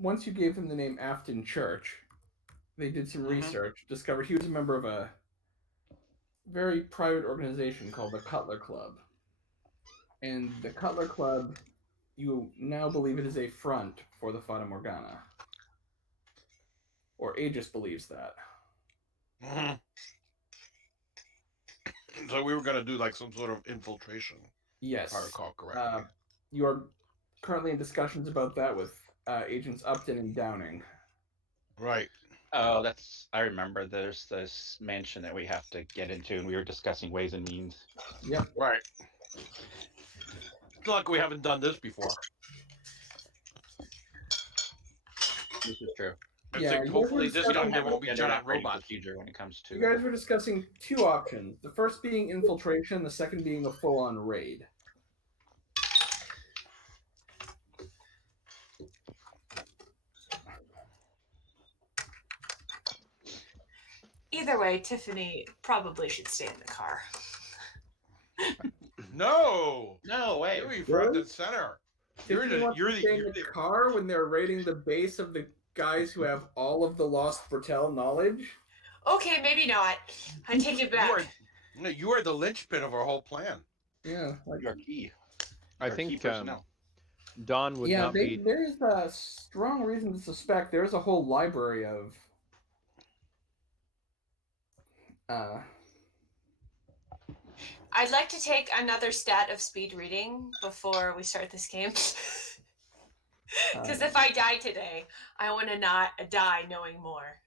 Once you gave him the name Afton Church, they did some research, discovered he was a member of a very private organization called the Cutler Club. And the Cutler Club, you now believe it is a front for the Fata Morgana. Or Aegis believes that. Mm-hmm. So we were going to do like some sort of infiltration. Yes. If I recall correctly. You are currently in discussions about that with Agents Upton and Downing. Right. Oh, I remember there's this mansion that we have to get into, and we were discussing ways and means. Yep. Right. It's not like we haven't done this before. This is true. I think hopefully this time there won't be giant robots. When it comes to you guys were discussing two options. The first being infiltration, the second being a full-on raid. Either way, Tiffany probably should stay in the car. No way. You're front and center. You're the car when they're raiding the base of the guys who have all of the lost Bertel knowledge. Okay, maybe not. I take it back. You are the linchpin of our whole plan. Yeah, you're key. I think Dawn would not be. There's a strong reason to suspect there's a whole library of. I'd like to take another stat of speed reading before we start this game. Because if I die today, I want to not die knowing more.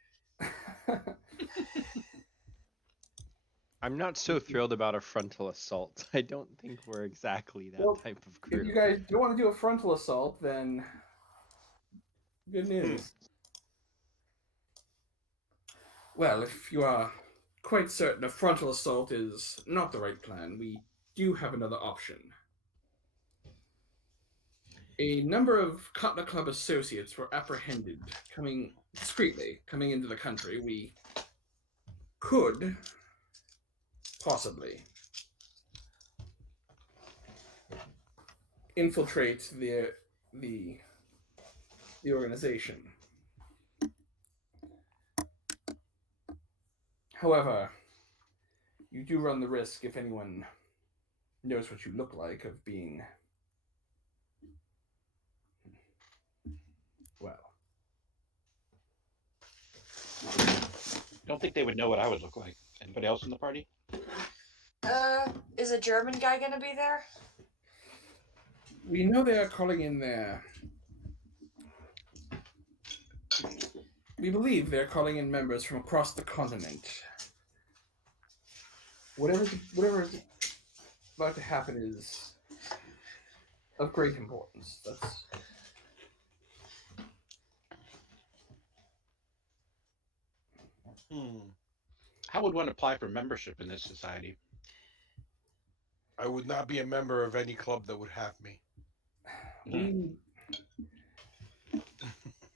I'm not so thrilled about a frontal assault. I don't think we're exactly that type of crew. If you guys don't want to do a frontal assault, then good news. Well, if you are quite certain a frontal assault is not the right plan, we do have another option. A number of Cutler Club associates were apprehended, coming into the country. We could possibly infiltrate the organization. However, you do run the risk, if anyone knows what you look like, of being, well. I don't think they would know what I would look like. Anybody else in the party? Is a German guy gonna be there? We know they are calling in there. We believe they're calling in members from across the continent. Whatever is about to happen is of great importance. That's. How would one apply for membership in this society? I would not be a member of any club that would have me.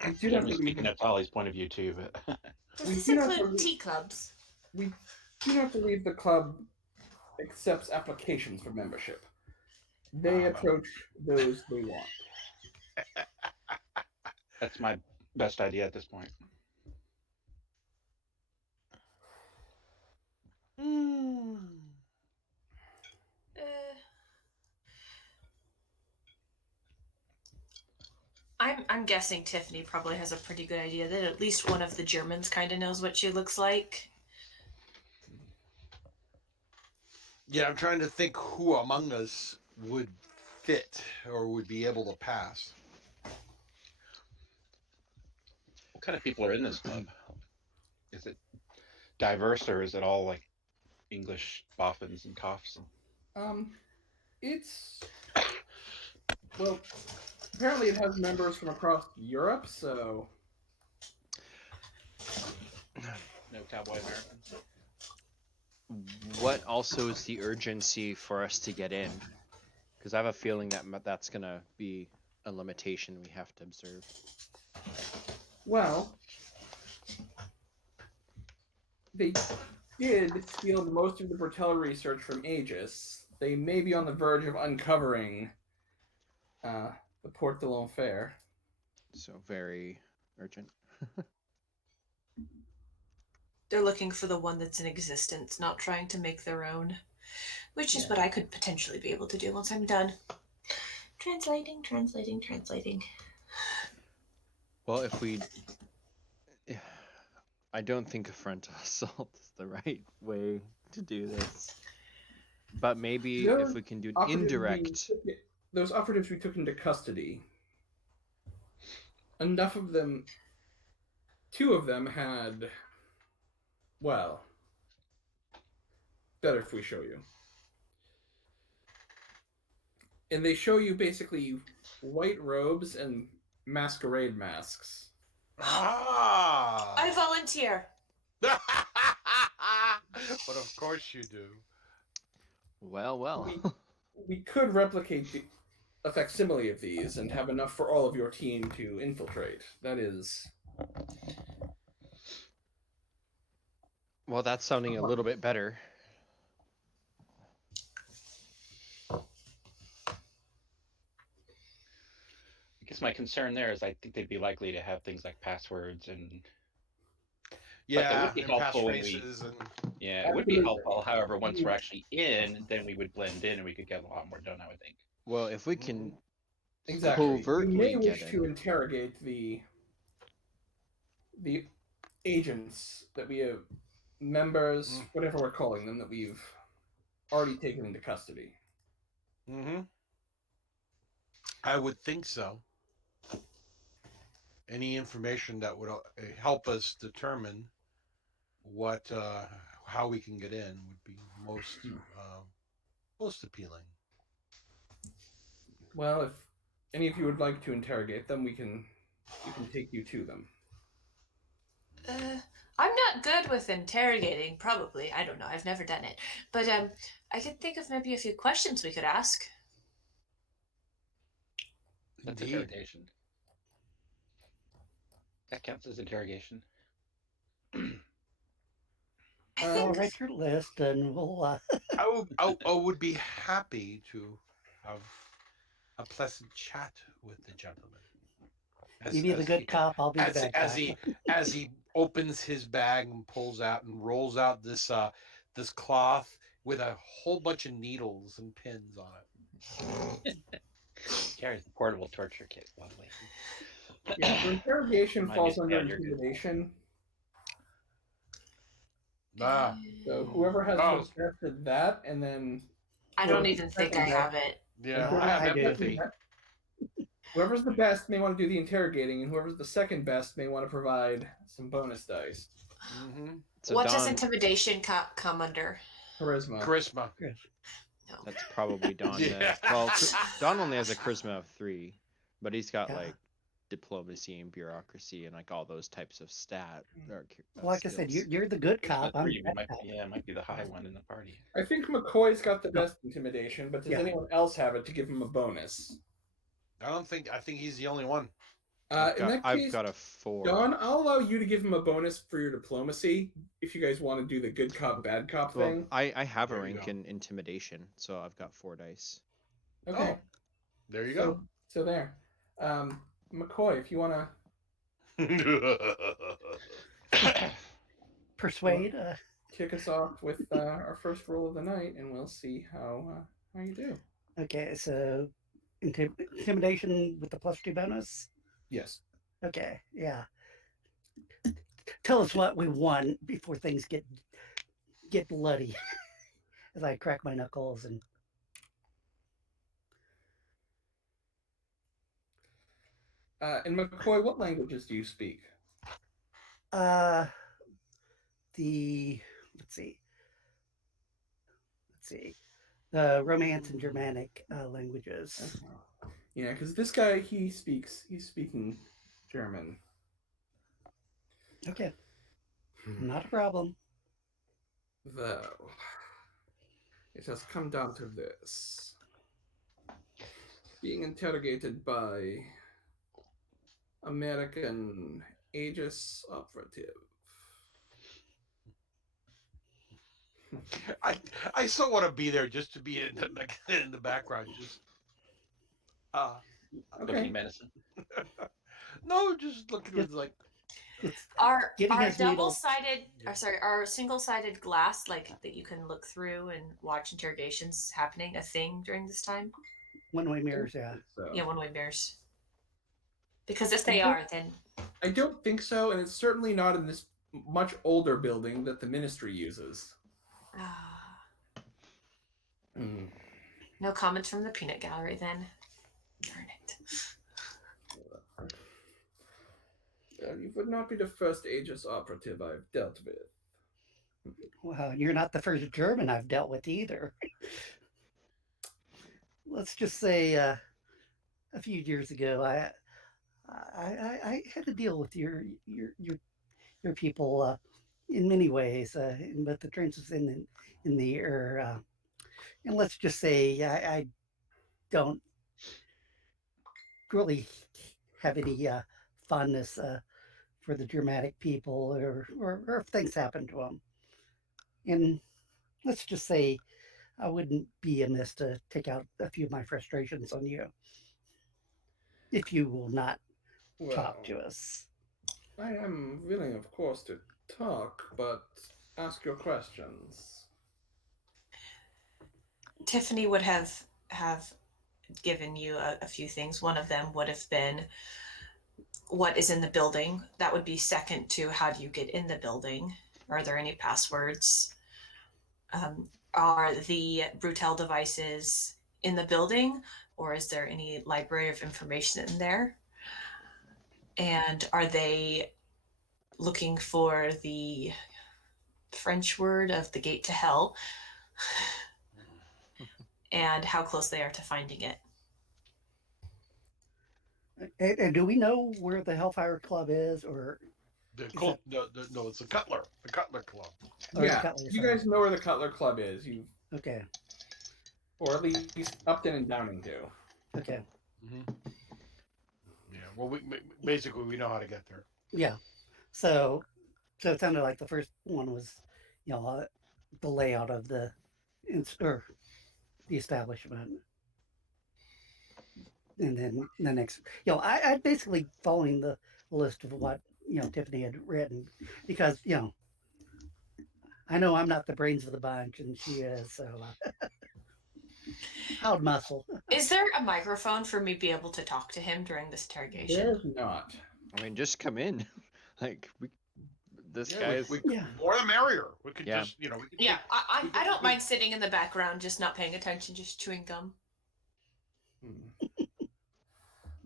I'm speaking of Ollie's point of view too, but does this include tea clubs? We do not believe the club accepts applications for membership. They approach those they want. That's my best idea at this point. I'm guessing Tiffany probably has a pretty good idea that at least one of the Germans kind of knows what she looks like. Yeah, I'm trying to think who among us would fit or would be able to pass. What kind of people are in this club? Is it diverse or is it all like English boffins and coughs? It's well, apparently it has members from across Europe, so no cowboy Americans. What also is the urgency for us to get in? Because I have a feeling that that's going to be a limitation we have to observe. Well, they did field most of the Bertella research from Aegis. They may be on the verge of uncovering the Port de l'Enfer. So very urgent. They're looking for the one that's in existence, not trying to make their own, which is Yeah. what I could potentially be able to do once I'm done. Translating. Well, if we, I don't think a frontal assault is the right way to do this. But maybe There if were we can do an operatives indirect. Those operatives we took into custody. Enough of them. 2 of them had. Well. Better if we show you. And they show you basically white robes and masquerade masks. Ah! I volunteer. But of course you do. Well. We could replicate a facsimile of these and have enough for all of your team to infiltrate. That is. Well, that's sounding a little bit better. I guess my concern there is I think they'd be likely to have things like passwords and Yeah, would be and helpful when passphrases and yeah, it would be Absolutely. helpful. However, once we're actually in, then we would blend in and we could get a lot more done, I would think. Well, if we can Exactly. covertly You may get wish in. to interrogate the agents that we have, members, whatever we're calling them, that we've already taken into custody. Mm-hmm. I would think so. Any information that would help us determine what, how we can get in would be most appealing. Well, if any of you would like to interrogate them, we can take you to them. I'm not good with interrogating, probably. I don't know. I've never done it. But I could think of maybe a few questions we could ask. That's Indeed. interrogation. That counts as interrogation. I I'll think write your list and we'll. I would be happy to have a pleasant chat with the gentleman. You be the good cop, I'll be the bad as cop. as he opens his bag and pulls out and rolls out this this cloth with a whole bunch of needles and pins on it. Carries the portable torture kit. Lovely. Yeah, so interrogation Mine falls is under bad, you're good. intimidation. Ah, So whoever has Oh. the best at that, and then I don't even think I have it. yeah, whoever I have I do. empathy. Whoever's the best may want to do the interrogating, and whoever's the second best may want to provide some bonus dice. Mm-hmm. So What does Don, intimidation come under? Charisma. Charisma. Yes. No. that's probably Don. Yeah. Well, Don only has a charisma of 3, but he's got Yeah. like diplomacy and bureaucracy and like all those types of Like I said, skills. you're the good cop. I'm the bad might, cop. yeah, it might be the high one in the party. I think McCoy's got the best intimidation, but does Yeah. anyone else have it to give him a bonus? I think he's the only one. In that I've case, got a 4. Don, I'll allow you to give him a bonus for your diplomacy if you guys want to do the good cop, bad cop Well, thing. I have a There you rank go. in intimidation, so I've got 4 dice. Okay. Oh, there you go. So there. McCoy, if you want to Persuade. kick us off with our first roll of the night, and we'll see how you do. Okay, so intimidation with the +2 bonus. Yes. Okay, yeah. Tell us what we won before things get bloody. As I crack my knuckles and And McCoy, what languages do you speak? the let's see, the Romance and Germanic languages. Yeah, because this guy he's speaking German. Okay, not a problem. Though it has come down to this: being interrogated by American Aegis operative. I so want to be there just to be in the background, just Looking Okay. menacing. No, just looking with like It's Are Getting his double needle. sided Yeah. or sorry, are single sided glass like that you can look through and watch interrogations happening a thing during this time? one-way mirrors, yeah. So Yeah, one way mirrors. Because if I they don't- are, then I don't think so, and it's certainly not in this much older building that the ministry uses. Hmm. no comments from the peanut gallery then. Darn it. You would not be the first Aegis operative I've dealt with. Well, you're not the first German I've dealt with either. Let's just say a few years ago, I had to deal with your people in many ways, in both the trenches and in the air. And let's just say I don't really have any fondness for the dramatic people, or if things happen to them. And let's just say I wouldn't be amiss to take out a few of my frustrations on you if you will not talk to us. I am willing, of course, to talk, but ask your questions. Tiffany would have given you a few things. One of them would have been what is in the building. That would be second to how do you get in the building? Are there any passwords? Are the Brutel devices in the building, or is there any library of information in there? And are they looking for the French word of the gate to hell? And how close they are to finding it. And do we know where the Hellfire Club is, or the Is cult. No, it's the Cutler Club. or the Yeah, Cutler? you Sorry. guys know where the Cutler Club is. You, Okay, or at least Upton and Downing do. okay, Mm-hmm. Yeah. Well, basically we know how to get there. yeah. So it sounded like the first one was, the layout of the or the establishment, and then the next, I basically following the list of what Tiffany had written, because I know I'm not the brains of the bunch, and she is, so how'd muscle. Is there a microphone for me to be able to talk to him during this interrogation? There's not. I mean, just come in. Like this Yeah, guy's. Yeah. more the merrier. We could Yeah. just, we could Yeah, take- I don't mind sitting in the background, just not paying attention, just chewing gum.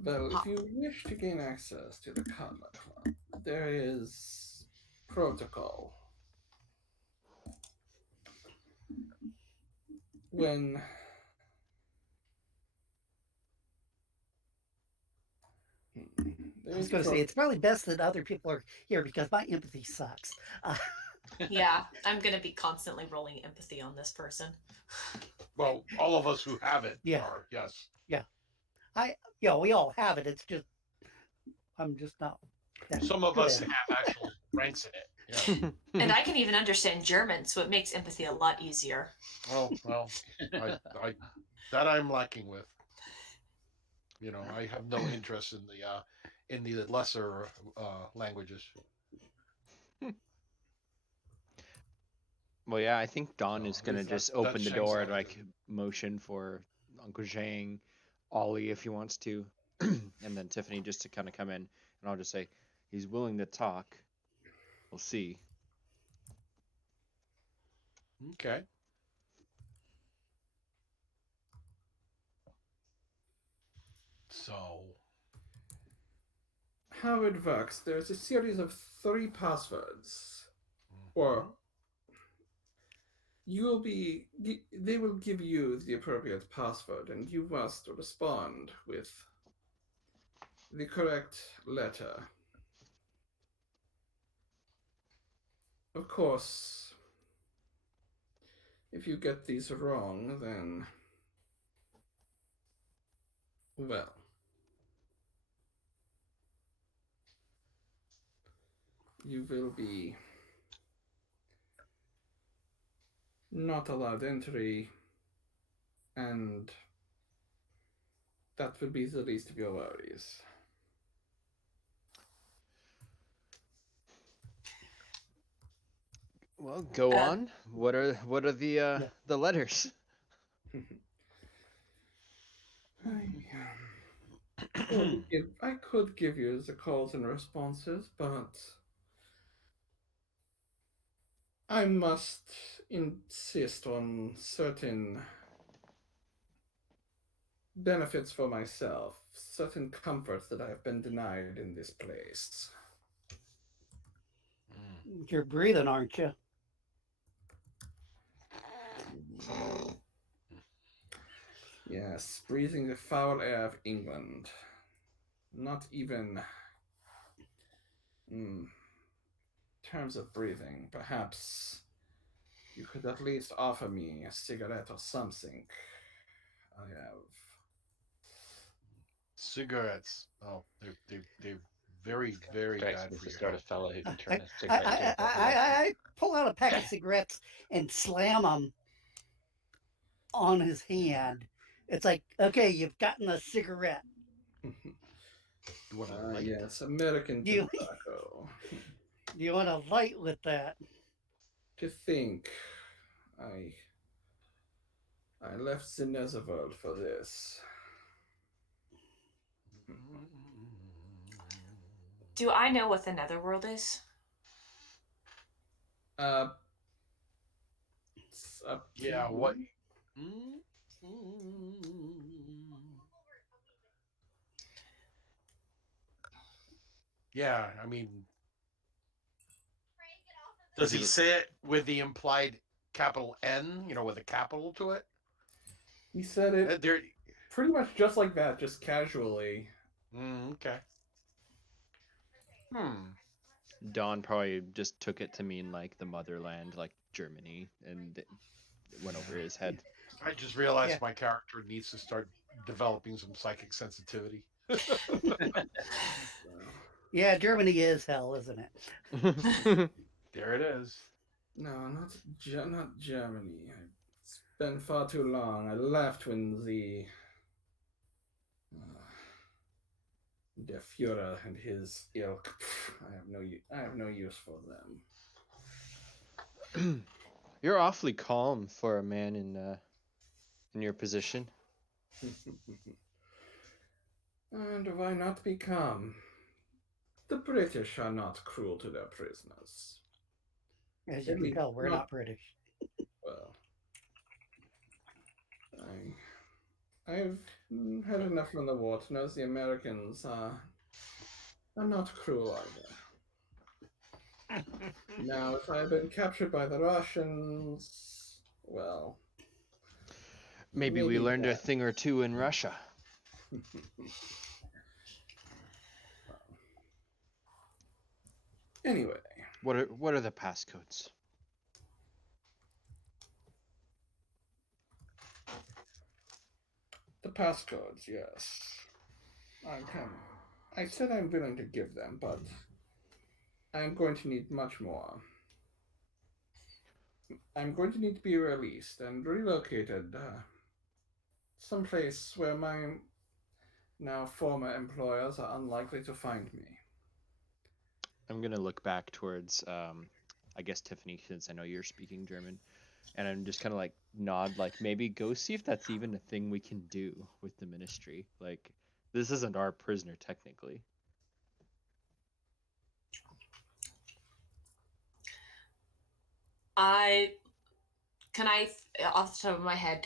Well, if you wish to gain access to the Cutler Club, there is protocol. When I was going to say it's probably best that other people are here because my empathy sucks. Yeah, I'm gonna be constantly rolling empathy on this person. Well, all of us who have it Yeah. are, yes. We all have it. It's just I'm just not. that Some of good us at it. have actual ranks in it. Yeah. And I can even understand German, so it makes empathy a lot easier. Well, I that I'm lacking with. I have no interest in the lesser languages. Well, yeah, I think Don So is at gonna least just that's open the Zheng's door side and of like it. motion for Uncle Zheng, Ollie if he wants to, and then Tiffany just to kind of come in, and I'll just say he's willing to talk. We'll see. Okay. So how it works, there's a series of 3 passwords, or they will give you the appropriate password, and you must respond with the correct letter. Of course, if you get these wrong, then, well, you will be not allowed entry, and that would be the least of your worries. Well, go on. What are Yeah. the letters? I could give you the calls and responses, but I must insist on certain benefits for myself, certain comforts that I have been denied in this place. You're breathing, aren't you? Yes, breathing the foul air of England. Not even in terms of breathing. Perhaps you could at least offer me a cigarette or something. I have. Cigarettes. Oh, they're very, very Jax bad needs for to your start a health. fella who can turn a I, cigarette into a corporation. I pull out a pack of cigarettes and slam them on his hand. It's like, okay, you've gotten a cigarette. You want to light? Yes, American You- tobacco. Do you want to light with that? To think, I left the netherworld for this. Do I know what the netherworld is? It's up to Yeah. you. What? Yeah. I mean, does he say it with the implied capital N? You know, with a capital to it. He said it There. pretty much just like that, just casually. Okay. Don probably just took it to mean like the motherland, like Germany, and it went over his head. I just realized Yeah. my character needs to start developing some psychic sensitivity. Yeah, Germany is hell, isn't it? There it is. No, not Germany. It's been far too long. I left when the Der Führer and his ilk. I have no use for them. You're awfully calm for a man in your position. And why not be calm? The British are not cruel to their prisoners. As you At can least tell, we're not British. Well, I've had enough from the war to know the Americans are not cruel either. Now, if I had been captured by the Russians, well, Maybe we maybe learned a that. thing or two in Russia. Anyway, What are the passcodes? the passcodes, yes. I said I'm willing to give them, but I'm going to need much more. I'm going to need to be released and relocated someplace where my now former employers are unlikely to find me. I'm gonna look back towards I guess Tiffany, since I know you're speaking German, and I'm just kind of like nod, like maybe go see if that's even a thing we can do with the ministry. Like, this isn't our prisoner technically. Off the top of my head,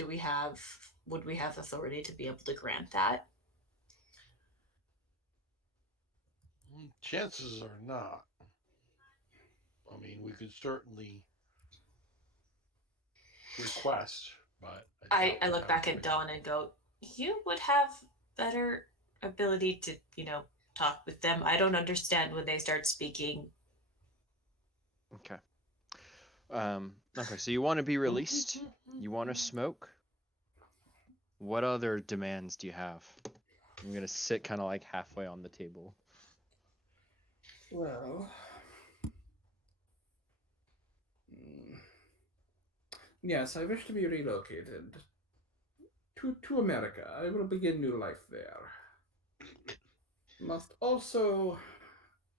would we have authority to be able to grant that? Chances are not. I mean, we could certainly request, but I doubt look that back would at Dawn and go, you would have better ability to, talk with them. I don't understand when they start speaking. Okay. Okay, so you want to be released? You want to smoke? What other demands do you have? I'm gonna sit kind of like halfway on the table. Well, yes, I wish to be relocated to America. I will begin new life there. Must also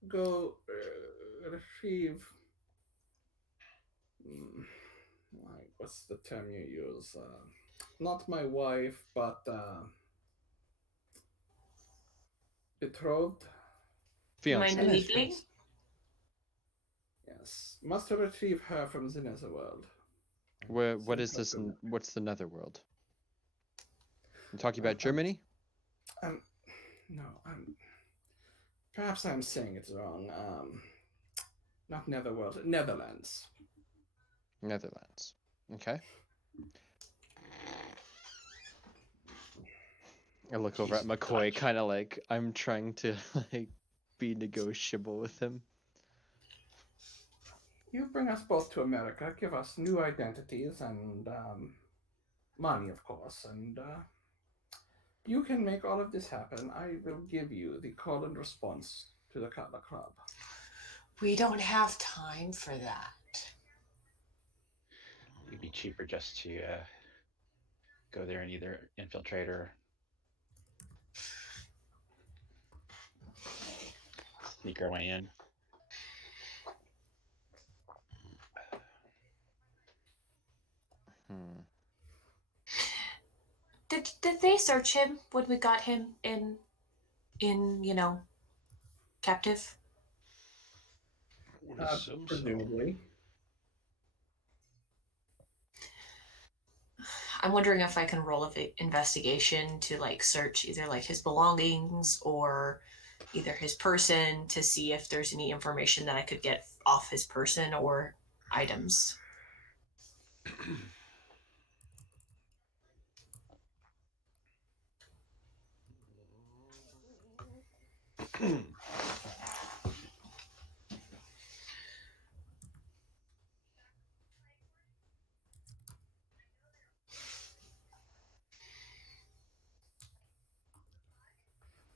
go retrieve. What's the term you use? Not my wife, but betrothed. Fiance. Meine Liebling? Yes, must retrieve her from the netherworld. What is this? What's the netherworld? You talking about Germany? No, perhaps I'm saying it wrong. Not netherworld, Netherlands. Netherlands. Okay. I look over at McCoy, kind of like I'm trying to like be negotiable with him. You bring us both to America, give us new identities and money, of course, and you can make all of this happen. I will give you the call and response to the Cutler Club. We don't have time for that. It'd be cheaper just to go there and either infiltrate or sneak our way in. Did they search him when we got him in captive? Would assume so. Presumably. I'm wondering if I can roll an investigation to like search either like his belongings or either his person to see if there's any information that I could get off his person or items.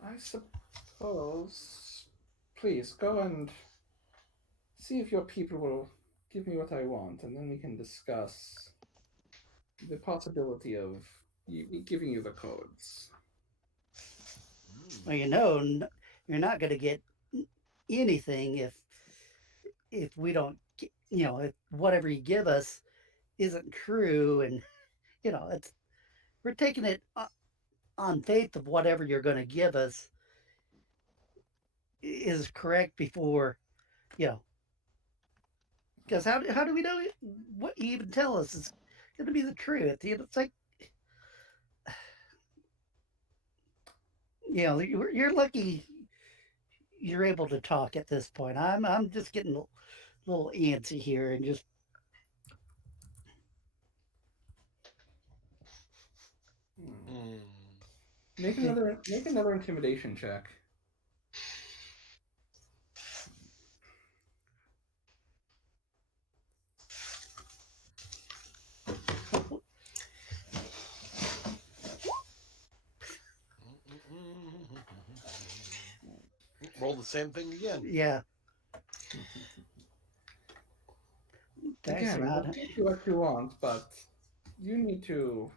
I suppose. Please go and see if your people will give me what I want, and then we can discuss the possibility of giving you the codes. Well, you're not going to get anything if we don't, if whatever you give us isn't true, and we're taking it on faith of whatever you're going to give us is correct before, because how do we know what you even tell us is going to be the truth? It's like, you're lucky you're able to talk at this point. I'm just getting a little antsy here and just. Make another intimidation check. Roll the same thing again. Yeah. Again, we'll give you what you want, but you need to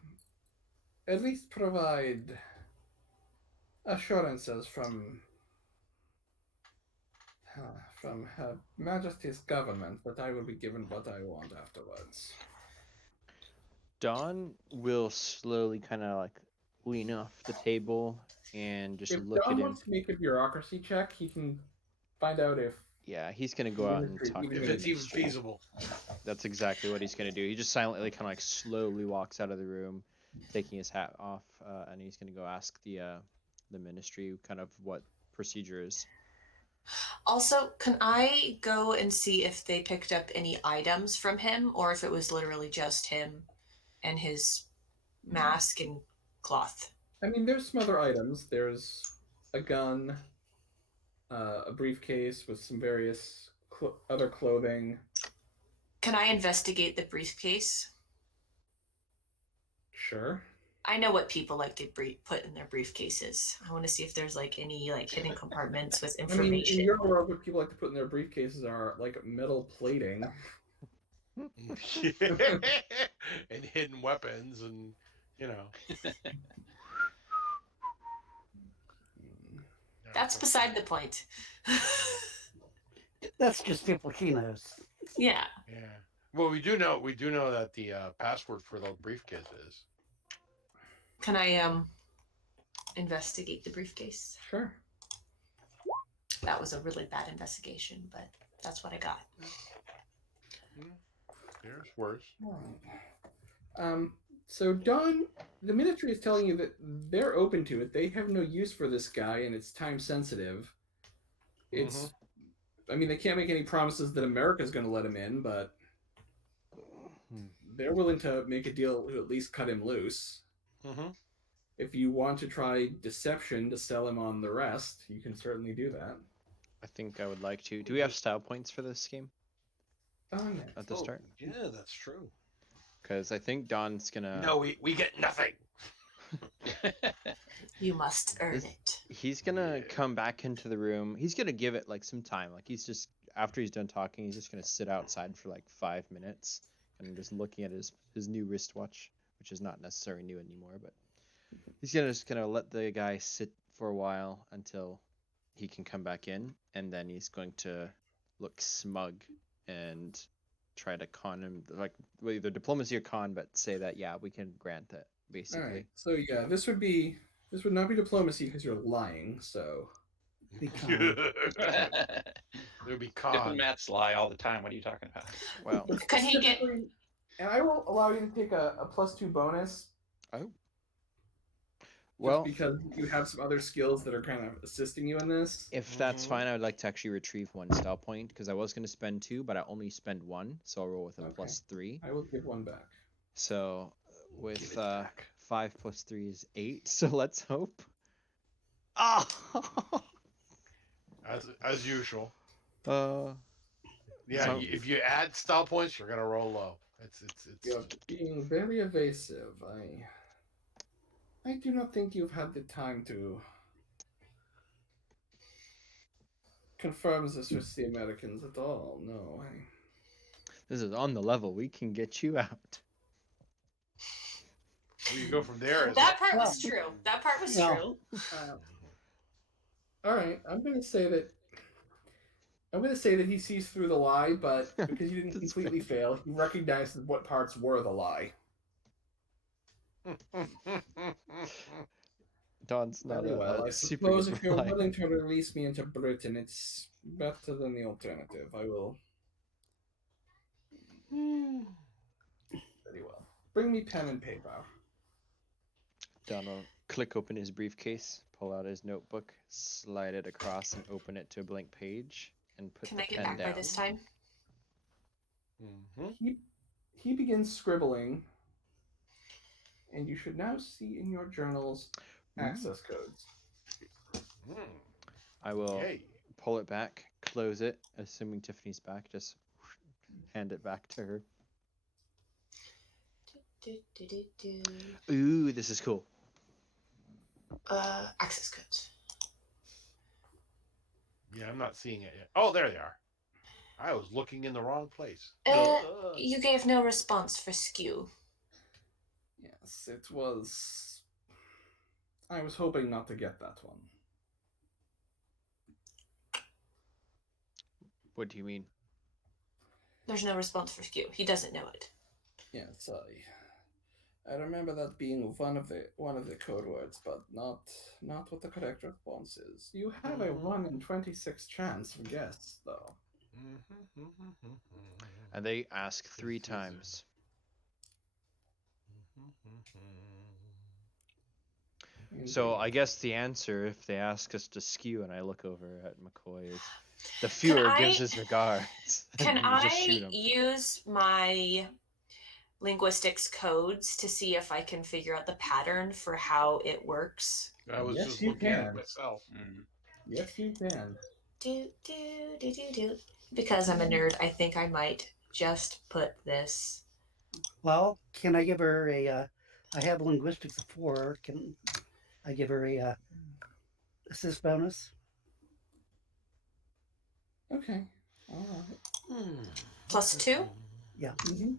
at least provide assurances from Her Majesty's government that I will be given what I want afterwards. Don will slowly kind of like lean off the table and just look Don at him. wants to make a bureaucracy check, he can find out if. Yeah, he's gonna go out and talk to If him. it's even feasible. That's exactly what he's gonna do. He just silently kind of like slowly walks out of the room, taking his hat off, and he's gonna go ask the ministry kind of what procedure is. Also, can I go and see if they picked up any items from him, or if it was literally just him and his mask and cloth? I mean, there's some other items. There's a gun, a briefcase with some various other clothing. Can I investigate the briefcase? Sure. I know what people like to put in their briefcases. I want to see if there's like any like hidden compartments with information. I mean, in your world, what people like to put in their briefcases are like metal plating. And hidden weapons and You know. That's beside the point. That's just people she knows. Yeah. Yeah. Well, we do know that the password for the briefcase is. Can I investigate the briefcase? Sure. That was a really bad investigation, but that's what I got. There's worse. All right. So Don, the military is telling you that they're open to it. They have no use for this guy, and it's time sensitive. It's, I mean, they can't make any promises that America's going to let him in, but they're willing to make a deal to at least cut him loose. Mm-hmm. If you want to try deception to sell him on the rest, you can certainly do that. I think I would like to. Do we have style points for this game Oh, yeah. at the start? Yeah, that's true. Because I think Don's gonna. No, we get nothing. You must earn it. He's gonna come back into the room. He's gonna give it like some time. Like he's just after he's done talking, he's just gonna sit outside for like 5 minutes and just looking at his new wristwatch, which is not necessarily new anymore. But he's just gonna let the guy sit for a while until he can come back in, and then he's going to look smug and try to con him, like either diplomacy or con, but say that yeah, we can grant that basically. All right. So yeah, this would not be diplomacy because you're lying. So Be kind. It would be con. Diplomats lie all the time. What are you talking about? Well, Can he get? And I will allow you to take a +2 bonus. oh. Just Well, because you have some other skills that are kind of assisting you in this. if that's Mhm. fine, I would like to actually retrieve 1 style point because I was going to spend 2, but I only spend 1, so I'll roll with a Okay. +3. I will give one back. So Give with it back. 5 + 3 is 8. So let's hope. Ah. As usual. uh. Yeah, So- if you add style points, you're gonna roll low. It's You're being very evasive. I do not think you've had the time to confirm this with the Americans at all. No. This is on the level. We can get you out. where you go from there. Is That part was true. That part was No. true. All right. I'm going to say that he sees through the lie, but because you didn't That's completely fail, he recognized what parts were the lie. Don's not Very well. I super suppose good if you're liar. willing to release me into Britain, it's better than the alternative. I will. Very well. Bring me pen and paper. Don will click open his briefcase, pull out his notebook, slide it across, and open it to a blank page, and put Can the I get pen back down. by this time? He begins scribbling, and you should now see in your journals access codes. I will Yay. pull it back, close it, assuming Tiffany's back, just hand it back to her. Ooh, this is cool. Access codes. Yeah, I'm not seeing it yet. Oh, there they are. I was looking in the wrong place. You gave no response for skew. Yes, it was. I was hoping not to get that one. What do you mean? There's no response for skew. He doesn't know it. Yes, I remember that being one of the code words, but not what the correct response is. You have a 1 in 26 chance of guess, though. And they ask 3 times. So I guess the answer, if they ask us to skew, and I look over at McCoy, is the Fuhrer gives his regards. Can And you just shoot I him. use my linguistics codes to see if I can figure out the pattern for how it works? I was Yes, just you looking at can. it myself. Yes, you can. Because I'm a nerd, I think I might just put this. Well, can I give her a? I have linguistics of 4. Can I give her a assist bonus? Okay. All right. +2? Yeah. Mm-hmm.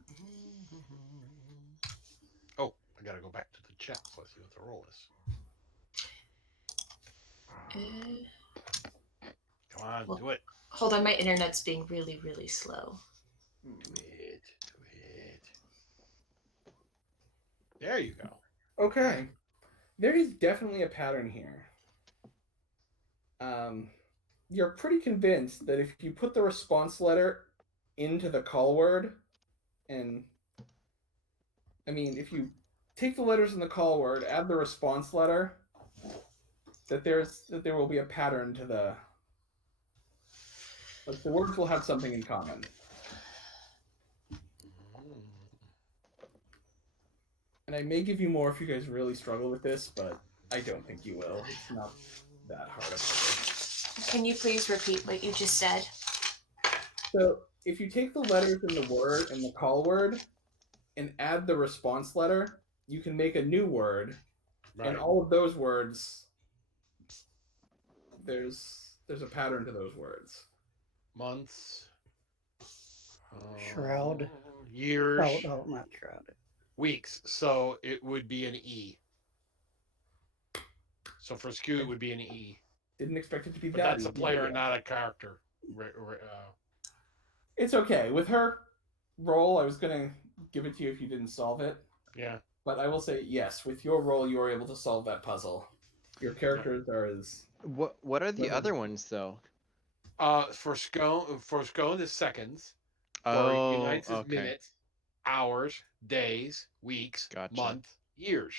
Oh, I gotta go back to the check. So let's see what the roll is. Come on, Well- do it. Hold on, my internet's being really, really slow. Do it. Do it. There you go. Okay. There is definitely a pattern here. You're pretty convinced that if you put the response letter into the call word, and I mean, if you take the letters in the call word, add the response letter, that there will be a pattern to the words will have something in common. And I may give you more if you guys really struggle with this, but I don't think you will. It's not that hard of a. Can you please repeat what you just said? So if you take the letters in the word and the call word and add the response letter, you can make a new word. Right. And all of those words, there's a pattern to those words. Months. Shroud. Years. Oh, not shroud. Weeks. So it would be an E. So for skew, it would be an E. Didn't expect it to be But that that's a easy. player, not a character. It's okay. With her roll, I was going to give it to you if you didn't solve it. Yeah. But I will say, yes, with your roll, you were able to solve that puzzle. Your characters are as... What are the other ones though? For scone is seconds. For Oh, unites is okay. minutes, hours, days, weeks, Gotcha. month, years.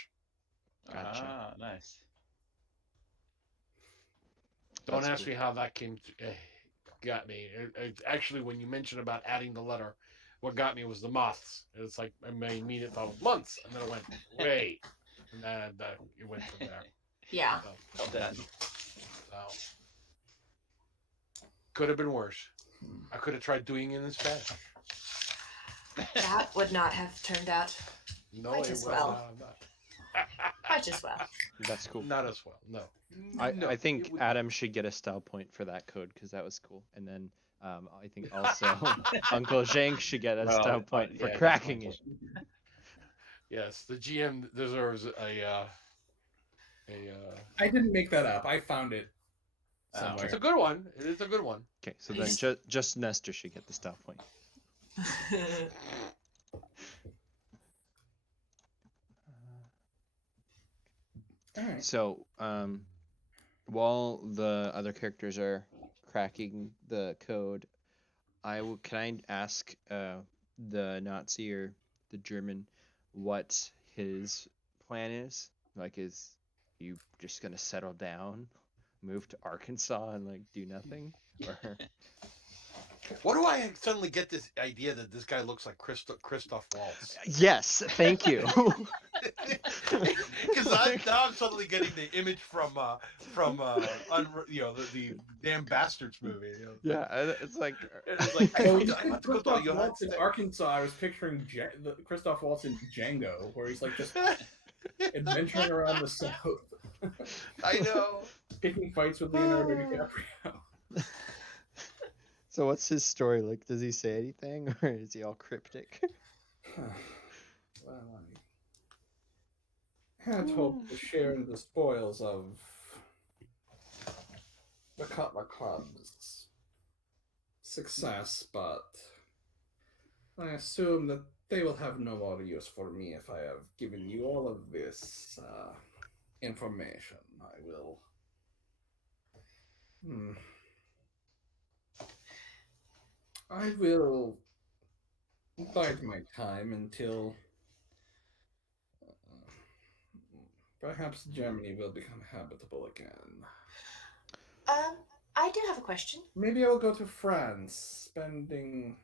Gotcha. Ah, nice. Don't That's ask cool. me how that got me. Actually, when you mentioned about adding the letter, what got me was the moths. It's like I immediately thought of months, and then I went, wait, and then it went from there. Yeah. So, Well done. could have been worse. I could have tried doing it in Spanish. That would not have turned out No, Might it as was well. not. quite as well. That's cool. Not as well. No. I think it would- Adam should get a style point for that code because that was cool. And then I think also Uncle Zheng should get a Well, style point for yeah, cracking it. Yes, the GM deserves a. I didn't make that up. I found it Oh, somewhere. It's a good one. It is a good one. Okay, so then just Nestor should get the style point. All right. So while the other characters are cracking the code, can I ask the Nazi or the German what his plan is? Like, is you just gonna settle down, move to Arkansas, and like do nothing? Or What do I suddenly get this idea that this guy looks like Christoph Waltz? yes, thank you. Because now I'm suddenly getting the image from the Damn Bastards movie. You know? Yeah, it's like It's like So I want to go to the Christoph United Waltz in States. Arkansas, I was picturing Christoph Waltz in Django, where he's like just adventuring around the South, I know. picking fights with Leonardo DiCaprio. So what's his story like? Does he say anything, or is he all cryptic? Well, I had hoped to share in the spoils of the Cutler Club's success, but I assume that they will have no more use for me if I have given you all of this information. I will. I will bide my time until perhaps Germany will become habitable again. I do have a question. Maybe I will go to France, do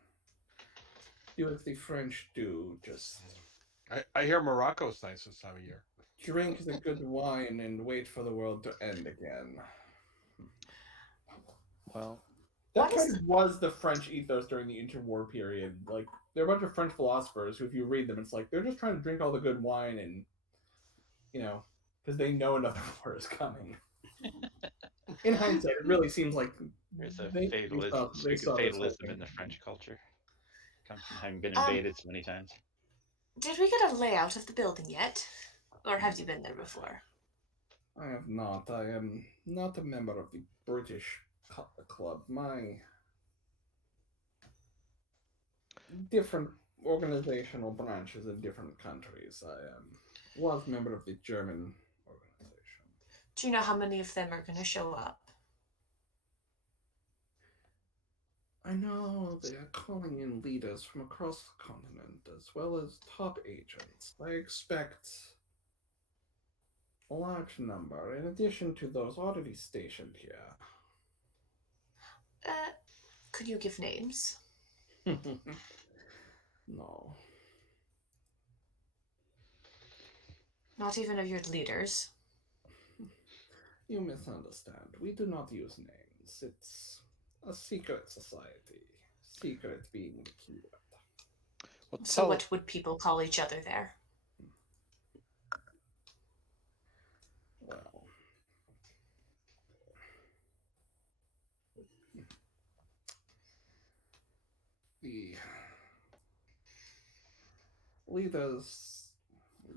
as the French do, just I hear Morocco's nice this time of year. drink the good wine and wait for the world to end again. Well, That What kind is- of was the French ethos during the interwar period. Like, there are a bunch of French philosophers who, if you read them, it's like they're just trying to drink all the good wine and, because they know another war is coming. In hindsight, it really seems like There's a they fatalism, saw this fatalism in happening. the French culture. Comes from having been invaded so many times. Did we get a layout of the building yet? Or have you been there before? I have not. I am not a member of the British Club. My different organizational branches in different countries. I was a member of the German organization. Do you know how many of them are going to show up? I know they are calling in leaders from across the continent as well as top agents. I expect a large number in addition to those already stationed here. Could you give names? No. Not even of your leaders. You misunderstand. We do not use names. It's a secret society. Secret being the keyword. Well, So what would people call each other there? Well, the leaders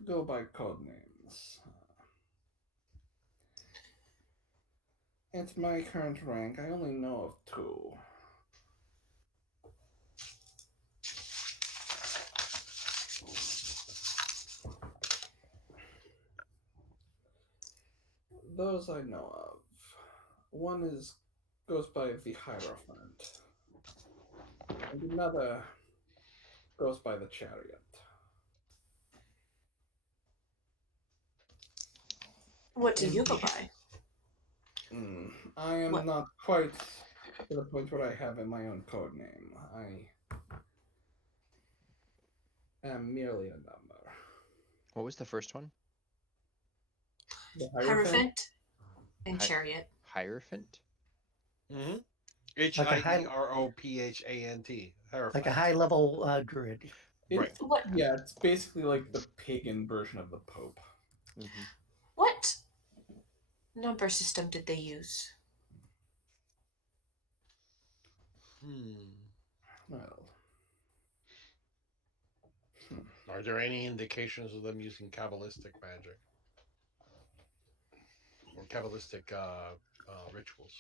go by code names. At my current rank, I only know of two. Those I know of. One goes by the Hierophant, and another goes by the Chariot. What do you go by? I am What? not quite to the point where I have my own code name. I am merely a number. What was the first one? The Hierophant and Hi- Chariot. Hierophant? Mm-hmm. Like a high- H-I-E-R-O-P-H-A-N-T. Like a high-level druid. Right. What? Yeah, it's basically like the pagan version of the Pope. Mm-hmm. What number system did they use? Well, Are there any indications of them using Kabbalistic magic? Or Kabbalistic rituals?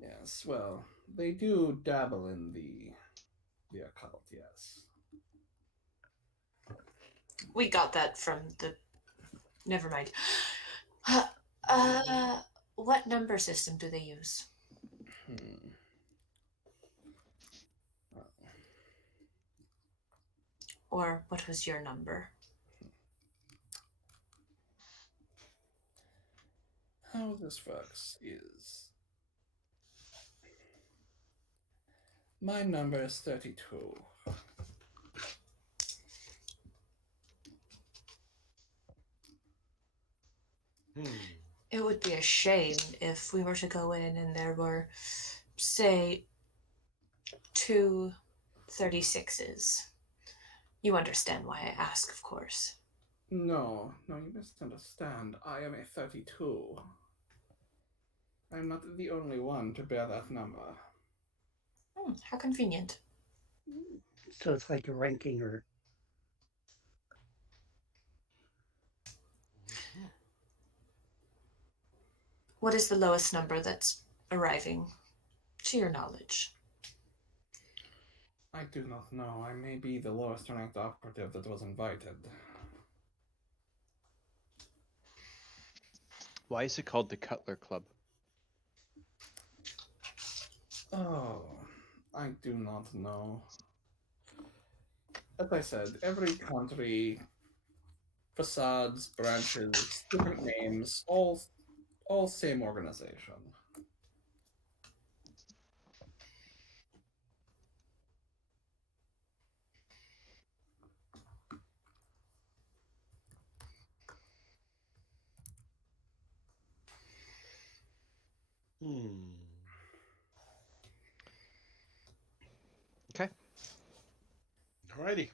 yes, well, they do dabble in the occult, yes. We got that from the. Never mind. What number system do they use? Or what was your number? How this works is my number is 32. It would be a shame if we were to go in and there were, say, 2 36s. You understand why I ask, of course. No, you misunderstand. I am a 32. I'm not the only one to bear that number. How convenient. So it's like a ranking or What is the lowest number that's arriving, to your knowledge? I do not know. I may be the lowest ranked operative that was invited. Why is it called the Cutler Club? Oh, I do not know. As I said, every country, facades, branches, different names, all same organization. Okay. Alrighty.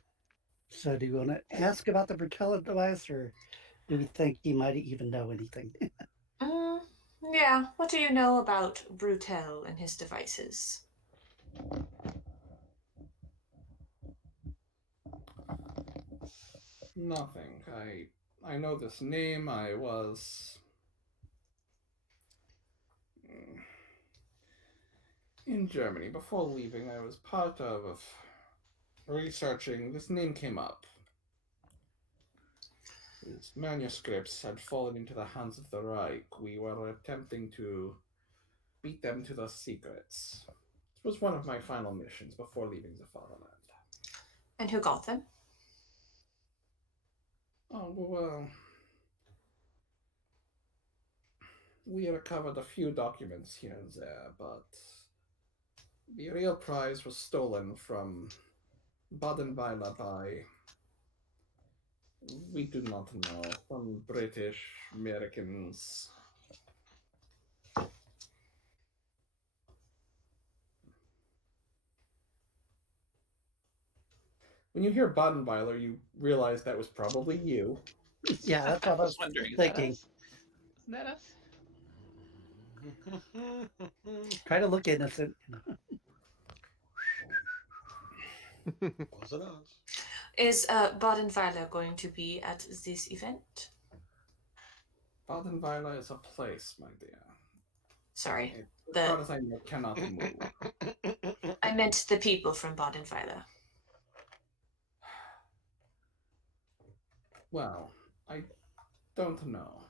so. Do you want to ask about the patella device, or do we think he might even know anything? Yeah. What do you know about Brutel and his devices? Nothing. I know this name. I was in Germany. Before leaving, I was part of researching. This name came up. His manuscripts had fallen into the hands of the Reich. We were attempting to beat them to the secrets. It was one of my final missions before leaving the fatherland. And who got them? Oh, well, we recovered a few documents here and there, but the real prize was stolen from Baden-Weiler by, we do not know, some British, Americans. When you hear Baden-Weiler, you realize that was probably you. Yeah, that's what I was wondering. thinking. Isn't that us? Try to look innocent. Wasn't us. Is Baden-Weiler going to be at this event? Baden-Weiler is a place, my dear. Sorry, It, as The- far as I know, cannot move. I meant the people from Baden-Weiler. Well, I don't know.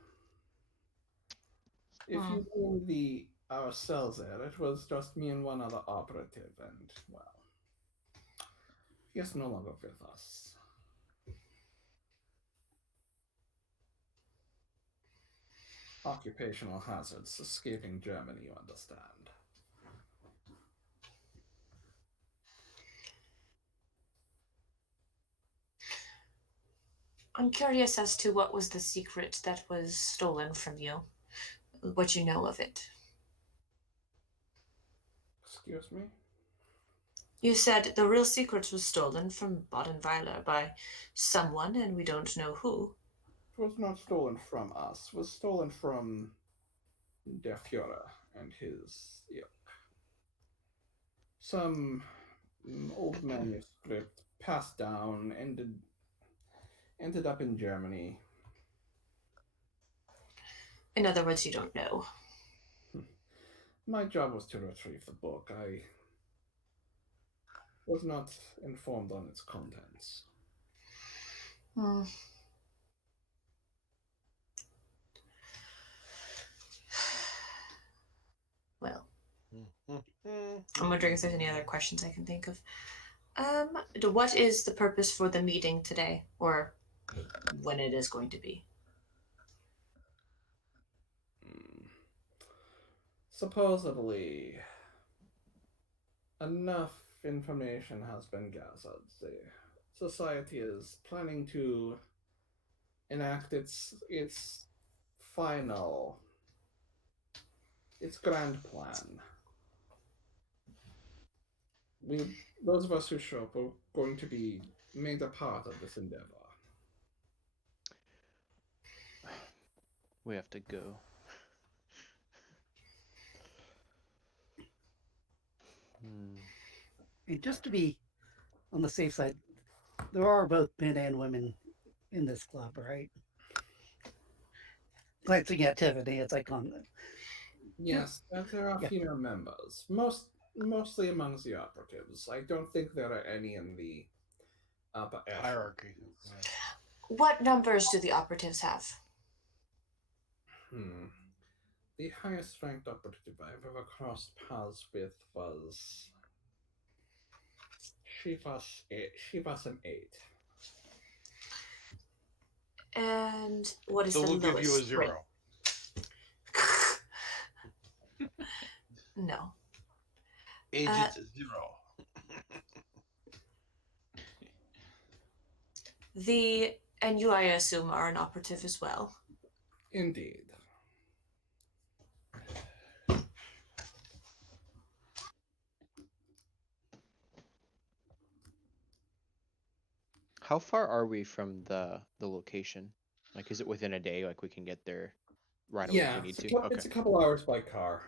If Hmm. you mean our cells there, it was just me and one other operative, and well, he is no longer with us. Occupational hazards, escaping Germany, you understand. I'm curious as to what was the secret that was stolen from you. What you know of it. Excuse me? You said the real secret was stolen from Baden-Weiler by someone, and we don't know who. It was not stolen from us. It was stolen from Der Führer and his ilk. Some old manuscript passed down, ended up in Germany. In other words, you don't know. My job was to retrieve the book. I was not informed on its contents. Hmm. Well, I'm wondering if there's any other questions I can think of. What is the purpose for the meeting today, or when it is going to be? Supposedly, enough information has been gathered. The society is planning to enact its final, its grand plan. Those of us who show up are going to be made a part of this endeavor. We have to go. And just to be on the safe side, there are both men and women in this club, right? Glancing at Tiffany, it's like on the. Yes, there are Yeah. female members, mostly amongst the operatives. I don't think there are any in the upper Hierarchy. echelons. What numbers do the operatives have? The highest ranked operative I've ever crossed paths with was she was an 8. And what is So the we'll lowest? give you a 0. No. Agent 0. And you, I assume, are an operative as well. Indeed. How far are we from the location? Like, is it within a day? Like, we can get there right away if we need to? Okay. It's a couple hours by car.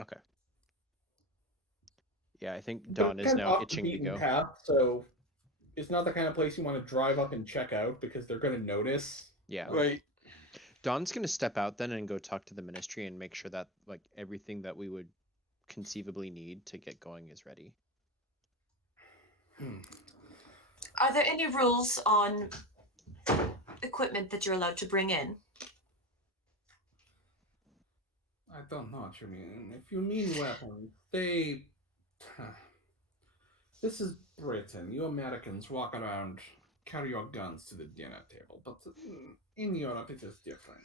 Okay. Yeah, I think But Dawn it's is kind of now off the itching to beaten go. path, so it's not the kind of place you want to drive up and check out because they're going to notice. Yeah. Right. Don's gonna step out then and go talk to the ministry and make sure that like everything that we would conceivably need to get going is ready. Are there any rules on equipment that you're allowed to bring in? I don't know what you mean. If you mean weapons, they. This is Britain. You Americans walk around, carry your guns to the dinner table, but in Europe it is different.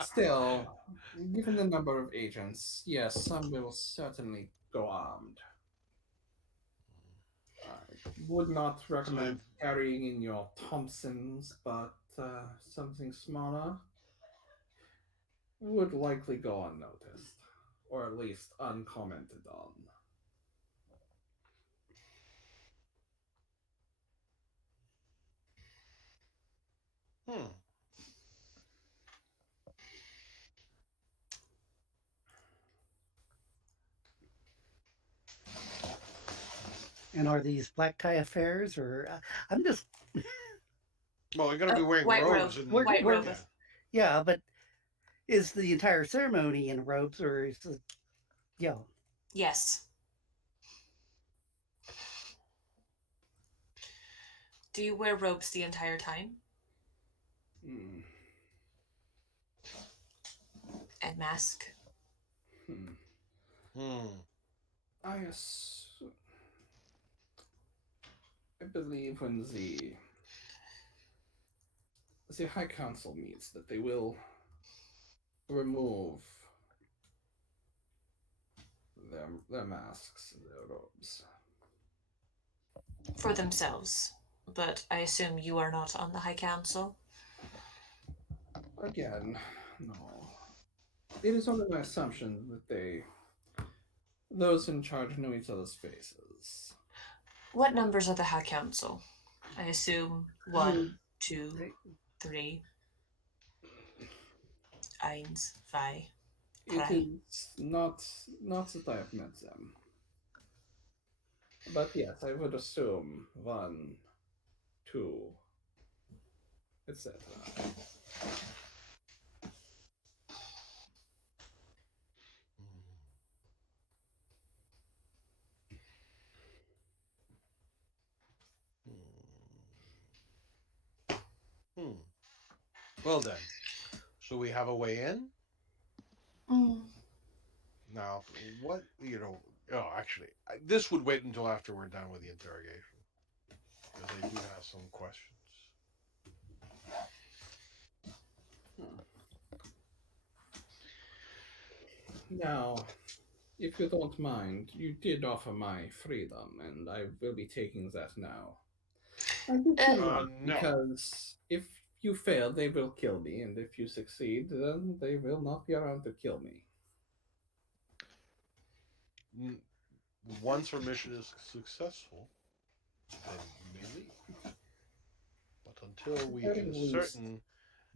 Still, given the number of agents, yes, some will certainly go armed. I would not recommend carrying in your Thompsons, but something smaller would likely go unnoticed, or at least uncommented on. And are these black tie affairs, or I'm just Well, you're gonna be wearing white robes robe. and White robe. yeah, but is the entire ceremony in robes, or is it, yeah? Yes. Do you wear robes the entire time? Hmm. And mask? I believe when the High Council meets that they will remove their masks and their robes. For themselves. But I assume you are not on the High Council? Again, no. It is only my assumption that those in charge know each other's faces. What numbers are the High Council? I assume 1, 2, 3. 1, 5. It is not that I have met them. But yes, I would assume 1, 2, etc. Well then, so we have a way in. Now, what Oh, actually, this would wait until after we're done with the interrogation, because I do have some questions. Now, if you don't mind, you did offer my freedom, and I will be taking that now. No. Because if you fail, they will kill me, and if you succeed, then they will not be around to kill me. Once our mission is successful, then you may leave. But until we can ascertain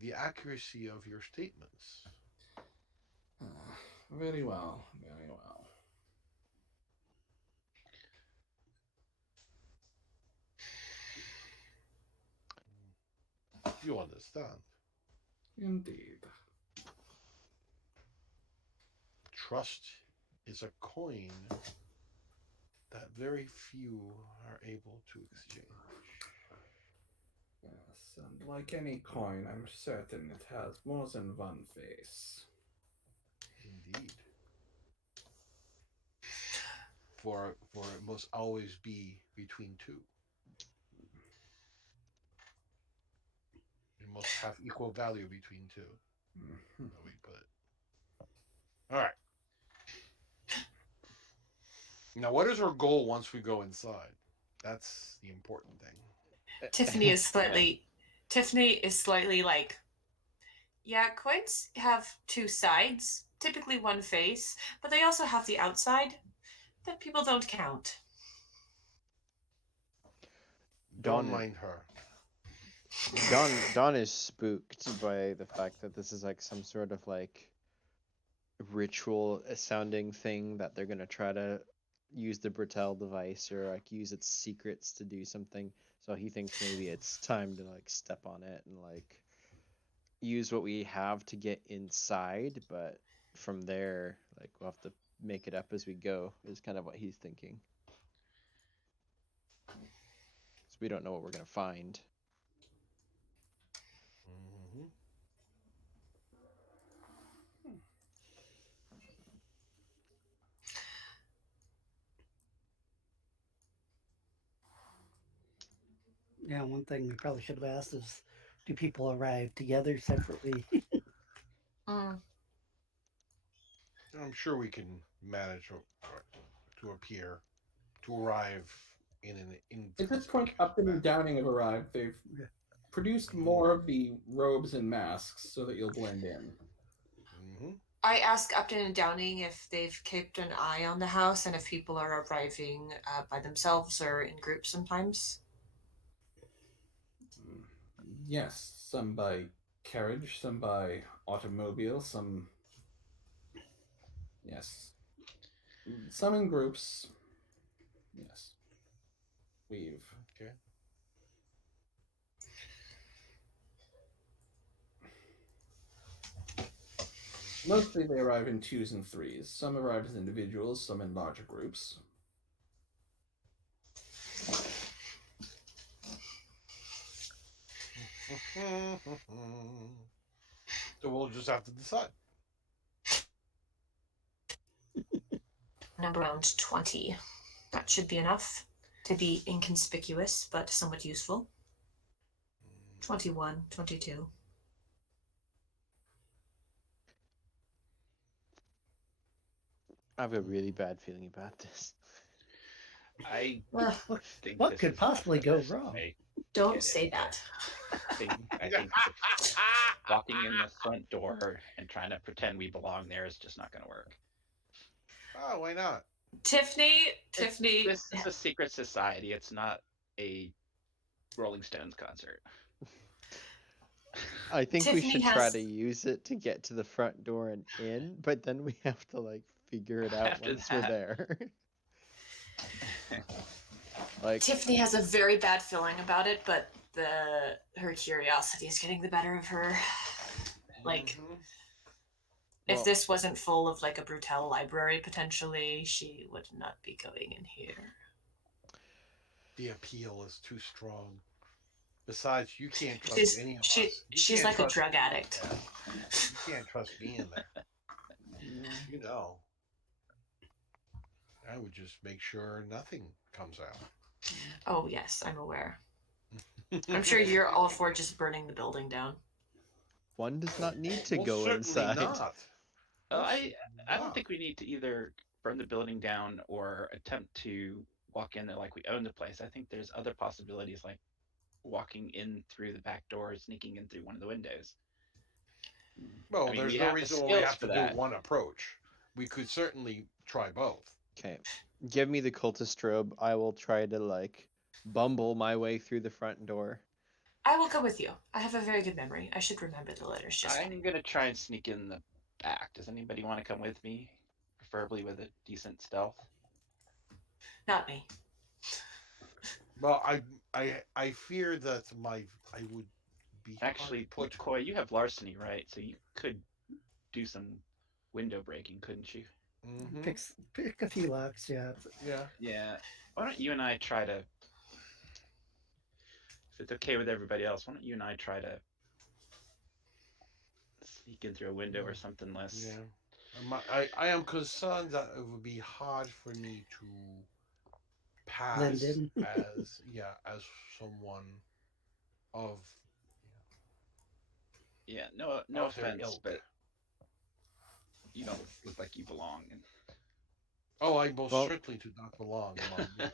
the accuracy of your statements. Very well, very well. You understand? Indeed. Trust is a coin that very few are able to exchange. Yes, and like any coin, I'm certain it has more than one face. Indeed. For it must always be between two. It must have equal value between two. How we put it. All right. Now, what is our goal once we go inside? That's the important thing. Tiffany is slightly like, yeah, coins have two sides, typically one face, but they also have the outside that people don't count. Don't mind her. Don is spooked by the fact that this is like some sort of like ritual sounding thing that they're gonna try to use the Bertel device or like use its secrets to do something. So he thinks maybe it's time to like step on it and like use what we have to get inside, but from there, like we'll have to make it up as we go, is kind of what he's thinking. So we don't know what we're gonna find. Mm-hmm. Yeah, one thing we probably should have asked is, do people arrive together separately? Mm. I'm sure we can manage to appear, to arrive in an. At this point, Upton and Downing have arrived. They've Yeah. produced more of the robes and masks so that you'll blend in. Mm-hmm. I ask Upton and Downing if they've kept an eye on the house and if people are arriving by themselves or in groups sometimes. Yes, some by carriage, some by automobile, some. Yes. Some in groups. Yes. We've. Okay. Mostly they arrive in 2s and 3s. Some arrive as individuals, some in larger groups. So we'll just have to decide. Number around 20. That should be enough to be inconspicuous but somewhat useful. 21, 22. I have a really bad feeling about this. I Ugh, think What this could is not possibly the go best wrong? way. don't Get say it. that. I think walking in the front door and trying to pretend we belong there is just not going to work. Oh, why not? Tiffany. This is a secret society. It's not a Rolling Stones concert. I think we Tiffany should try has- to use it to get to the front door and in, but then we have to like figure it out After once we're that. there. Like Tiffany has a very bad feeling about it, but her curiosity is getting the better of her. Like, Mhm. if well, this wasn't full of like a Brutal library, potentially, she would not be going in here. The appeal is too strong. Besides, you can't trust She's any of she us. You she's can't like a trust drug me. addict. You can't trust me in there. You know. I would just make sure nothing comes out. Oh yes, I'm aware. I'm sure you're all for just burning the building down. one does not need to Well, go certainly inside. not. I don't not. think we need to either burn the building down or attempt to walk in there like we own the place. I think there's other possibilities like walking in through the back door, sneaking in through one of the windows. Well, I mean, there's we no have the reason why we skills have for to that. do one approach. We could certainly try both. Okay. Give me the cultist robe. I will try to like bumble my way through the front door. I will go with you. I have a very good memory. I should remember the letters just I'm fine. gonna try and sneak in the back. Does anybody want to come with me? Preferably with a decent stealth. Not me. Well, I fear that I would be hard Actually, to put. McCoy, you have larceny, right? So you could do some window breaking, couldn't you? Mhm. Pick a few locks, yeah. Yeah. Yeah. Why don't you and I try to, if it's okay with everybody else, why don't you and I try to sneak in through a window or something less? Yeah. I am concerned that it would be hard for me to Blend pass in. as someone of Yeah, no of their offense, ilk. but you don't look like you belong. Oh, I most Well- certainly do not belong among you.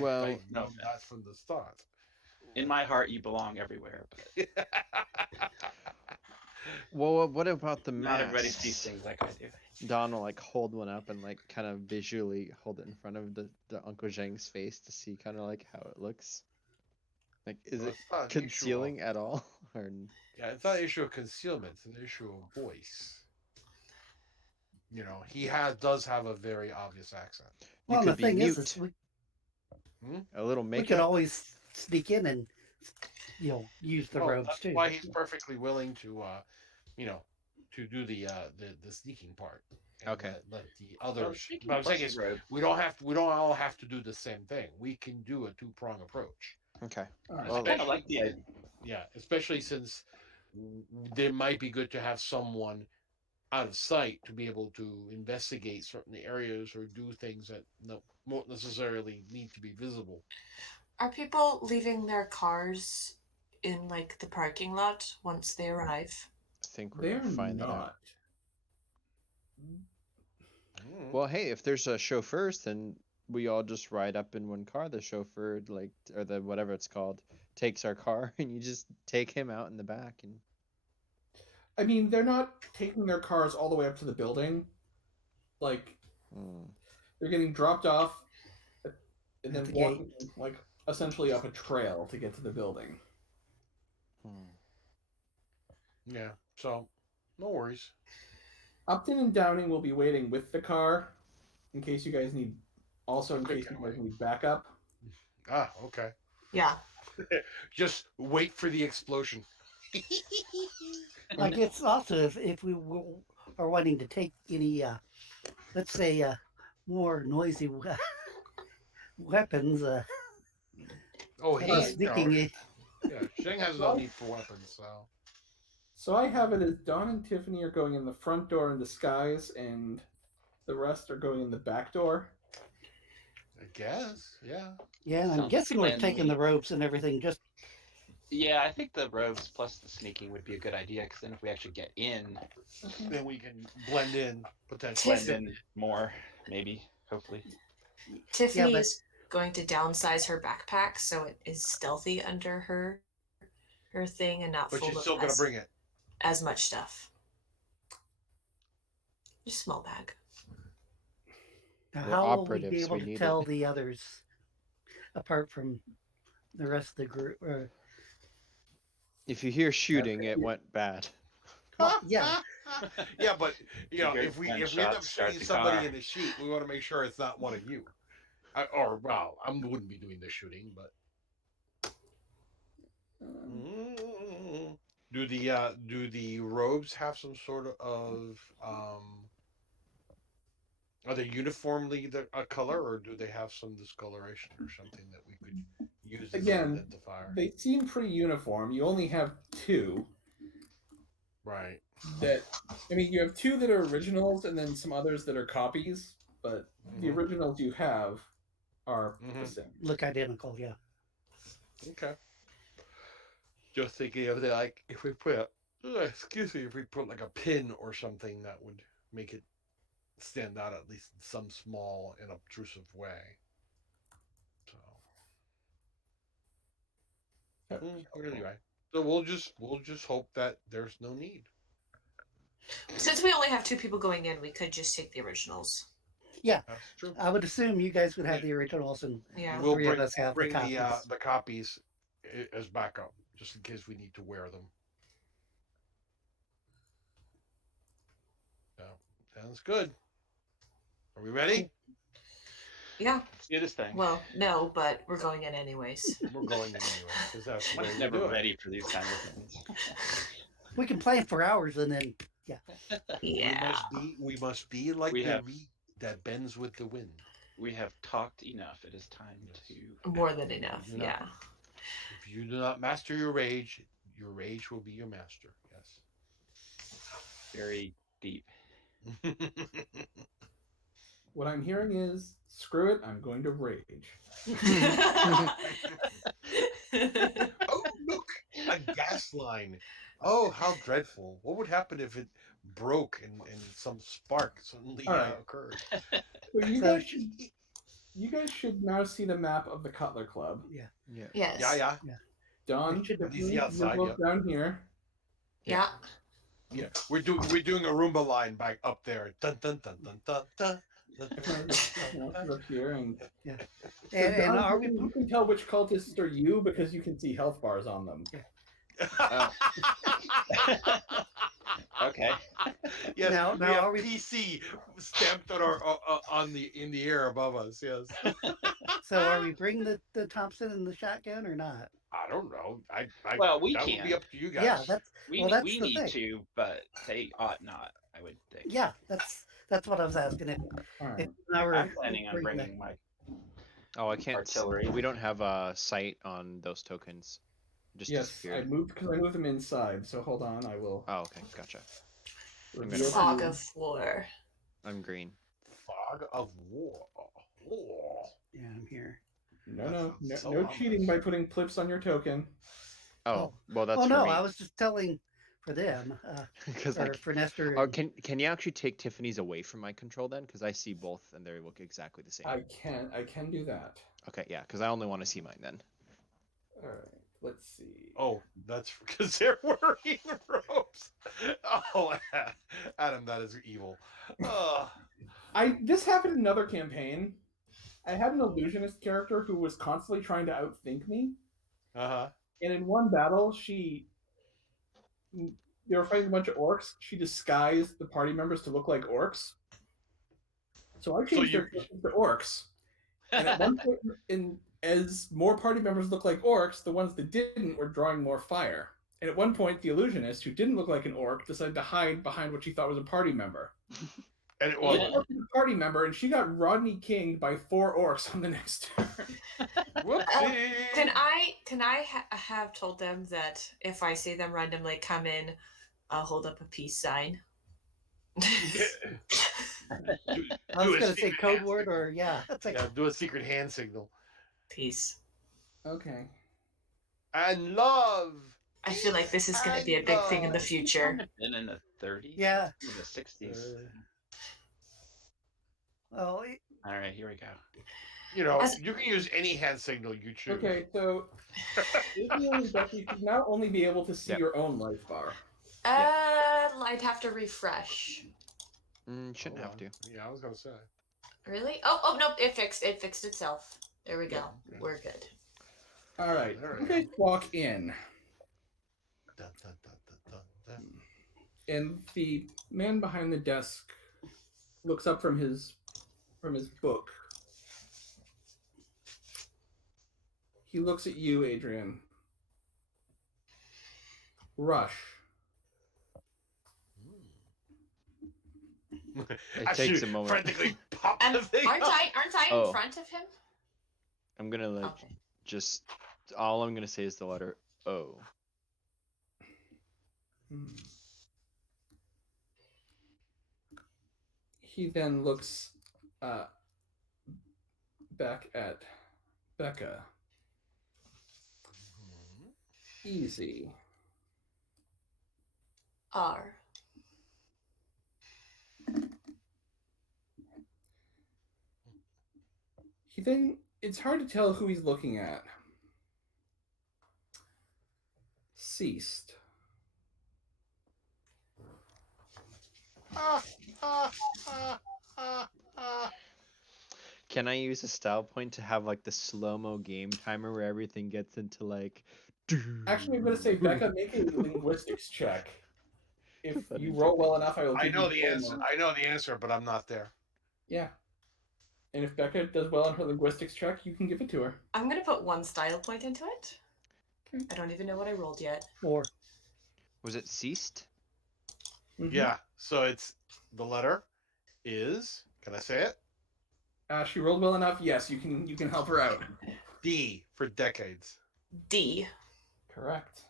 Well- I've No known that from the start. In my heart, you belong everywhere, but Well, what about the not everybody masks? sees things like I do. Don will like hold one up and like kind of visually hold it in front of the Uncle Zheng's face to see kind of like how it looks. Like, is Well, it it's not an issue of- concealing at all? Or Yeah, it's not an issue of concealment. It's an issue of voice. You know, he does have a very obvious accent. Well, could the be thing mute. is A little we could makeup. always sneak in and use the Well, robes that's too. why he's perfectly willing to, to do the sneaking part. And Okay. Let the Well, others. speaking But I'm saying plus is, robe, we don't all have to do the same thing. We can do a two-prong approach. Okay. All right. I kind of like the idea. Yeah, especially since there might be good to have someone out of sight to be able to investigate certain areas or do things that won't necessarily need to be visible. Are people leaving their cars in like the parking lot once they arrive? I think we're They're gonna find that out. not. Well, hey, if there's a chauffeurs, then we all just ride up in one car. The chauffeur, or the whatever it's called, takes our car, and you just take him out in the back. And I mean, they're not taking their cars all the way up to the building. Like, they're getting dropped off and then the walking, like, essentially up a trail to get to the building. Yeah, so no worries. Upton and Downing will be waiting with the car in case you guys need. Also, in case you guys need backup. Ah, okay. Yeah. Just wait for the explosion. I guess also if we are wanting to take any, let's say, more noisy weapons, Oh, sneaking in. Yeah, Zheng has no need for weapons, so. So I have it as Dawn and Tiffany are going in the front door in disguise, and the rest are going in the back door. I guess, yeah. Yeah, I'm Sounds guessing we're cleanly. taking the robes and everything. Just Yeah, I think the robes plus the sneaking would be a good idea because then if we actually get in, Then we can blend in potentially. blend in more, maybe, hopefully. Tiffany but- is going to downsize her backpack so it is stealthy under her thing and not But full she's of still gonna bring it. as much stuff. Just a small bag. now, We're how will we operatives, be able we to need tell it. the others apart from the rest of the group? if you hear shooting, it went bad. Well, yeah, Yeah, but You hear if we end up gunshots, start shooting the somebody car. in the shoot, we want to make sure it's not one of you. I wouldn't be doing the shooting, but do the robes have some sort of are they uniformly a color, or do they have some discoloration or something that we could use as Again, an identifier? They seem pretty uniform. You only have two. Right. You have two that are originals and then some others that are copies, but the originals you have are the same. look identical. Yeah. Okay. Just thinking of if we put if we put like a pin or something that would make it stand out at least in some small and obtrusive way. So anyway, so we'll just hope that there's no need. Since we only have 2 people going in, we could just take the originals. Yeah, That's true. I would assume you guys would have the originals, and Yeah. We'll three bring, of us have bring the copies. the copies as backup, just in case we need to wear them. So, sounds good. Are we ready? Yeah. Let's do this thing. Well, no, but we're going in anyways. We're going in anyway, because that's the way I'm we never do it. ready for these kinds of things. We can plan for hours, and then Yeah. We must be like We the have- reed that bends with the wind. We have talked enough. It is time to. More than enough. You know. Yeah. If you do not master your rage will be your master. Very deep. Yes. What I'm hearing is, screw it, I'm going to rage. Oh, look! A gas line. Oh, how dreadful. What would happen if it broke and some spark suddenly All right. occurred? So you guys should now see the map of the Cutler Club. Yeah. Yes. Yeah. Dawn, It should be the outside, you're both down here. Yeah. Yeah. We're doing a Roomba line back up there. Dun dun dun dun dun dun. Up here, and and Dawn, are we? you can tell which cultists are you because you can see health bars on them. Okay. Yes, Now- we now have are we- PC stamped on our in the air above us. Yes. So are we bringing the Thompson and the shotgun or not? I don't know. Well, we that would can. be up to you guys. Yeah, that's We well, that's we the need thing. to, but they ought not. I would think. Yeah, that's what I was asking. If All right. I were I'm planning on bringing bringing my. Oh, I can't. Artillery. We don't have a sight on those tokens. Just Yes, disappeared. I moved them inside. So hold on, I will. Oh, okay, gotcha. reveal gonna- to Fog you. of war. I'm green. Fog of war. yeah, I'm here. No, That no, sounds no, so no ominous. cheating by putting clips on your token. Oh, well, that's Oh for no, me. I was just telling for them, Because or for Nestor. oh, and- can you actually take Tiffany's away from my control then? Because I see both and they look exactly the same. I can do that. Okay, yeah, because I only want to see mine then. All right, let's see. Oh, that's because they're wearing robes. Oh, Adam, that is evil. This happened in another campaign. I had an illusionist character who was constantly trying to outthink me, Uh-huh. and in one battle, they were fighting a bunch of orcs. She disguised the party members to look like orcs. So I changed their faces to orcs. And at one point, as more party members looked like orcs, the ones that didn't were drawing more fire. And at one point, the illusionist, who didn't look like an orc, decided to hide behind what she thought was a party member. And it Well, was it wasn't a party member, and she got Rodney Kinged by 4 orcs on the next turn. whoopsie. Can I have told them that if I see them randomly come in, I'll hold up a peace sign? I was gonna say code word or yeah. It's like Yeah, do a secret hand signal. Peace. Okay. And love. I feel like this is going to be a big thing in the future. Been in the 30s. yeah. In the 60s. Well, All right, here we go. You know, As- you can use any hand signal you choose. Okay, so Adrian and Becky should now only be able to see Yep. your own life bar. I'd have to refresh. Shouldn't have to. Yeah, I was gonna say. Really? Oh no! It fixed itself. There we go. Yeah. We're good. All right. All right. You guys walk in, Dun, dun, dun, dun, dun, dun. and the man behind the desk looks up from his book. He looks at you, Adrian. Rush. It I takes should a moment. frantically pop And the thing aren't up. I Oh. in front of him? I'm gonna like Okay. just all I'm gonna say is the letter O. He then looks back at Becca. Easy. R. He then, it's hard to tell who he's looking at. Ceased. Can I use a style point to have like the slow-mo game timer where everything gets into like Actually, I'm going to say, Becca, make a linguistics check. If That'd you be roll well enough, I will I give know you the answer. full I know the answer, but I'm not there. Yeah. And if Becca does well on her linguistics check, you can give it to her. I'm gonna put 1 style point into it. Okay. I don't even know what I rolled yet. 4. Was it ceased? Mhm. Yeah. So it's the letter is. Can I say it? She rolled well enough. Yes, you can help her out. D for decades. D. Correct.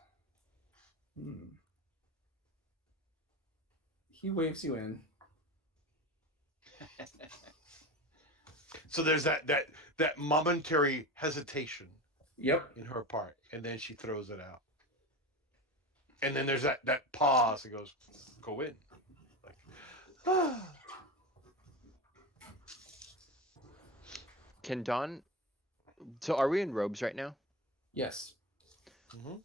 He waves you in. So there's that momentary hesitation Yep. in her part, and then she throws it out. And then there's that pause. It goes, go in. Like, Can Dawn? So are we in robes right now? Yes. mhm.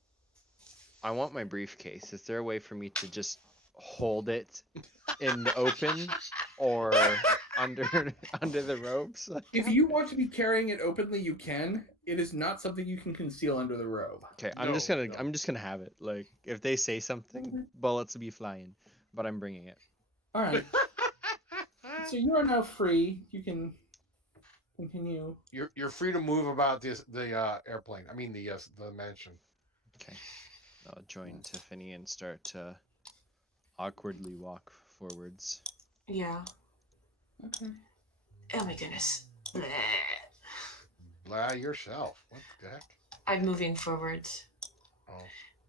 I want my briefcase. Is there a way for me to just hold it in the open or under the robes? If you want to be carrying it openly, you can. it is not something you can conceal under the robe. Okay, No, I'm just gonna no. have it. Like if they say something, bullets will be flying, but I'm bringing it. All right. So you are now free. You can continue. You're free to move about the airplane. I mean the mansion. Okay, I'll join Tiffany and start to awkwardly walk forwards. Yeah. Okay. Oh my goodness. Bleh. Blah yourself. What the heck? I'm moving forwards. Oh.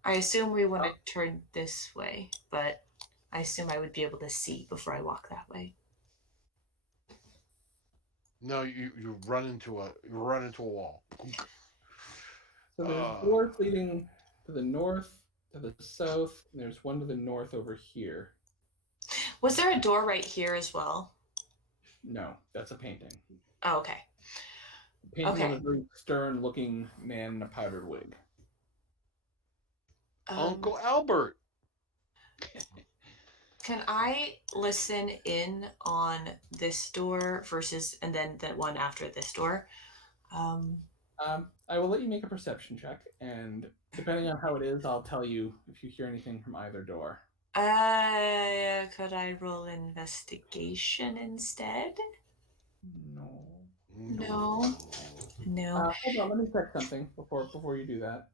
I assume we want to turn this way, but I assume I would be able to see before I walk that way. No, you run into a wall. So there's doors leading to the north, to the south, and there's one to the north over here. Was there a door right here as well? No, that's a painting. Oh, okay. A painting Okay. of a very stern-looking man in a powdered wig. Uncle Albert. Can I listen in on this door versus, and then the one after this door? I will let you make a perception check, and depending on how it is, I'll tell you if you hear anything from either door. Could I roll investigation instead? No. No. No. Hold on, let me check something before you do that.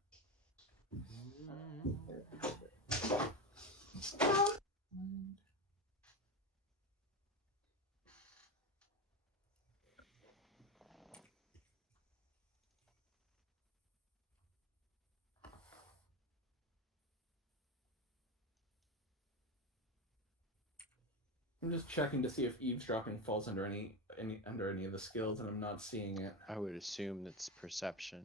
I'm just checking to see if eavesdropping falls under any of the skills, and I'm not seeing it. I would assume that's perception.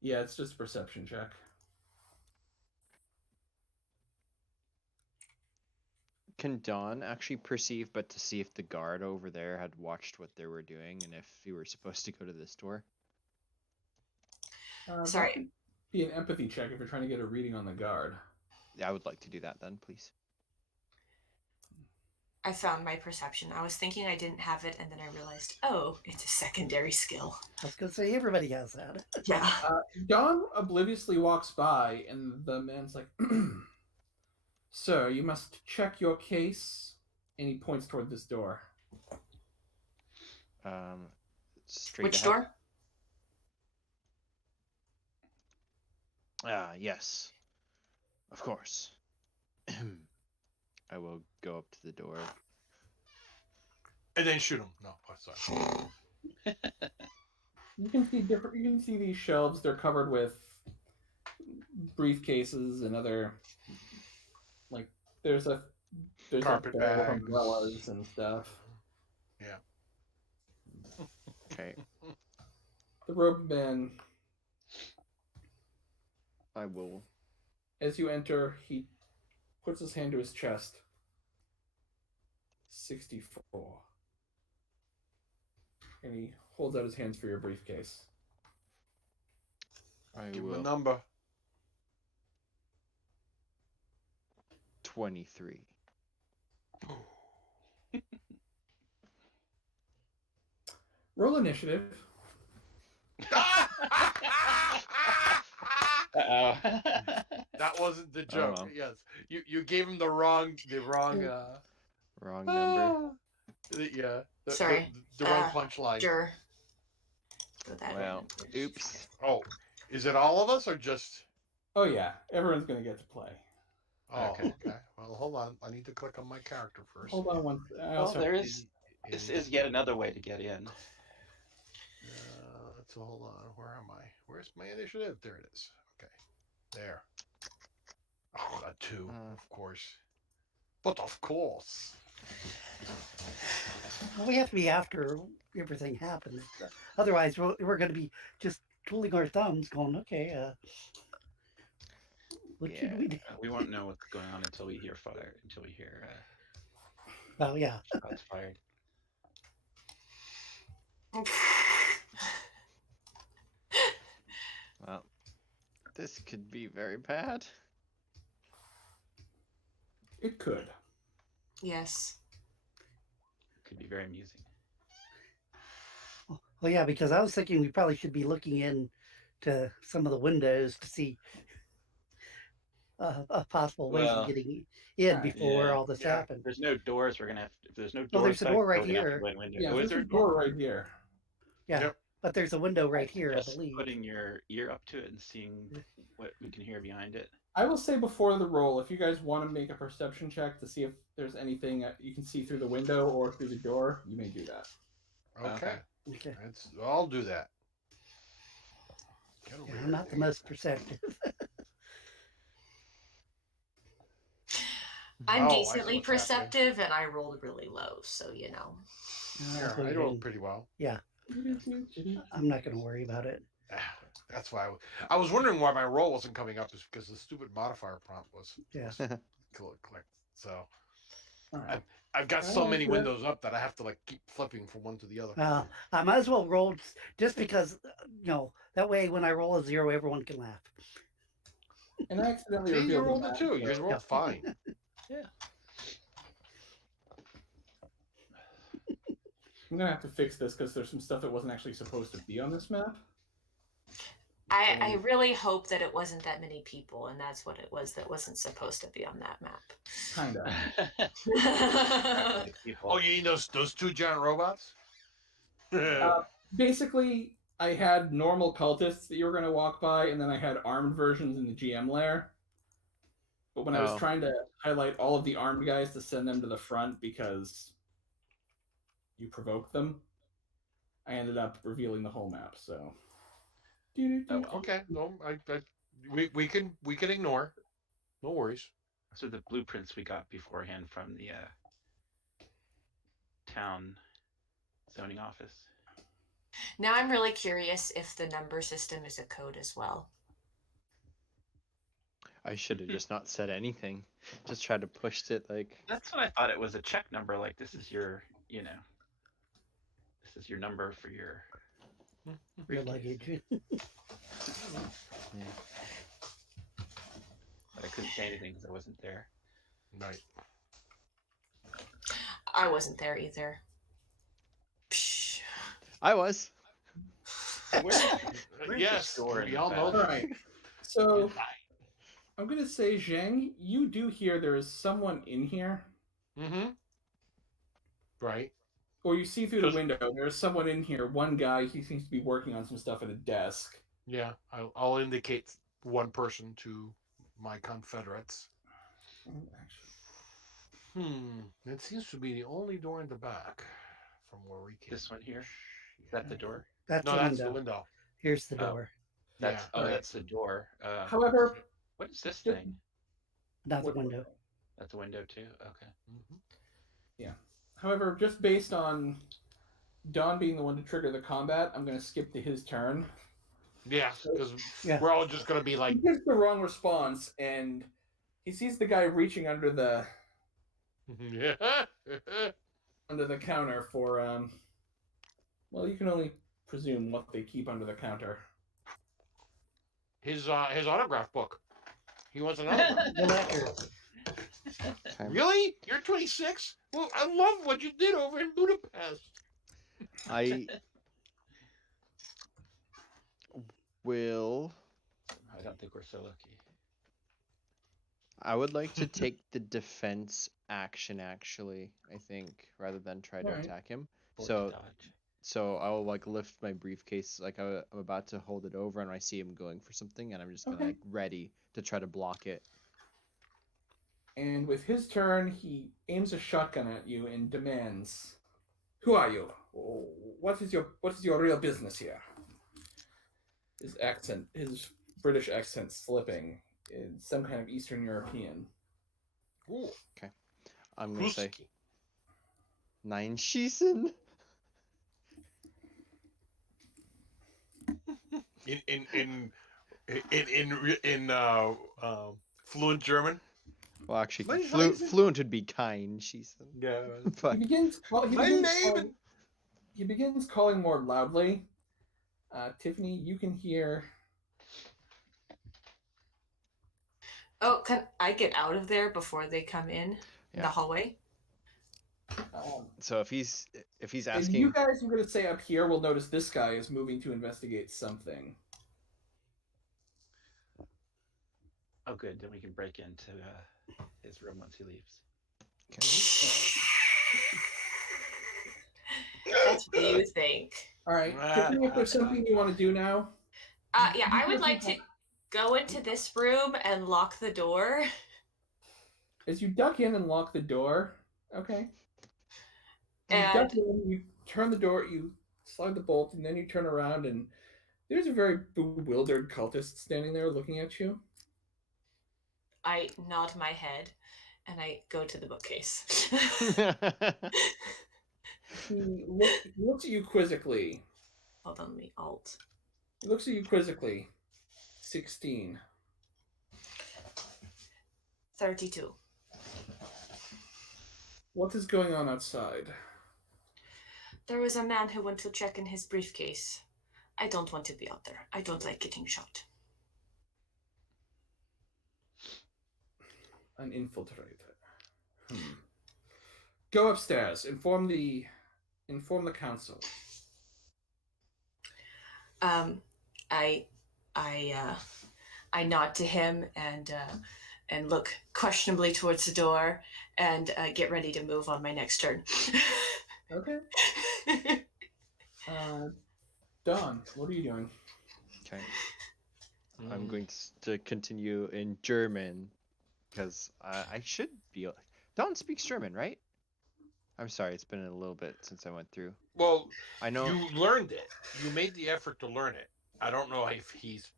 Yeah, it's just a perception check. Can Dawn actually perceive, but to see if the guard over there had watched what they were doing and if you were supposed to go to this door? Sorry. That would be an empathy check if you're trying to get a reading on the guard. Yeah, I would like to do that then, please. I found my perception. I was thinking I didn't have it, and then I realized, oh, it's a secondary skill. I was gonna say everybody has that. Yeah. Dawn obliviously walks by, and the man's like, "Sir, you must check your case." And he points toward this door. Straight Which ahead. door? Yes. Of course. I will go up to the door. And then shoot him. No, oh, sorry. You can see these shelves. They're covered with briefcases and other, like, there's Carpet bags, umbrellas and stuff. Yeah. Okay. The robed man. I will. As you enter, he puts his hand to his chest. 64. And he holds out his hands for your briefcase. I Give will. him a number. 23. Roll initiative. Uh-oh. That wasn't the joke. well. Yes, you gave him the wrong Wrong number. Sorry. the wrong punchline. Sure. Go that Well, way. oops. Oh, is it all of us or just? Oh yeah, everyone's gonna get to play. Oh, Okay. okay. Well, hold on. I need to click on my character first. Hold on one. Well, there is. This is yet another way to get in. So hold on. Where am I? Where's my initiative? There it is. Okay. There. Oh, got 2, of course. But of course. Well, we have to be after everything happens. Otherwise, we're going to be just twiddling our thumbs, going, "Okay, what should we do?" We won't know what's going on until we hear fire. Until we hear. Well, yeah. Shots fired. Well, this could be very bad. It could. Yes. Could be very amusing. Well, yeah, because I was thinking we probably should be looking in to some of the windows to see possible ways Well, of getting in Alright. before yeah. all this Yeah. happened. If there's no doors, we're gonna have. If there's no Well, doors there's a back door there, right we're gonna have to here. go in window. Yeah, Oh, is there's there a a door? door right here. Yeah, Yep. but there's a window right here, I Just believe. putting your ear up to it and seeing what we can hear behind it. I will say before the roll, if you guys want to make a perception check to see if there's anything you can see through the window or through the door, you may do that. Okay. Okay. I'll do that. Get over Yeah, here. I'm not the most perceptive. I'm Oh, I see decently what's happening. perceptive, and I rolled really low, so you know. Yeah, I rolled pretty well. Yeah, I'm not going to worry about it. That's why I was wondering why my roll wasn't coming up, is because the stupid modifier prompt was Yeah. clicked. So Alright. I've got so many windows up that I have to like keep flipping from one to the other. I might as well roll just because, that way when I roll a 0, everyone can laugh. And I accidentally See, you revealed rolled the it map, too. You so- rolled fine. I'm gonna have to fix this because there's some stuff that wasn't actually supposed to be on this map. I really hope that it wasn't that many people, and that's what it was that wasn't supposed to be on that map. Kinda. Oh, you need those two giant robots? Basically, I had normal cultists that you were gonna walk by, and then I had armed versions in the GM lair. But when I was Oh. trying to highlight all of the armed guys to send them to the front because you provoked them, I ended up revealing the whole map. So, Okay, no, we can ignore. No worries. So the blueprints we got beforehand from the town zoning office. Now I'm really curious if the number system is a code as well. I should have just not said anything. Just tried to push it like. That's what I thought it was, a check number. Like this is your, this is your number for your Your briefcase. luggage. But I couldn't say anything because I wasn't there. Right. I wasn't there either. Psh. I was. Where's Yes, the door in we the all know back? that. Alright. So, I'm gonna say, Zheng, you do hear there is someone in here. Mm-hmm. Right. Or you see through the window, there's someone in here. One guy, he seems to be working on some stuff at a desk. Yeah, I'll indicate one person to my confederates. It seems to be the only door in the back from where we came. This one here? Is that the door? That's No, the that's window. the window. Here's the Oh. door. That's Yeah. that's the door. However, What is this Yep. thing? Not the window. That's a window too. Okay. however, just based on Don being the one to trigger the combat, I'm going to skip to his turn. Yeah, because Yeah. we're all just gonna be like, He gets the wrong response, and he sees the guy reaching under the yeah. counter for well, you can only presume what they keep under the counter. His autograph book. He wants an autograph. The letter. Okay. Really? You're 26? Well, I love what you did over in Budapest. I will. I don't think we're so lucky. I would like to take the defense action, actually. I think, rather than try to Alright. attack him. Force So, dodge. so I'll like lift my briefcase, like I'm about to hold it over, and I see him going for something, and I'm just gonna Okay. like ready to try to block it. And with his turn, he aims a shotgun at you and demands, "Who are you? What is your real business here?" His British accent slipping in some kind of Eastern European. Ooh. I'm gonna say Ruski. 9 Schießen. In fluent German. Well, actually, Nein, fluent would be kein Schießen. Yeah. But He begins Mein Leben. he begins calling more loudly. Tiffany, you can hear. Oh, can I get out of there before they come in the Yeah. hallway? So if he's And you asking, guys, I'm going to say up here, will notice this guy is moving to investigate something. Oh, good. Then we can break into his room once he leaves. That's what you think. All right, Tiffany, if there's something you want to do now, Yeah, I would like to go into this room and lock the door. as you duck in and lock the door, okay. You And duck in, you turn the door, you slide the bolt, and then you turn around, and there's a very bewildered cultist standing there looking at you. I nod my head and I go to the bookcase. He looks at you quizzically. Hold on, let me alt. He looks at you quizzically. 16. 32. What is going on outside? There was a man who went to check in his briefcase. I don't want to be out there. I don't like getting shot. An infiltrator. Go upstairs. Inform the council. I nod to him and look questionably towards the door and get ready to move on my next turn. Okay. Don, what are you doing? Okay. I'm going to continue in German because I should be. Don speaks German, right? I'm sorry, it's been a little bit since I went through. Well, I know you learned it. You made the effort to learn it. I don't know if he's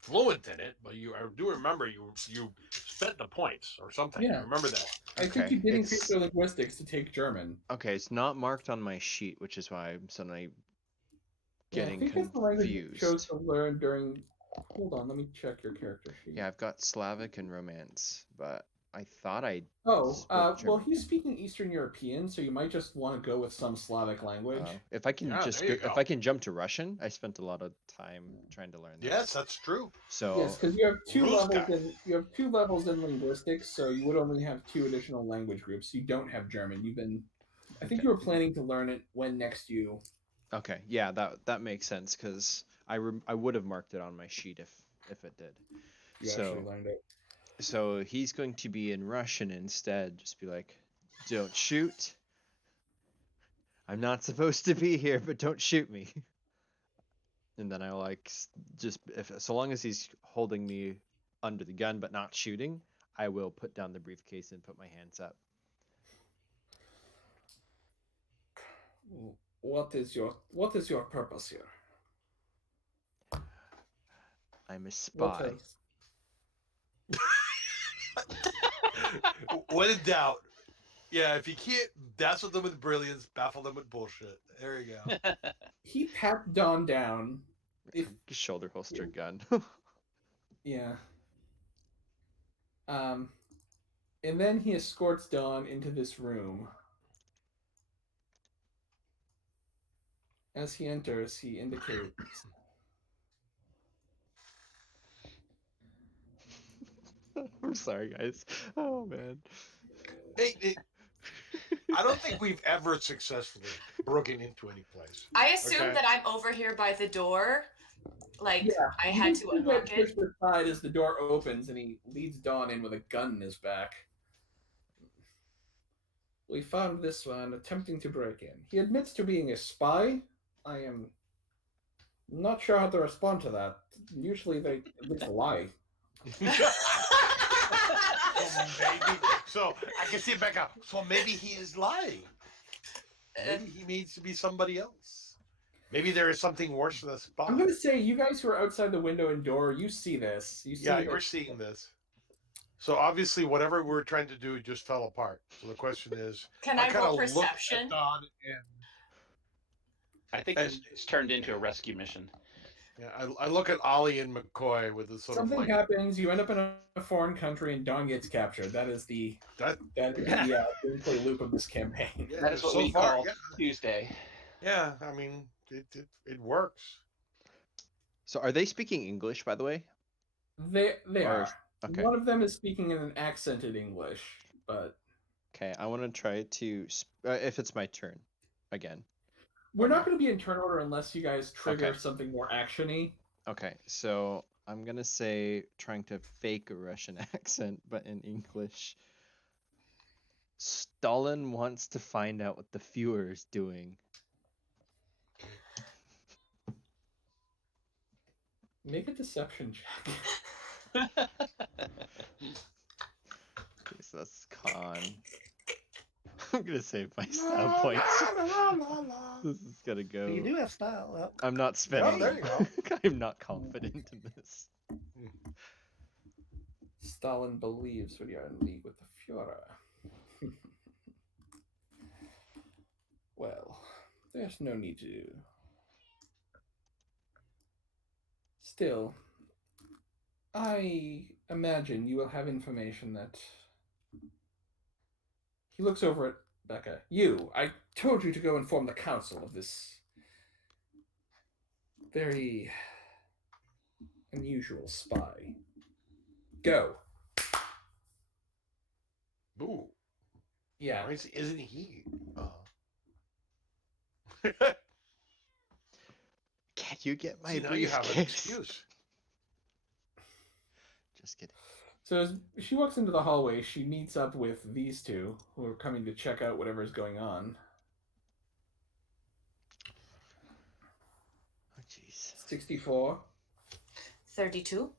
fluent in it, but I do remember you spent the points or something. Yeah. I remember that. I think you did increase your linguistics to take German. Okay, it's not marked on my sheet, which is why I'm suddenly getting I think that's the language you confused. chose to learn during. Hold on, let me check your character sheet. Yeah, I've got Slavic and Romance, but I thought I. Oh, spoke well, German. he's speaking Eastern European, so you might just want to go with some Slavic language. If I can Yeah, just there you if go. I can jump to Russian, I spent a lot of time trying to learn that. Yes, that's true. So Yes, because you have two Ruska. levels in linguistics, so you would only have 2 additional language groups. You don't have German. I think Okay. you were planning to learn it when next you. Okay, yeah, that makes sense because I would have marked it on my sheet if it did. You So- actually learned it. So he's going to be in Russian instead. Just be like, "Don't shoot. I'm not supposed to be here, but don't shoot me." And then I so long as he's holding me under the gun but not shooting, I will put down the briefcase and put my hands up. What is your purpose here? I'm a What spy. else? When in doubt, yeah, if you can't dazzle them with brilliance, baffle them with bullshit. There you go. He pat Don down. Shoulder holster gun. Yeah. And then he escorts Don into this room. As he enters, he indicates. I'm sorry, guys. Oh man. Hey, I don't think we've ever successfully broken into any place. I assume Okay. that I'm over here by the door. Like, Yeah, I you had can to see unlock that it. pushed aside as the door opens and he leads Don in with a gun in his back. We found this one attempting to break in. He admits to being a spy. I am not sure how to respond to that. Usually they at least lie. So I can see it back up. So maybe he is lying. Maybe he needs to be somebody else. Maybe there is something worse than a spy. I'm gonna say you guys who are outside the window and door, you see this. You see Yeah, that- you're seeing this. So obviously, whatever we're trying to do just fell apart. So the question is, Can I kinda roll looked at perception? Don and I think this is turned into a rescue mission. yeah, I look at Ollie and McCoy with this sort Something of like happens. You end up in a foreign country, and Don gets captured. That is the gameplay loop of this campaign. Yeah, That is what so we far, call yeah. Tuesday. Yeah, I mean, it works. So are they speaking English, by the way? They Or- are. Okay. One of them is speaking in an accented English, but Okay, I want to try to if it's my turn again. We're not going to be in turn order unless you guys trigger Okay. something more actiony. Okay, so I'm gonna say trying to fake a Russian accent, but in English. Stalin wants to find out what the Führer's doing. Make a deception check. Okay, so that's con. I'm gonna save my style points. This is gonna go. You do have style. Well, I'm not spending. there you go. I'm not confident in this. Stalin believes we are in league with the Führer. Well, there's no need to. Still, I imagine you will have information that. He looks over at Becca. I told you to go inform the council of this very unusual spy. Go. Ooh. Yeah. Isn't he? Can you get my See, now you have an briefcase? excuse. Just kidding. So as she walks into the hallway, she meets up with these two who are coming to check out whatever's going on. Oh, jeez. 64. 32.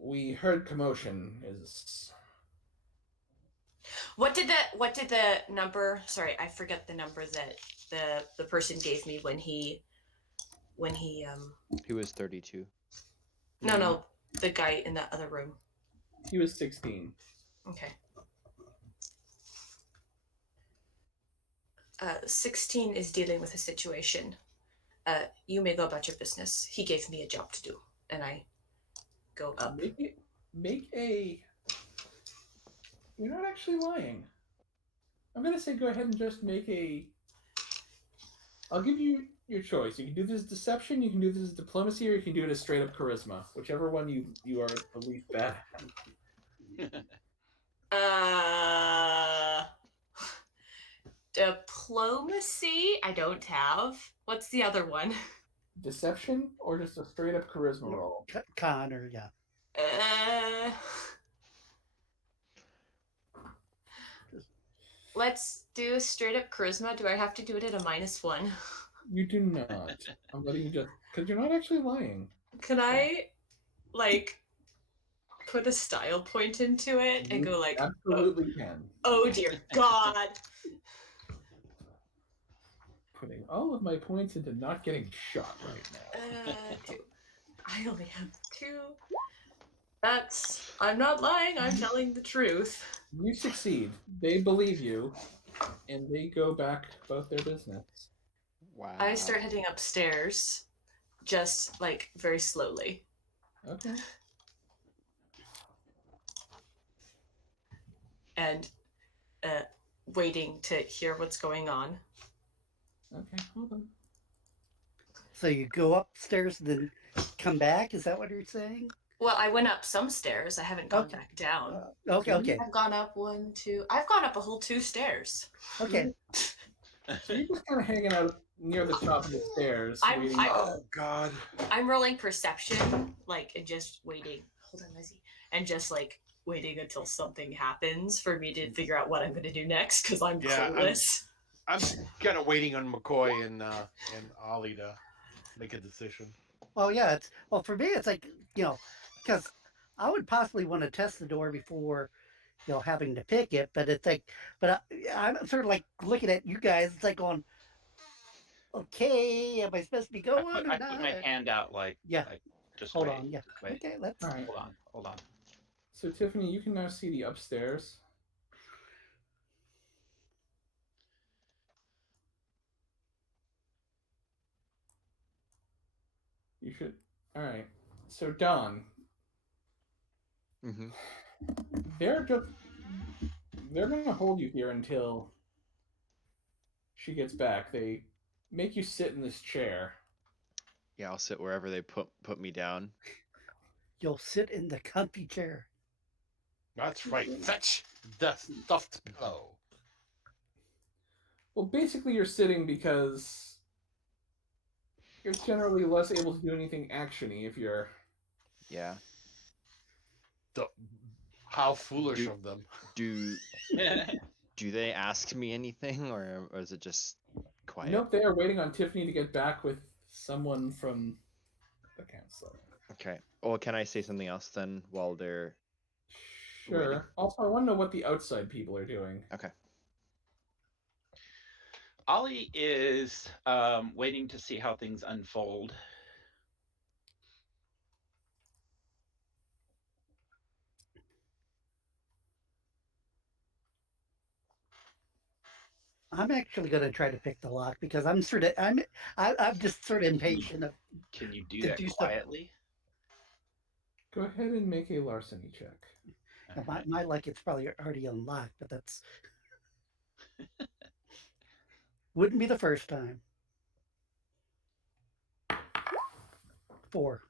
We heard commotion. Is What did the number? Sorry, I forget the number that the person gave me when he He was 32. no, the guy in that other room. he was 16. Okay. 16 is dealing with a situation. You may go about your business. He gave me a job to do, and I go up. Make a. You're not actually lying. I'm gonna say go ahead and just make a. I'll give you your choice. You can do this as deception, you can do this as diplomacy, or you can do it as straight up charisma. Whichever one you are the least bad at. Diplomacy. I don't have. What's the other one? Deception or just a straight up charisma roll? con or yeah. Let's do straight up charisma. Do I have to do it at a -1? You do not. I'm letting you just because you're not actually lying. Can I, like, put a style point into it and You go like, absolutely can. oh dear God. Putting all of my points into not getting shot right now. 2. I only have 2. I'm not lying, I'm telling the truth. You succeed. They believe you, and they go back about their business. Wow. I start heading upstairs, just like very slowly. Okay. And waiting to hear what's going on. Okay, hold on. So you go upstairs and then come back? Is that what you're saying? Well, I went up some stairs. I haven't gone back down. Okay. I've gone up 1, 2. I've gone up a whole 2 stairs. Okay. So you're just kind of hanging out near the top of the stairs. waiting. Oh God. I'm rolling perception, like, and just waiting. Hold on, Lizzie. And just like waiting until something happens for me to figure out what I'm going to do next because I'm clueless. I'm kind of waiting on McCoy and Ollie to make a decision. Well, yeah. For me, it's like, because I would possibly want to test the door before, having to pick it. But it's like, I'm sort of like looking at you guys. It's like going, okay, am I supposed to be going or I not? put my hand out like, Yeah. like just Hold wait, on. Yeah. just wait. Okay. Let's. All right. Hold on. So Tiffany, you can now see the upstairs. You should. All right. So Don, Mm-hmm. they're gonna hold you here until she gets back. They make you sit in this chair. Yeah, I'll sit wherever they put me down. You'll sit in the comfy chair. That's right. Fetch. The stuffed pillow. Well, basically, you're sitting because you're generally less able to do anything actiony if you're. Yeah. How foolish of them. Do they ask me anything, or is it just quiet? Nope, they are waiting on Tiffany to get back with someone from the council. Okay. Well, can I say something else then while they're Sure. waiting? Also, I want to know what the outside people are doing. Okay. Ollie is waiting to see how things unfold. I'm actually going to try to pick the lock because I'm just sort of impatient of. Can you do To that do stuff. quietly? Go ahead and make a larceny check. My luck, it's probably already unlocked, but that's wouldn't be the first time. 4.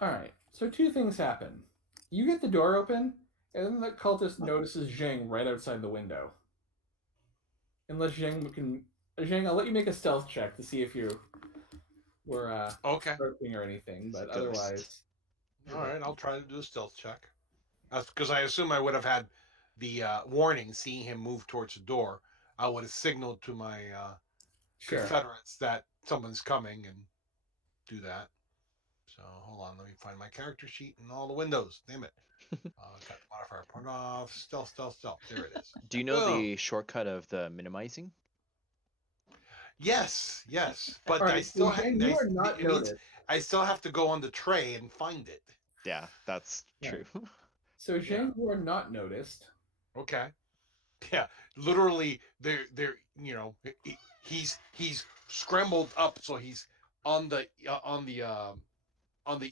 All right. So 2 things happen. You get the door open, and then the cultist notices Zheng right outside the window. Unless Zheng can. Zheng, I'll let you make a stealth check to see if you were Okay. approaching or anything, He's a but ghost. otherwise. All right, I'll try to do a stealth check. That's because I assume I would have had the warning, seeing him move towards the door. I would have signaled to my Sure. Confederates that someone's coming and do that. So hold on, let me find my character sheet and all the windows. Damn it. Got the modifier point off. Stealth. There it is. Do you know the shortcut of the minimizing? Yes. But All I right, still so Zheng, you are not noticed. I still have to go on the tray and find it. Yeah, that's Yeah. true. So Zheng, you are not noticed. Okay. Yeah, literally, he's scrambled up, so he's on the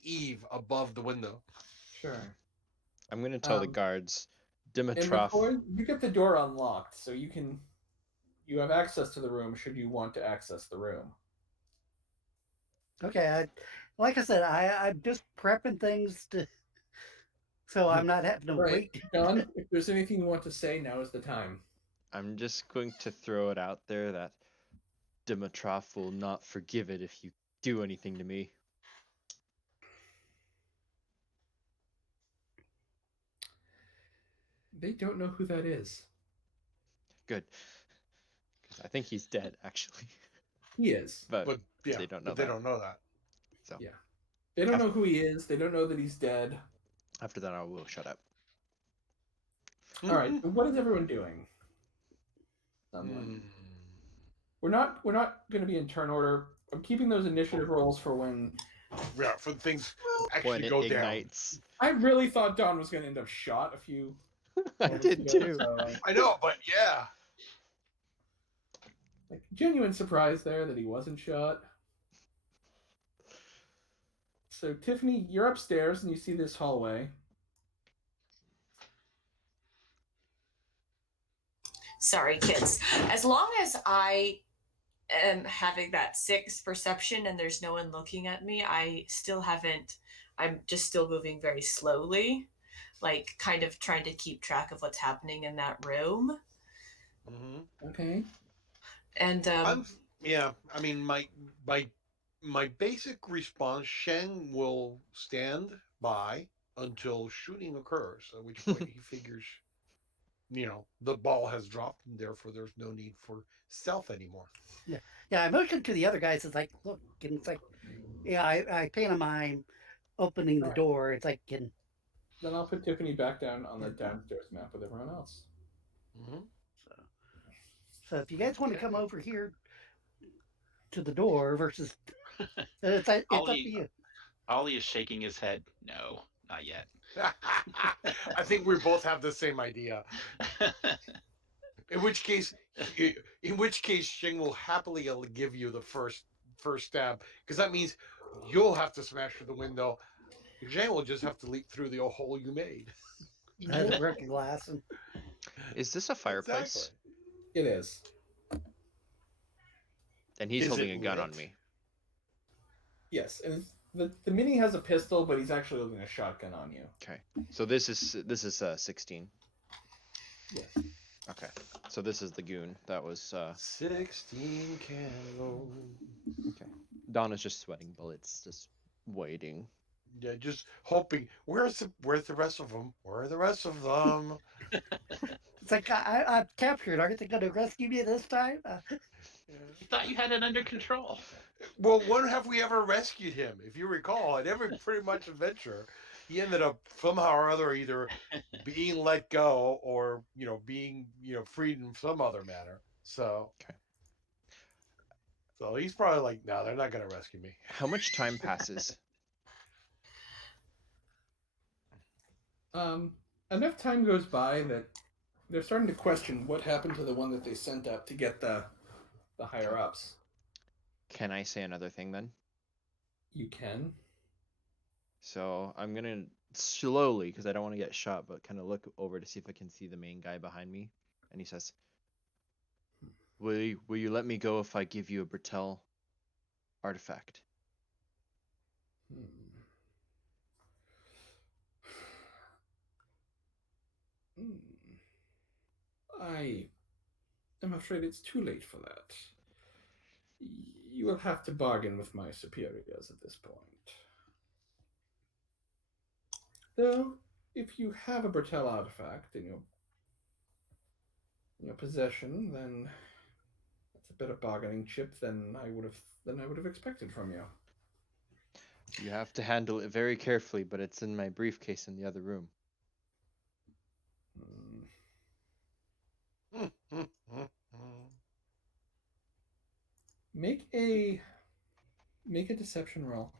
eave above the window. Sure. I'm gonna tell the guards, And Dimitrov. McCoy, you get the door unlocked, so you have access to the room should you want to access the room. Okay, like I said, I'm just prepping things so I'm not having to wait. John, if there's anything you want to say, now is the time. I'm just going to throw it out there that Dimitrov will not forgive it if you do anything to me. They don't know who that is. Good. Because I think he's dead, actually. He is. But they don't know they that. don't know that. So Yeah. They don't know who he is. They don't know that he's dead. after that, I will shut up. All right. What is everyone doing? We're not going to be in turn order. I'm keeping those initiative rolls for when. Yeah, for things When actually it go ignites. I really thought Don was going to end up shot a few. I did too. So, I know, but yeah. like, genuine surprise there that he wasn't shot. So Tiffany, you're upstairs and you see this hallway. Sorry, kids. As long as I am having that 6 perception and there's no one looking at me, I'm just still moving very slowly, like kind of trying to keep track of what's happening in that room. Okay. And I mean, my basic response, Zheng will stand by until shooting occurs, at which point he figures, the ball has dropped, and therefore there's no need for stealth anymore. Yeah, I motioned to the other guys. It's like, look, and it's like, yeah, I pantomime opening the door. It's like, Then I'll put Tiffany back down on the downstairs map with everyone else. So if you guys want to come over here to the door versus, it's up to you. Ollie is shaking his head. No, not yet. I think we both have the same idea. In which case, Zheng will happily give you the first stab, because that means you'll have to smash through the window. Zheng will just have to leap through the hole you made. Has a broken glass. Is this a fireplace? Exactly. It is. And he's Is holding it a gun lit? on me. Yes, and The mini has a pistol, but he's actually holding a shotgun on you. Okay. So this is 16. Yes. Okay. So this is the goon. That was 16 candles. okay. Donna's just sweating bullets, just waiting. Yeah, just hoping. Where's the rest of them? Where are the rest of them? It's like I'm captured. Aren't they going to rescue me this time? I thought you had it under control. Well, when have we ever rescued him? If you recall, in every pretty much adventure, he ended up somehow or other either being let go or being freed in some other manner. So, Okay. so he's probably like, no, they're not going to rescue me. How much time passes? Enough time goes by that they're starting to question what happened to the one that they sent up to get the higher ups. Can I say another thing then? You can. So I'm gonna slowly, because I don't want to get shot, but kind of look over to see if I can see the main guy behind me. And he says, will you let me go if I give you a Bertel artifact? I am afraid it's too late for that. You will have to bargain with my superiors at this point. Though, if you have a Bertel artifact in your possession, then it's a better bargaining chip than I would have expected from you. You have to handle it very carefully, but it's in my briefcase in the other room. Make a deception roll.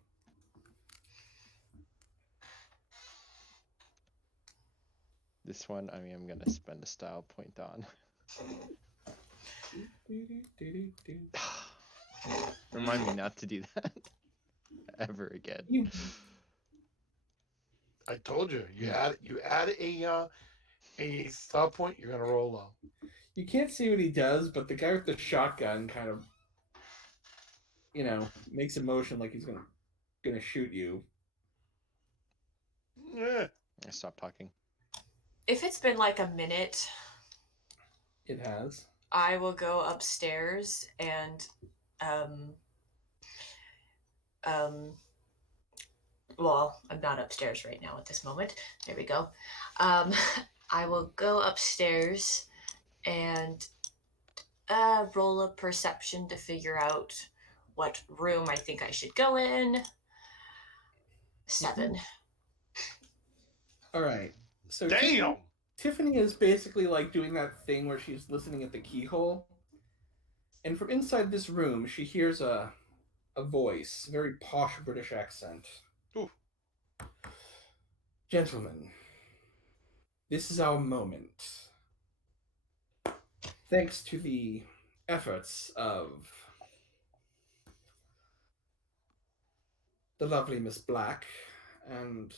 This one, I mean, I'm gonna spend a style point on. Remind me not to do that ever again. I told you, you add a style point, you're gonna roll low. You can't see what he does, but the guy with the shotgun kind of, makes a motion like he's gonna shoot you. Yeah. I stopped talking. If it's been like a minute, It has. I will go upstairs and well, I'm not upstairs right now at this moment. There we go. I will go upstairs and roll a perception to figure out what room I think I should go in. 7. All right. So Damn. Tiffany is basically like doing that thing where she's listening at the keyhole, and from inside this room, she hears a voice, very posh British accent. Ooh. Gentlemen, this is our moment. Thanks to the efforts of the lovely Miss Black and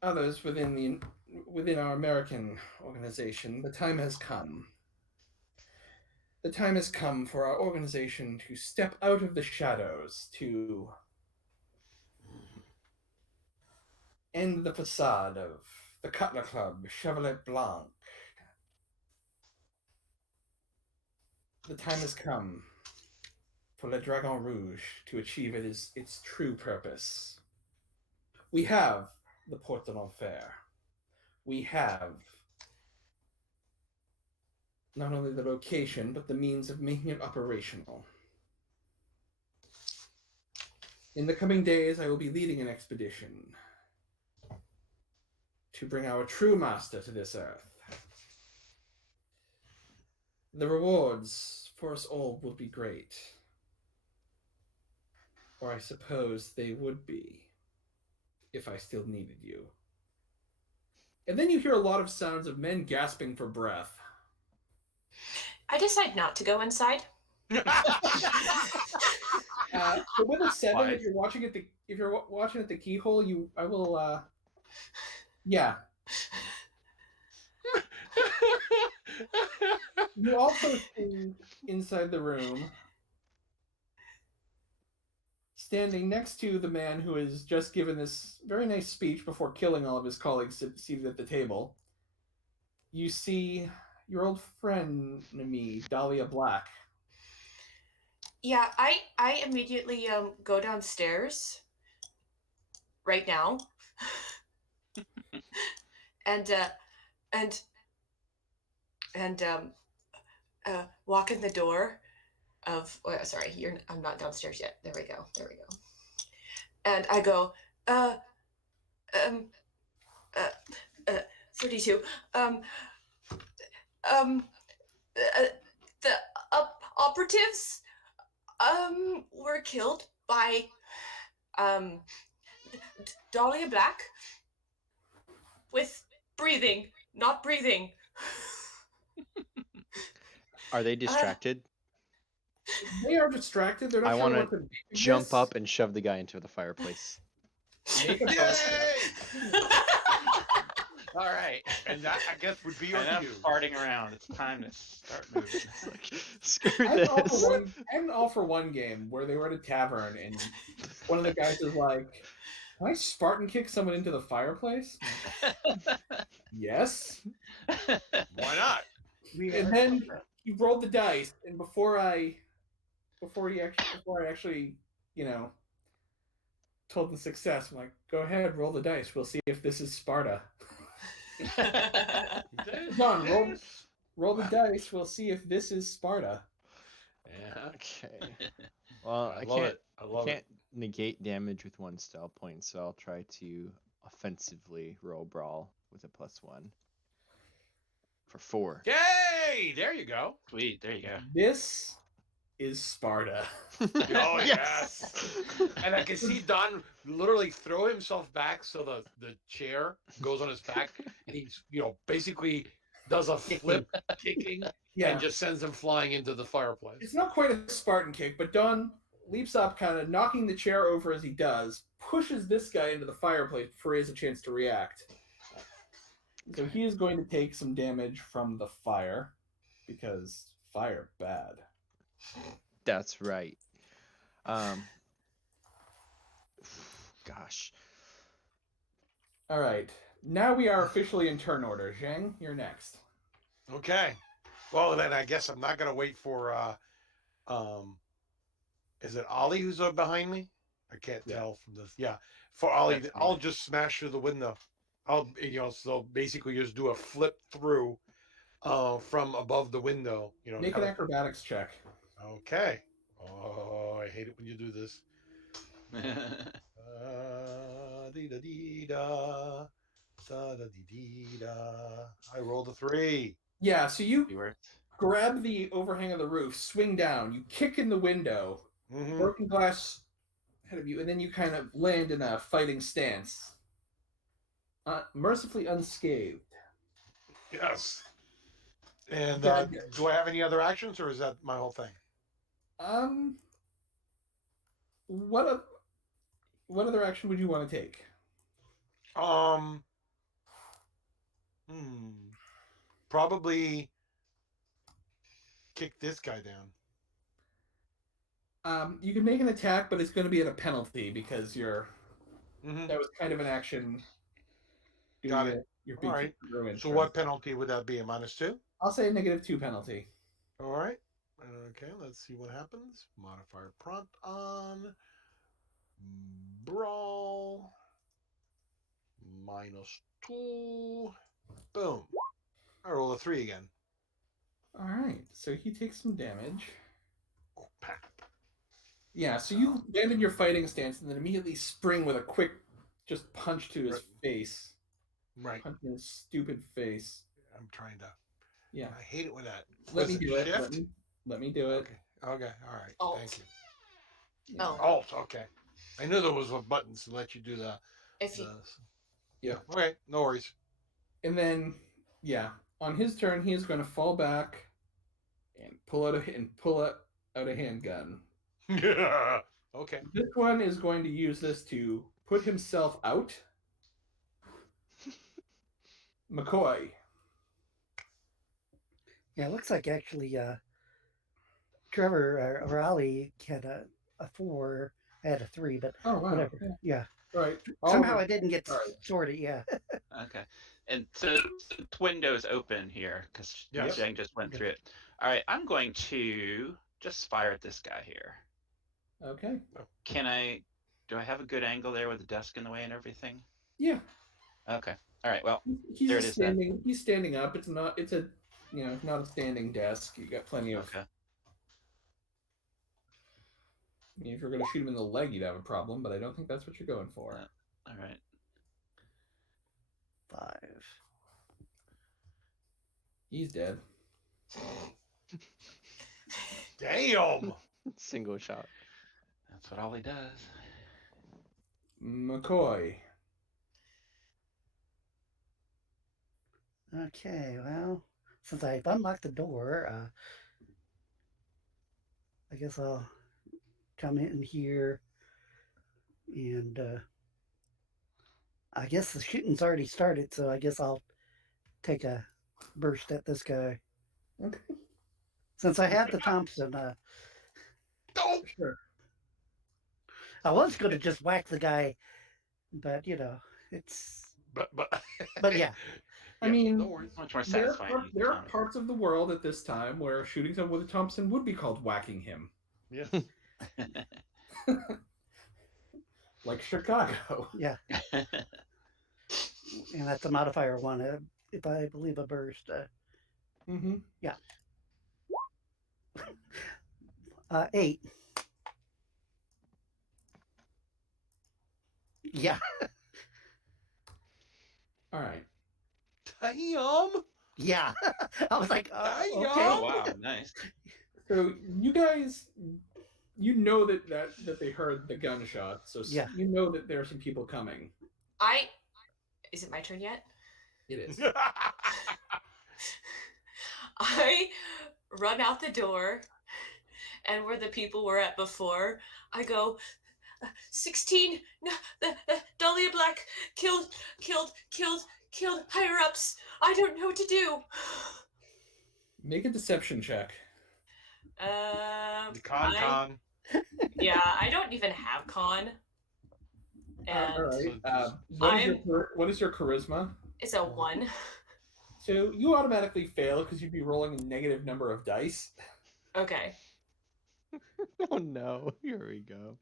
others within our American organization, the time has come. The time has come for our organization to step out of the shadows, to end the facade of the Cutler Club, Chevrolet Blanc. The time has come for Le Dragon Rouge to achieve its true purpose. We have the Porte de l'Enfer. We have not only the location, but the means of making it operational. In the coming days, I will be leading an expedition to bring our true master to this earth. The rewards for us all will be great. Or I suppose they would be, if I still needed you. And then you hear a lot of sounds of men gasping for breath. I decide not to go inside. But with a 7, if you're watching at the keyhole, I will. Yeah. You also see inside the room standing next to the man who has just given this very nice speech before killing all of his colleagues seated at the table, you see your old friend, me, Dahlia Black. Yeah, I immediately go downstairs right now, and walk in the door of. Oh, sorry, I'm not downstairs yet. There we go. And I go, um, 32. The operatives were killed by Dahlia Black with not breathing. Are they distracted? They are distracted. They're not I sure want what to to make of jump this. up and shove the guy into the fireplace. Make a bonus check. Yay! All right. And that, I guess, would be your Enough cue. farting around. It's time to start moving. It's like, screw I'm all for one game where they were at a tavern and one of the guys is like, "Can I Spartan kick someone into the fireplace?" Yes. Why not? And then he rolled the dice, and before I actually, told the success, I'm like, "Go ahead, roll the dice. We'll see if this is Sparta." John, roll the dice. We'll see if this is Sparta. Yeah. Okay. Well, I love can't. it. I love can't negate damage with 1 style point, so I'll try to offensively roll brawl with a +1 for 4. it. Yay! There you go. Sweet. There you go. This is Sparta. Oh, yes. And I can see Don literally throw himself back so the chair goes on his back, and he's basically does a flip kicking Yeah. and just sends him flying into the fireplace. It's not quite a Spartan kick, but Don leaps up, kind of knocking the chair over as he does, pushes this guy into the fireplace before he has a chance to react. So he is going to take some damage from the fire, because fire bad. That's right. Gosh. All right. Now we are officially in turn order. Zheng, you're next. Okay. Well, then I guess I'm not gonna wait for is it Ollie who's behind me? I can't tell from this. Yeah. For Ollie, That's I'll me. just smash through the window. So basically just do a flip through from above the window, Make an acrobatics check. Okay. Oh, I hate it when you do this. Dee-da-dee-da, da-da-dee-dee-da. I rolled a 3. Yeah, so you Be worth. grab the overhang of the roof, swing down, you kick in the window, Mhm. broken glass ahead of you, and then you kind of land in a fighting stance. Mercifully unscathed. Yes. And Yeah. do I have any other actions, or is that my whole thing? What other action would you want to take? Probably kick this guy down. You can make an attack, but it's going to be at a penalty because that was kind of an action. Got it. Your All right. ruined. So what penalty would that be? A -2? I'll say a -2 penalty. All right. Okay, let's see what happens. Modifier prompt on. Brawl. -2. Boom. I roll a 3 again. All right. So he takes some damage. Pat. Yeah. So you landed your fighting stance and then immediately spring with a quick, just punch to his face. Right. Punch in his stupid face. I'm trying to. Yeah. I hate it with that. Let me Was do it. Shift? Let me do it. Okay. All right. Alt. Thank you. Oh, Alt. Okay. I knew there was a button to let you do that. if you Yeah. Okay. No worries. And then, yeah, on his turn, he is going to fall back and pull out a handgun. Yeah. Okay. This one is going to use this to put himself out. McCoy. Yeah, it looks like actually Trevor or Ollie had a 4, I had a 3, but Oh wow. whatever. Yeah. All right. Somehow I didn't get All right. sorted. Yeah. Okay. And so the window's open here because Yes. Zheng just went Okay. through it. All right, I'm going to just fire at this guy here. Okay. Do I have a good angle there with the desk in the way and everything? Yeah. Okay. All right, well, He's there just it is then. standing. He's standing up. It's a not a standing desk. You got plenty of. Okay. I mean, if you're going to shoot him in the leg, you'd have a problem, but I don't think that's what you're going for. All right. 5. He's dead. Damn. Single shot. That's what Ollie does. McCoy. Okay. Well, since I've unlocked the door, I guess I'll come in here, and I guess the shooting's already started, so I guess I'll take a burst at this guy. Okay. Since I have the Thompson, Oh. Sure. I was going to just whack the guy, but it's. But Yeah. I mean, no worries. Much more There satisfying. are, there are parts of the world at this time where shooting someone with a Thompson would be called whacking him, Yes. like Chicago. Yeah. And that's a modifier 1, if I believe a burst. Mm-hmm. 8. Yeah. All right. Damn. Yeah. I was like, okay. Oh, wow, nice. So you guys, know that they heard the gunshot, so Yeah. you know that there are some people coming. Is it my turn yet? It is. I run out the door, and where the people were at before, I go, 16, no, the Dahlia Black killed higher ups. I don't know what to do. Make a deception check. Con. Yeah, I don't even have con. And All right. So What is your charisma? it's a 1. So you automatically fail because you'd be rolling a negative number of dice. Okay. Oh no, here we go.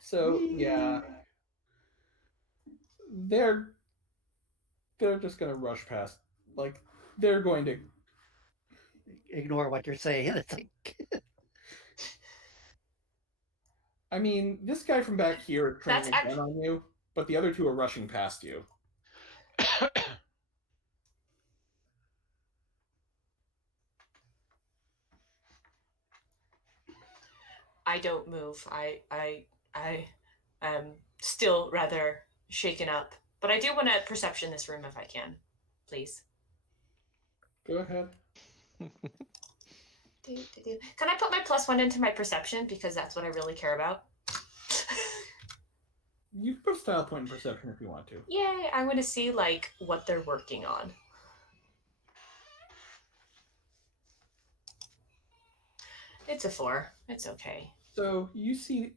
So yeah, they're just gonna rush past. Like they're going to. Ignore what you're saying. It's like, I mean, this guy from back here is That's training a gun on you, but the other two are rushing past you. I don't move. I am still rather shaken up, but I do want to perception this room if I can, please. Go ahead. Can I put my +1 into my perception because that's what I really care about? You can put a style point in perception if you want to. Yay! I want to see like what they're working on. It's a 4. It's okay. So you see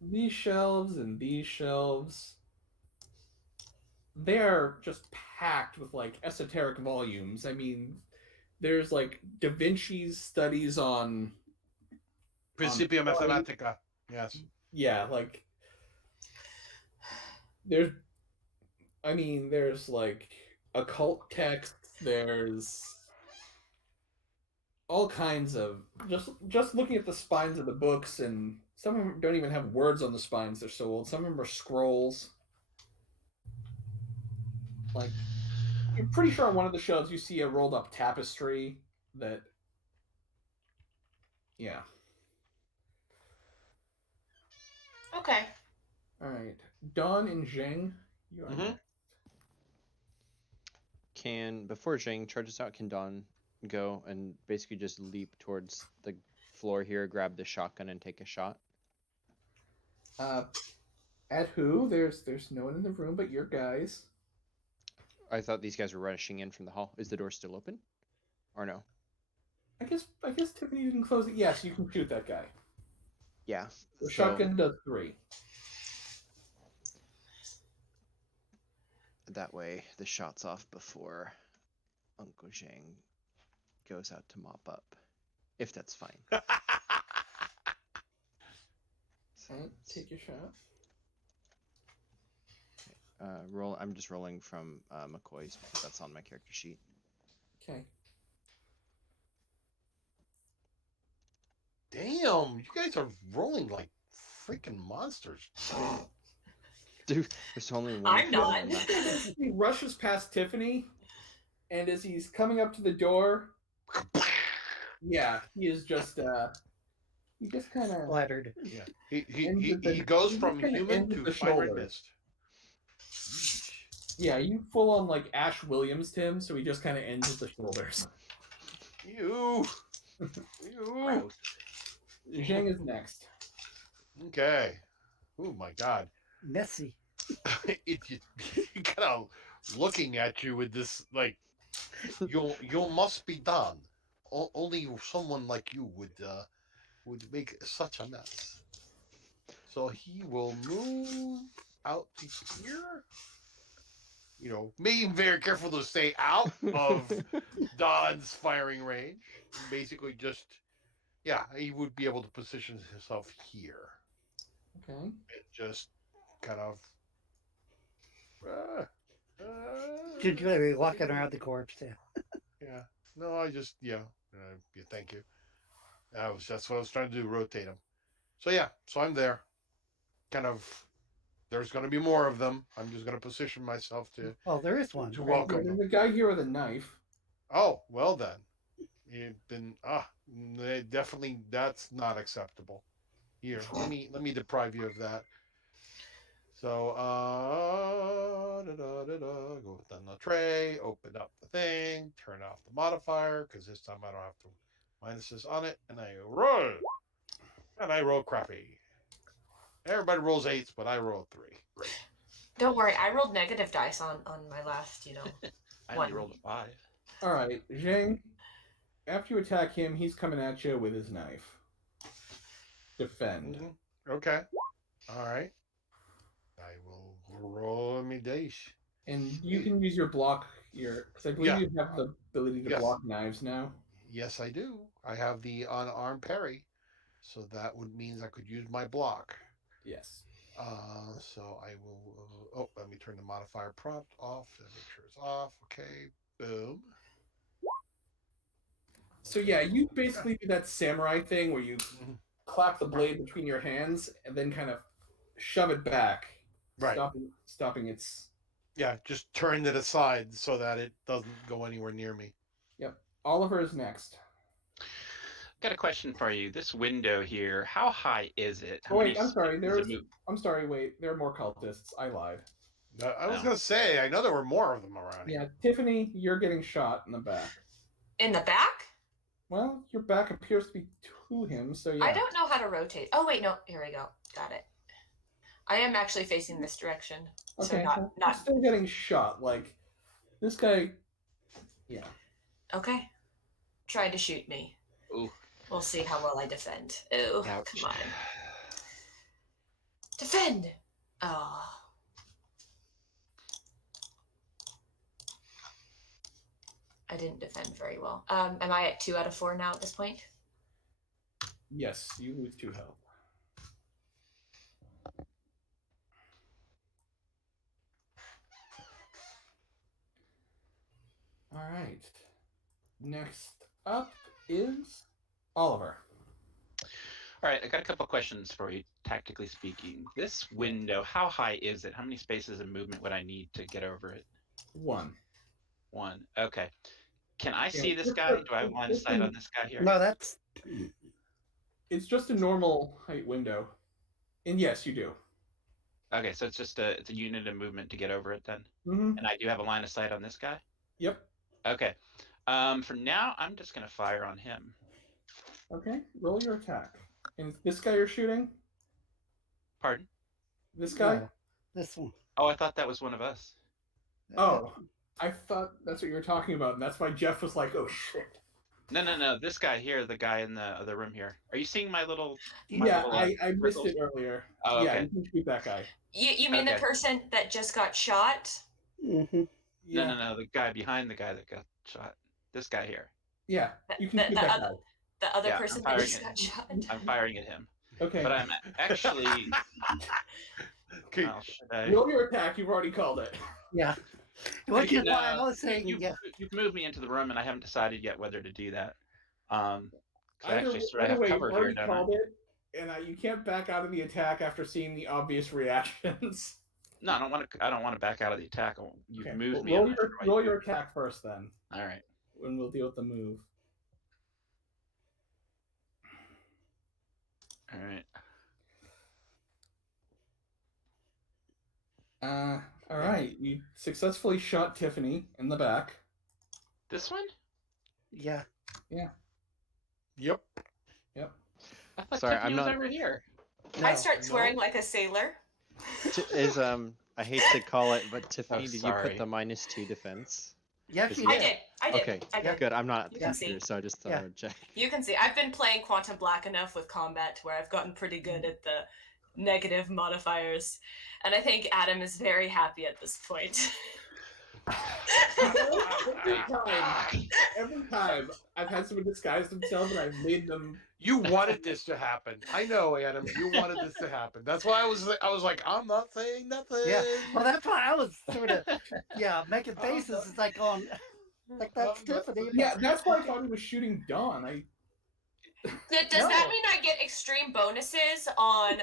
these shelves and these shelves. They're just packed with like esoteric volumes. I mean, there's like Da Vinci's studies on Principia Mathematica. Yes. yeah, like there's like occult texts, there's all kinds of just looking at the spines of the books, and some of them don't even have words on the spines, they're so old. Some of them are scrolls. Like, you're pretty sure on one of the shelves you see a rolled up tapestry that yeah. Okay. All right, Dawn and Zheng, you are next. Before Zheng charges out, can Dawn go and basically just leap towards the floor here, grab the shotgun, and take a shot? At who? There's no one in the room but your guys. I thought these guys were rushing in from the hall. Is the door still open? Or no? I guess Tiffany didn't close it. Yes, you can shoot that guy. Yeah. The So shotgun does 3. that way the shot's off before Uncle Zheng goes out to mop up, if that's fine. Alright, take your shot. Roll. I'm just rolling from McCoy's because that's on my character sheet. Okay. Damn, you guys are rolling like freaking monsters. Dude, there's only one. I'm not. on that. He rushes past Tiffany, and as he's coming up to the door, yeah, he is just he just kind of Splattered. Yeah, he ends at he goes he from kinda human ends at to the fire and shoulder. mist. Yeah, you full on like Ash Williams him, so he just kind of ends at the shoulders. You. Gross. Zheng is next. Okay. Oh my God. Messy. It kind of looking at you with this like you must be done. Only someone like you would make such a mess. So he will move out to here. You know, being very careful to stay out of Don's firing range. Basically, just he would be able to position himself here. Okay. And just kind of. Gingerly walking around the corpse. Yeah. Yeah. No, I just thank you. That's what I was trying to do. Rotate them. So so I'm there. Kind of. There's going to be more of them. I'm just going to position myself to Oh, there is one. to right? welcome There's them. a guy here with a knife. Oh, well then. Definitely that's not acceptable. Here, let me deprive you of that. So go down the tray, open up the thing, turn off the modifier, because this time I don't have to minuses on it, and I roll. And I roll crappy. Everybody rolls 8s, but I roll 3. Great. Don't worry, I rolled negative dice on my last, I only One. rolled a 5. All right, Zheng. After you attack him, he's coming at you with his knife. Defend. Okay. All right. I will roll me dice. And you can use your block, because I believe you have the ability to Yes. block knives now. Yes, I do. I have the unarmed parry, so that would mean I could use my block. Yes. So I will. Let me turn the modifier prompt off and make sure it's off. Okay. Boom. So yeah, you basically do that samurai thing where you Mhm. clap the blade between your hands and then kind of shove it back, Right. stopping its. Yeah, just turn it aside so that it doesn't go anywhere near me. Yep. Oliver is next. Got a question for you. This window here, how high is it? How Oh wait, many I'm sorry. spaces of I'm sorry. Wait, there are more cultists. I lied. I was Oh. gonna say I know there were more of them around here. Yeah, Tiffany, you're getting shot in the back. In the back? Well, your back appears to be to him, so yeah. I don't know how to rotate. Oh wait, no, here we go. Got it. I am actually facing this direction. Okay, So well, not you're still getting shot. Like this guy. Yeah. okay. Tried to shoot me. Ooh. We'll see how well I defend. Ooh, Ouch. come on. Defend! Oh. I didn't defend very well. Am I at 2 out of 4 now at this point? Yes, you lose 2 health. All right. Next up is Oliver. All right, I got a couple questions for you, tactically speaking. This window, how high is it? How many spaces of movement would I need to get over it? 1. 1. Okay. Can I Yeah, see this guy? Do I have line of sight on this guy here? No, that's It's just a normal height window, and yes, you do. Okay, so it's just a unit of movement to get over it then, Mm-hmm. and I do have a line of sight on this guy. Yep. Okay. For now, I'm just gonna fire on him. Okay. Roll your attack. And this guy you're shooting? Pardon? This guy? no, this one. Oh, I thought that was one of us. Oh, I thought that's what you were talking about, and that's why Jeff was like, "Oh shit." No. This guy here, the guy in the other room here. Are you seeing my little? Yeah, little, I missed circles? it earlier. Oh, Yeah, okay. you can shoot that guy. You mean the Okay. person that just got shot? Mm-hmm. Yeah. No. The guy behind the guy that got shot. This guy here. Yeah, you can The- shoot the that other- guy. The other Yeah, person I'm that just firing got shot. I'm firing at him. Okay. But I'm actually. Okay. Well, should I? Roll your attack. You've already called it. Yeah. Which is No, why I was saying, you've moved me into the room, and I haven't decided yet whether to do that. 'Cause I actually sort of have way, cover you've here, already don't I? called it, and you can't back out of the attack after seeing the obvious reactions. No, I don't want to back out of the attack. You've Okay, moved me. roll your attack first, then. All right. And we'll deal with the move. All right. All right. You successfully shot Tiffany in the back. This one? yeah. Yep. I thought Sorry, Tiffany I'm was not- over here. No. I start swearing like a sailor. Is I hate to call it, but Tiffany, Oh, did you sorry. put the -2 defense? Yeah, Is she it- I did. did. I did. Okay, I did. good. I'm not You can see. computer, so I just thought Yeah. I would check. You can see I've been playing Quantum Black enough with combat where I've gotten pretty good at the negative modifiers, and I think Adam is very happy at this point. Every time I've had someone disguise themselves and I've made them. You wanted this to happen. I know, Adam. You wanted this to happen. That's why I was like, I'm not saying nothing. Yeah. Well, that's why I was sort of, making faces. It's like on, like that's Tiffany. Yeah, that's why I thought he was shooting Dawn. Does No. that mean I get extreme bonuses on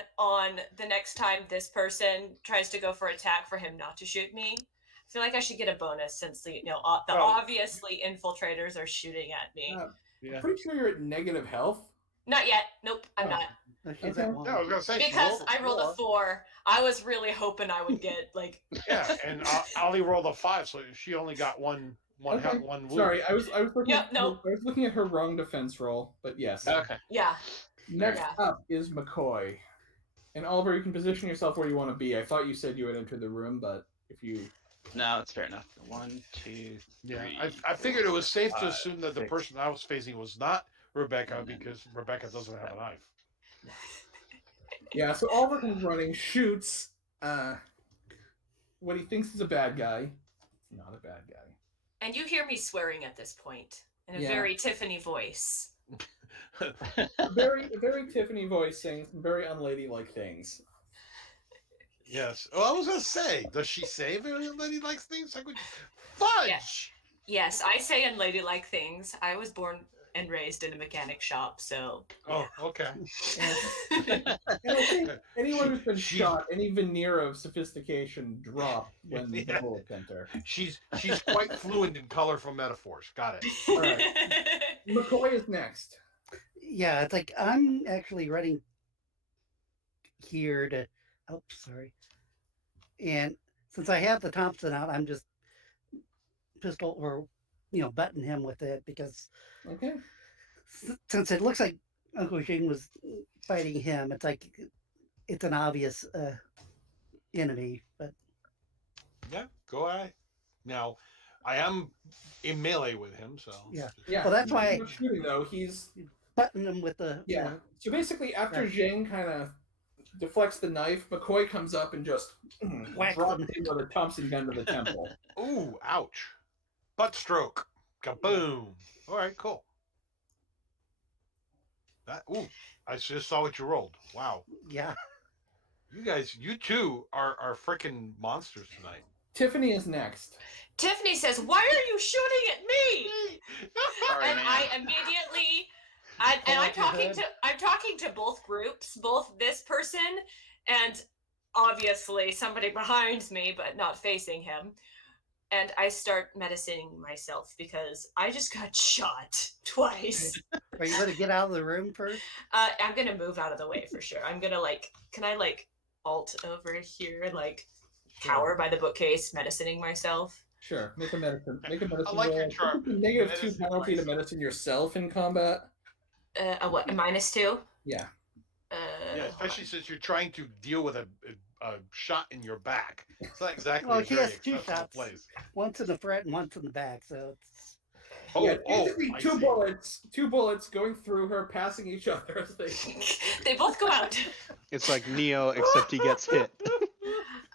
the next time this person tries to go for attack for him not to shoot me? I feel like I should get a bonus since the obviously infiltrators are shooting at me. Yeah. I'm pretty sure you're at negative health. Not yet. Nope, I'm Oh. not. She's Okay. at one. Yeah, I was gonna say she Because rolled I rolled a 4. I was really hoping I would get like. Yeah, and Ollie rolled a 5, so she only got one Okay. one wound. Sorry, I was looking. Yeah, no. I was looking at her wrong defense roll, but yes. Okay. Yeah. Next Yeah. up is McCoy. And Oliver, you can position yourself where you want to be. I thought you said you had entered the room, but if you. No, that's fair enough. 1, 2, 3. Yeah, I figured it was safe to 5, assume that the 6. person I was facing was not Rebecca because Rebecca doesn't have a knife. Yeah, so Oliver comes running, shoots what he thinks is a bad guy. Not a bad guy. And you hear me swearing at this point in a Yeah. very Tiffany voice. A very Tiffany voice saying some very unladylike things. Yes. Oh, I was gonna say, does she say very lady likes things? Like, fudge. Yeah. Yes, I say unladylike things. I was born and raised in a mechanic shop, so. Oh, okay. And I think anyone who's been She- shot, any veneer of sophistication drop when the Yeah. bullet enter. She's quite fluent in colorful metaphors. Got it. Alright. McCoy is next. Yeah, it's like I'm actually running here to. Oh, sorry. And since I have the Thompson out, I'm just pistol or button him with it because Okay. since it looks like Uncle Zheng was fighting him, it's like it's an obvious enemy. But Yeah, go ahead. Now, I am in melee with him, so. Yeah. Yeah. Well, that's why- he's not shooting though. He's button him with the yeah. So basically, after Right. Zheng kind of deflects the knife, McCoy comes up and just Whack drops him. him with a Thompson gun to the temple. Ooh, ouch. Butt stroke. Kaboom. All right, cool. I just saw what you rolled. Wow. yeah. You two are freaking monsters tonight. Tiffany is next. Tiffany says, "Why are you shooting at me?" Sorry, And man. I immediately, Pull I'm out your hood. talking to both groups, both this person and obviously somebody behind me, but not facing him. And I start medicining myself because I just got shot twice. Are you going to get out of the room first? I'm gonna move out of the way for sure. I'm gonna can I alt over here, cower by the bookcase, medicining myself? Sure. Make a medicine. I like your roll. chart. -2 Medicine penalty to myself. medicine yourself in combat. A what? A -2? Yeah. Yeah, especially since you're trying to deal with a shot in your back. It's not exactly Well, a he very has 2 accessible shots. place. Once in the front and once in the back, so it's Yeah, basically I two see. bullets going through her, passing each other as they. They both go out. It's like Neo, except he gets hit.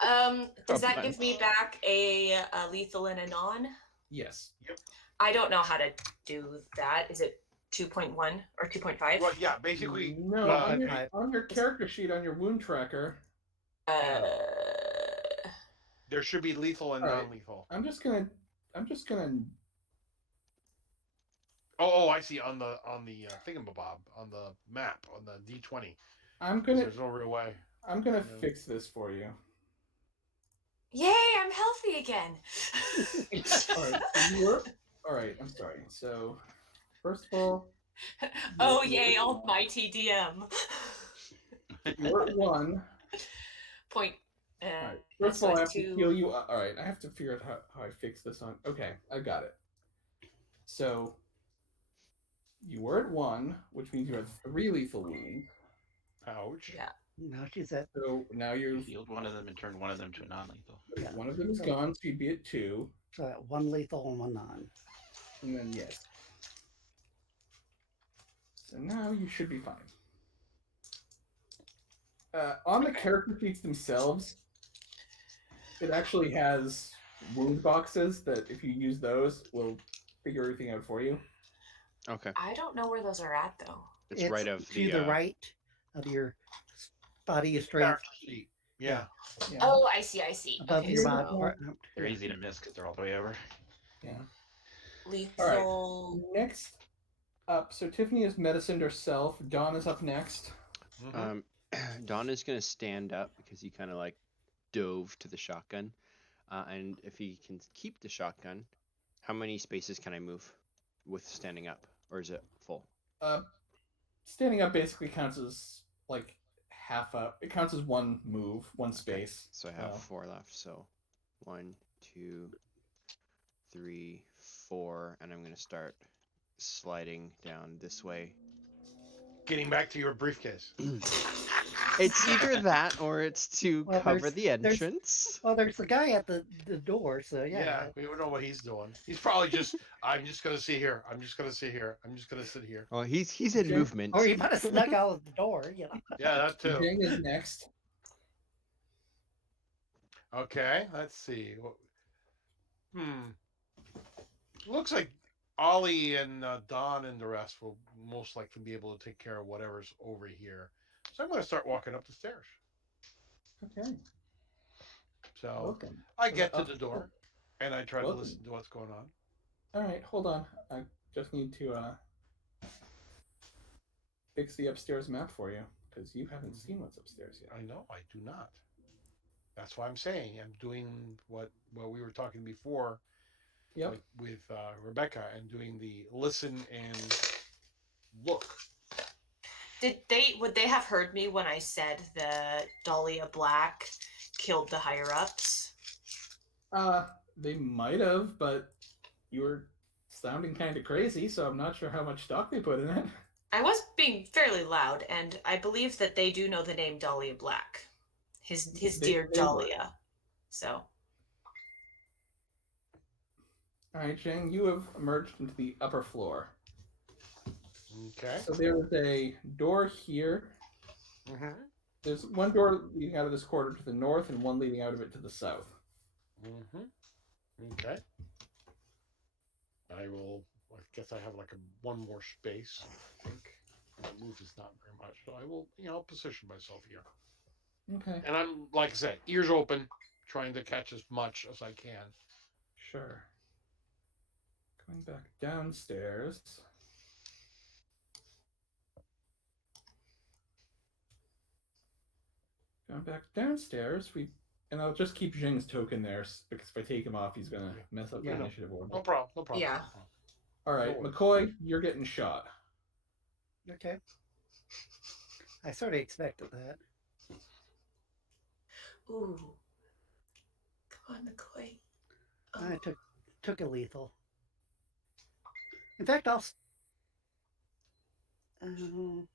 Does A that give me punch. back a lethal and a non? Yes. I don't know how to do that. Is it 2.1 or 2.5? Well, yeah, basically. No, One on point your, five. on your character sheet on your wound tracker. There should be lethal and All right. non-lethal. I'm just gonna. Oh, I see. On the thingamabob on the map on the D20. I'm 'Cause gonna. There's no real way. I'm gonna Yeah. fix this for you. Yay! I'm healthy again. All right. So you were. All right. I'm sorry. So, first of all, Oh yay! Almighty DM. you were at 1. Point. All right. First So of all, I it's have to 2. heal you. All right. I have to figure out how I fix this on. Okay, I got it. So you were at 1, which means you had 3 lethal wounds. Ouch. Yeah. Now she's at So now You you've healed one of them and turned one of them to a non-lethal. Yeah. one of them is gone, so you'd be at 2, one lethal and one non. and then yes. So now you should be fine. On the character sheets themselves, it actually has wound boxes that if you use those, will figure everything out for you. Okay. I don't know where those are at though. It's right of to the right of your body strength Character sheet. Yeah. Yeah. Oh, I see. I see. above Okay, your so- body. They're easy to miss because they're all the way over. Yeah. lethal. Next up, so Tiffany has medicined herself. Dawn is up next. Mhm. Don is gonna stand up because he kind of like dove to the shotgun, and if he can keep the shotgun, how many spaces can I move with standing up, or is it full? Standing up basically counts as like half up. It counts as one move, one space. So I have 4 left. So 1, 2, 3, 4, and I'm gonna start sliding down this way. Getting back to your briefcase. It's either that or it's to Well, cover there's- the entrance. Well, there's the guy at the door, so yeah. We don't know what he's doing. He's probably just. I'm just gonna sit here. I'm just gonna sit here. I'm just gonna sit here. Oh, he's in Okay. movement. Or he might have snuck out of the door, you know. Yeah, that too. Zheng is next. Okay, let's see. Looks like Ollie and Don and the rest will most likely be able to take care of whatever's over here. So I'm going to start walking up the stairs. Okay. So Welcome. I get to the door and I try to Welcome. listen to what's going on. All right, hold on. I just need to fix the upstairs map for you because you haven't seen what's upstairs yet. I know, I do not. That's why I'm saying I'm doing what we were talking before. Yep. With Rebecca and doing the listen and look. Would they have heard me when I said that Dahlia Black killed the higher ups? They might have, but you were sounding kind of crazy, so I'm not sure how much stock they put in it. I was being fairly loud, and I believe that they do know the name Dahlia Black. His dear they were. Dahlia. So. All right, Zheng, you have emerged into the upper floor. Okay. So there is a door here. Mm-hmm. There's one door leading out of this corridor to the north and one leading out of it to the south. Mm-hmm. Okay. I guess I have like one more space, I think. The move is not very much, so I will, position myself here. Okay. And I'm, like I said, ears open, trying to catch as much as I can. Sure. Going back downstairs. Going back downstairs, and I'll just keep Zheng's token there because if I take him off, he's gonna mess up the initiative order. No problem. No problem. Yeah. All right, No McCoy, you're getting shot. Okay. I sort of expected that. Ooh. Come on, McCoy. Oh. I took a lethal. In fact, I'll.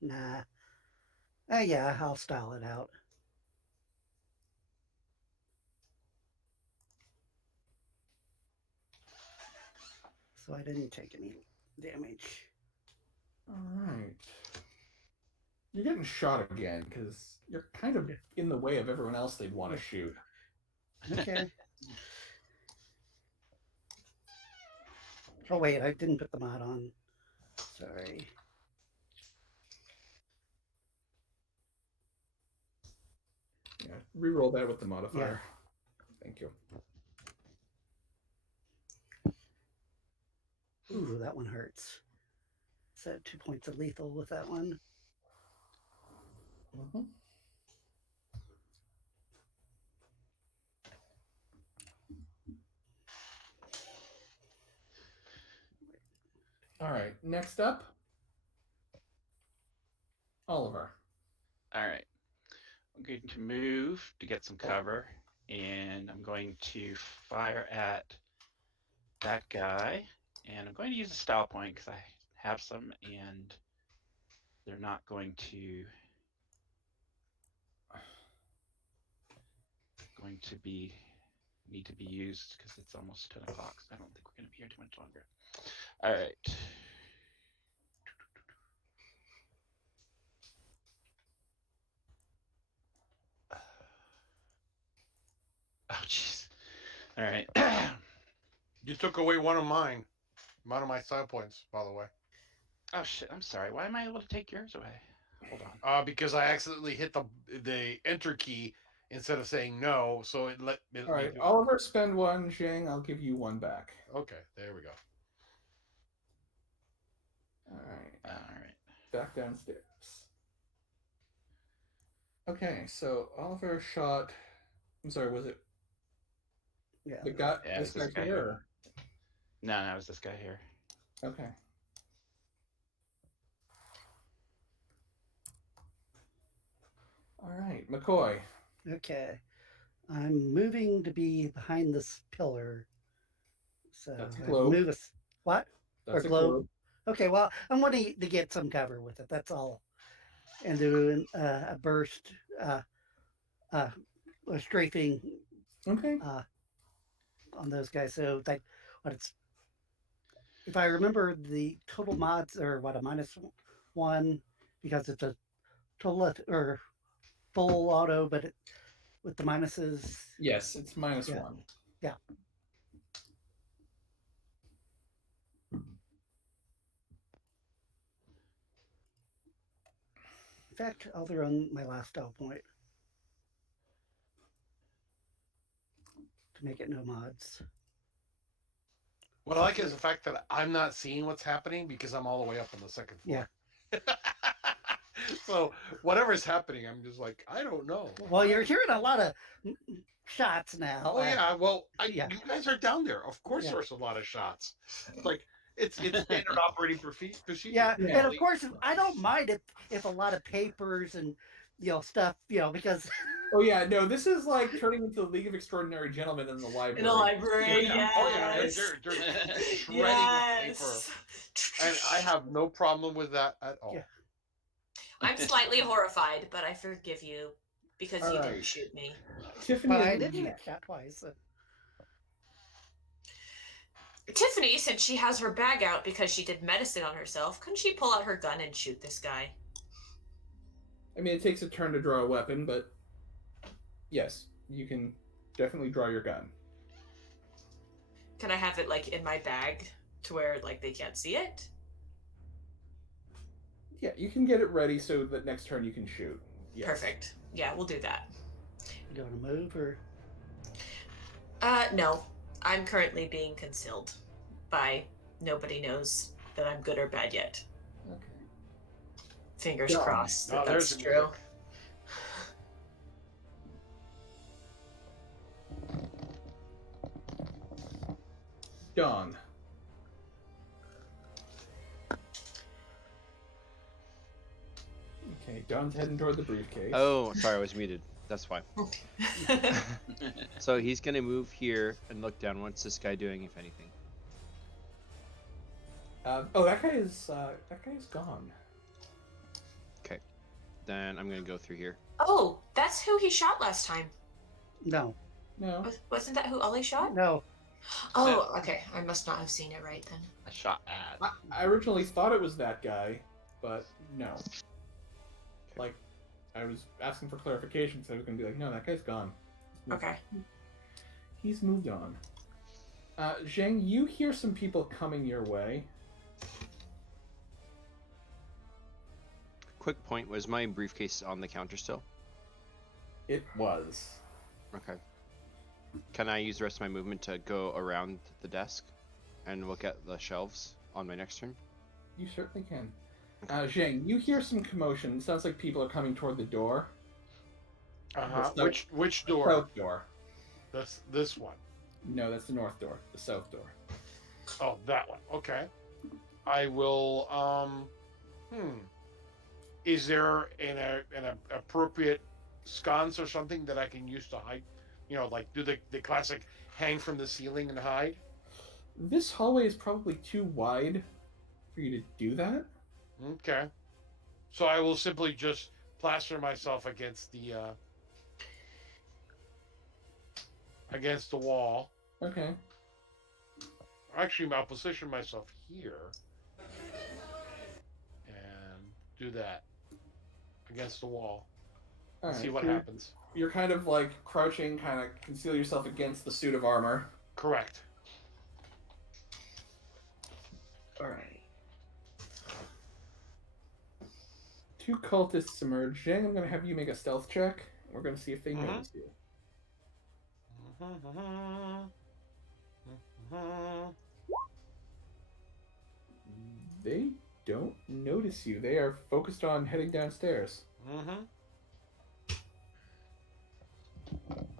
Nah. Yeah, I'll style it out. So I didn't take any damage. All right. You're getting shot again because you're kind of in the way of everyone else they'd want to shoot. Okay. Oh wait, I didn't put the mod on. Sorry. Yeah, re-roll that with the modifier. Thank you. Ooh, that one hurts. So 2 points of lethal with that one. Mm-hmm. All right, next up, Oliver. All right. I'm going to move to get some cover, and I'm going to fire at that guy. And I'm going to use a style point because I have some, and they're not going to need to be used because it's almost 10 o'clock. So I don't think we're going to be here too much longer. All right. Oh, jeez. All right. You took away one of my side points, by the way. Oh shit! I'm sorry. Why am I able to take yours away? Hold on. Because I accidentally hit the enter key instead of saying no, so it let me. All right, Oliver, spend one. Zheng, I'll give you one back. Okay, there we go. All right. All right. Back downstairs. Okay, so Oliver shot. I'm sorry, was it Yeah. the guy? Yeah, This it's guy here? No, it was this guy here. Or... Okay. All right, McCoy. Okay. I'm moving to be behind this pillar. So That's a I globe. move us. What? That's or a globe? globe. Okay, well, I'm wanting to get some cover with it. That's all. And doing a burst, a strafing Okay. on those guys. So that what it's. If I remember, the total mods are what, a -1 because it's a total or full auto, but with the minuses. Yes, it's -1. Yeah. In fact, I'll throw in my last style point to make it no mods. What I like is the fact that I'm not seeing what's happening because I'm all the way up on the second floor. Yeah. So whatever's happening, I'm just like, I don't know. Well, you're hearing a lot of shots now. Oh yeah, well, yeah. You guys are down there. Of course, Yeah. there's a lot of shots. Like it's standard operating procedure. Yeah, Yeah. and of course, I don't mind if a lot of papers and stuff, because. Oh yeah, no, this is like turning into the League of Extraordinary Gentlemen in the library. In the library, Yeah. Oh yeah, yes. they're shredding Yes. paper, and I have no problem with that at all. Yeah. I'm slightly horrified, but I forgive you because All you right. didn't shoot me. Tiffany. But I and- didn't get shot twice. So. Tiffany, since she has her bag out because she did medicine on herself, couldn't she pull out her gun and shoot this guy? I mean, it takes a turn to draw a weapon, but yes, you can definitely draw your gun. Can I have it like in my bag to where like they can't see it? Yeah, you can get it ready so that next turn you can shoot. Yes. Perfect. Yeah, we'll do that. You want to move or? No. I'm currently being concealed by nobody knows that I'm good or bad yet. Okay. Fingers Yeah. crossed Oh, that there's that's the true. music. Dawn. Okay, Dawn's heading toward the briefcase. Oh, sorry, I was muted. That's fine. So he's gonna move here and look down. What's this guy doing, if anything? That guy is gone. Okay. Then I'm gonna go through here. Oh, that's who he shot last time. No, No. Wasn't that who Ollie shot? no. Oh, okay. I must not have seen it right then. I shot at. I originally thought it was that guy, but no. Like, I was asking for clarification, so I was going to be like, no, that guy's gone. Okay. He's moved on. Zheng, you hear some people coming your way. Quick point: was my briefcase on the counter still? It was. Okay. Can I use the rest of my movement to go around the desk and look at the shelves on my next turn? You certainly can. Zheng, you hear some commotion. It sounds like people are coming toward the door. Which door? South door. This one. No, that's the north door. The south door. Oh, that one. Okay. I will. Is there an appropriate sconce or something that I can use to hide? You know, like do the classic hang from the ceiling and hide? This hallway is probably too wide for you to do that. Okay. So I will simply just plaster myself against the wall. Okay. Actually, I'll position myself here and do that against the wall. All See right, what so happens. You're kind of like crouching, kind of conceal yourself against the suit of armor. Correct. All right. Two cultists emerge. Zheng, I'm going to have you make a stealth check. We're going to see if they notice you. They don't notice you. They are focused on heading downstairs.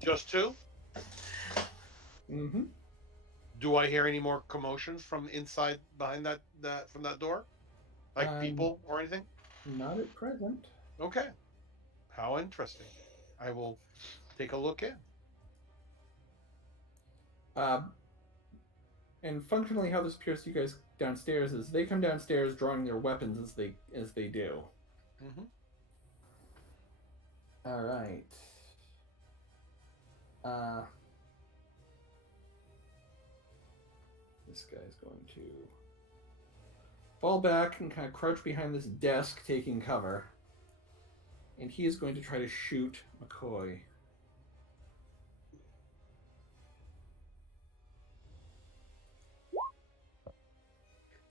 Just two? Mm-hmm. Do I hear any more commotion from inside behind that from that door? Like people or anything? Not at present. Okay. How interesting. I will take a look in. And functionally, how this appears to you guys downstairs is they come downstairs drawing their weapons as they do. All right. This guy's going to fall back and kind of crouch behind this desk, taking cover. And he is going to try to shoot McCoy.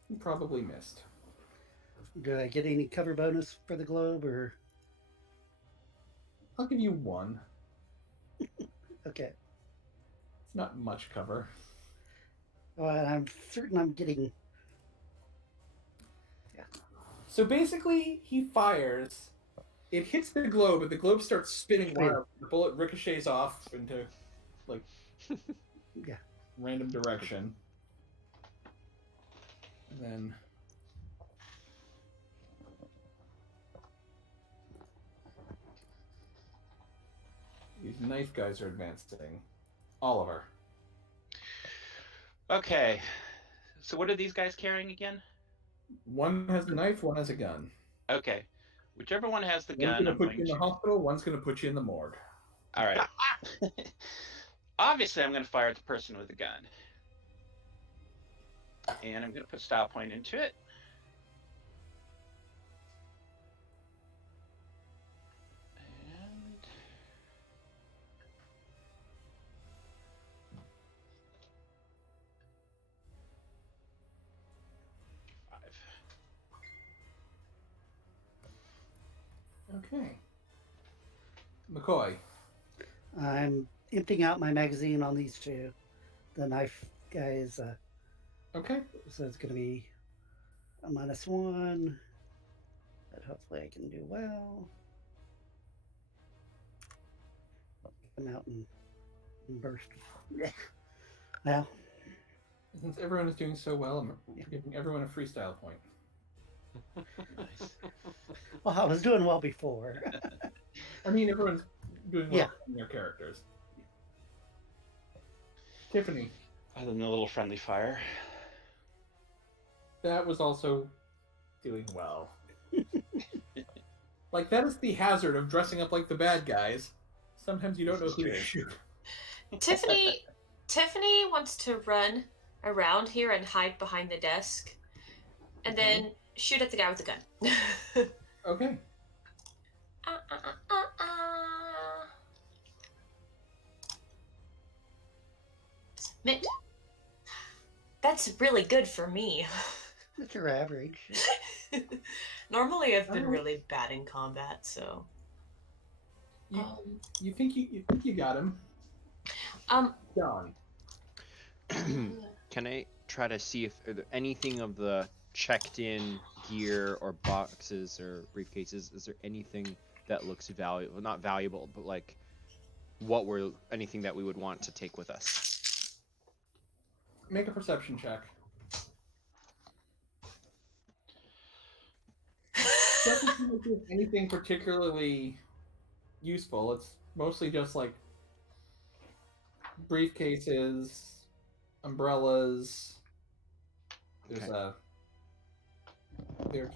He probably missed. Do I get any cover bonus for the globe, or? I'll give you one. Okay. It's not much cover. Well, I'm certain I'm getting. Yeah. So basically, he fires. It hits the globe, and the globe starts spinning wild. The bullet ricochets off into, like, Yeah. random direction. And then these knife guys are advancing. Oliver. Okay. So what are these guys carrying again? One has a knife, one has a gun. Okay. Whichever one has the One's gun, going I'm to put going you in the to... hospital, one's going to put you in the morgue. All right. Obviously, I'm going to fire at the person with the gun. And I'm going to put style point into it. And... Okay. McCoy. I'm emptying out my magazine on these two. The knife guys. Okay. So it's going to be a -1. But hopefully I can do well. Come out and burst. Well. Since everyone is doing so well, I'm giving everyone a freestyle point. Nice. Well, I was doing well before. I mean, everyone's doing well Yeah. in their characters. Tiffany. Other than a little friendly fire. That was also doing well. Like, that is the hazard of dressing up like the bad guys. Sometimes you don't know who to shoot. Tiffany, Tiffany wants to run around here and hide behind the desk, and then shoot at the guy with the gun. Okay. Submit. That's really good for me. That's your average. Normally, I've been really bad in combat, so. You think you got him? John. Can I try to see if are there anything of the checked-in gear or boxes or briefcases? Is there anything that looks valuable? Not valuable, but like anything that we would want to take with us? Make a perception check. Doesn't seem like there's anything particularly useful. It's mostly just like briefcases, umbrellas. There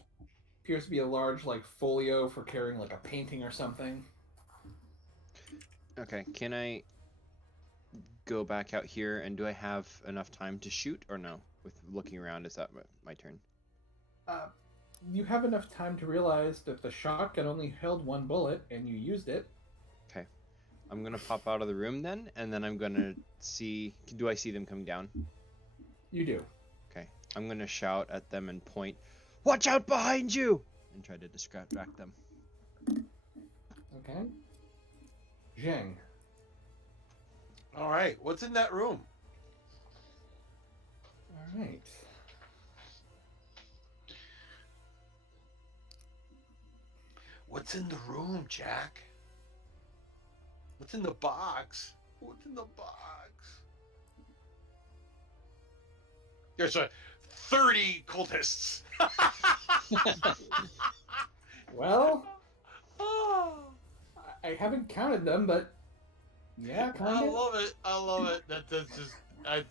appears to be a large like folio for carrying like a painting or something. Okay, can I go back out here, and do I have enough time to shoot or no? With looking around, is that my turn? You have enough time to realize that the shotgun only held one bullet, and you used it. Okay, I'm gonna pop out of the room then, and then I'm gonna see. Do I see them coming down? You do. Okay, I'm gonna shout at them and point. Watch out behind you! And try to distract them. Okay. Zheng. All right, what's in that room? All right. What's in the room, Jack? What's in the box? What's in the box? There's 30 cultists. Well, Oh, I haven't counted them, but yeah, kind I of. love it. I love it. That's just,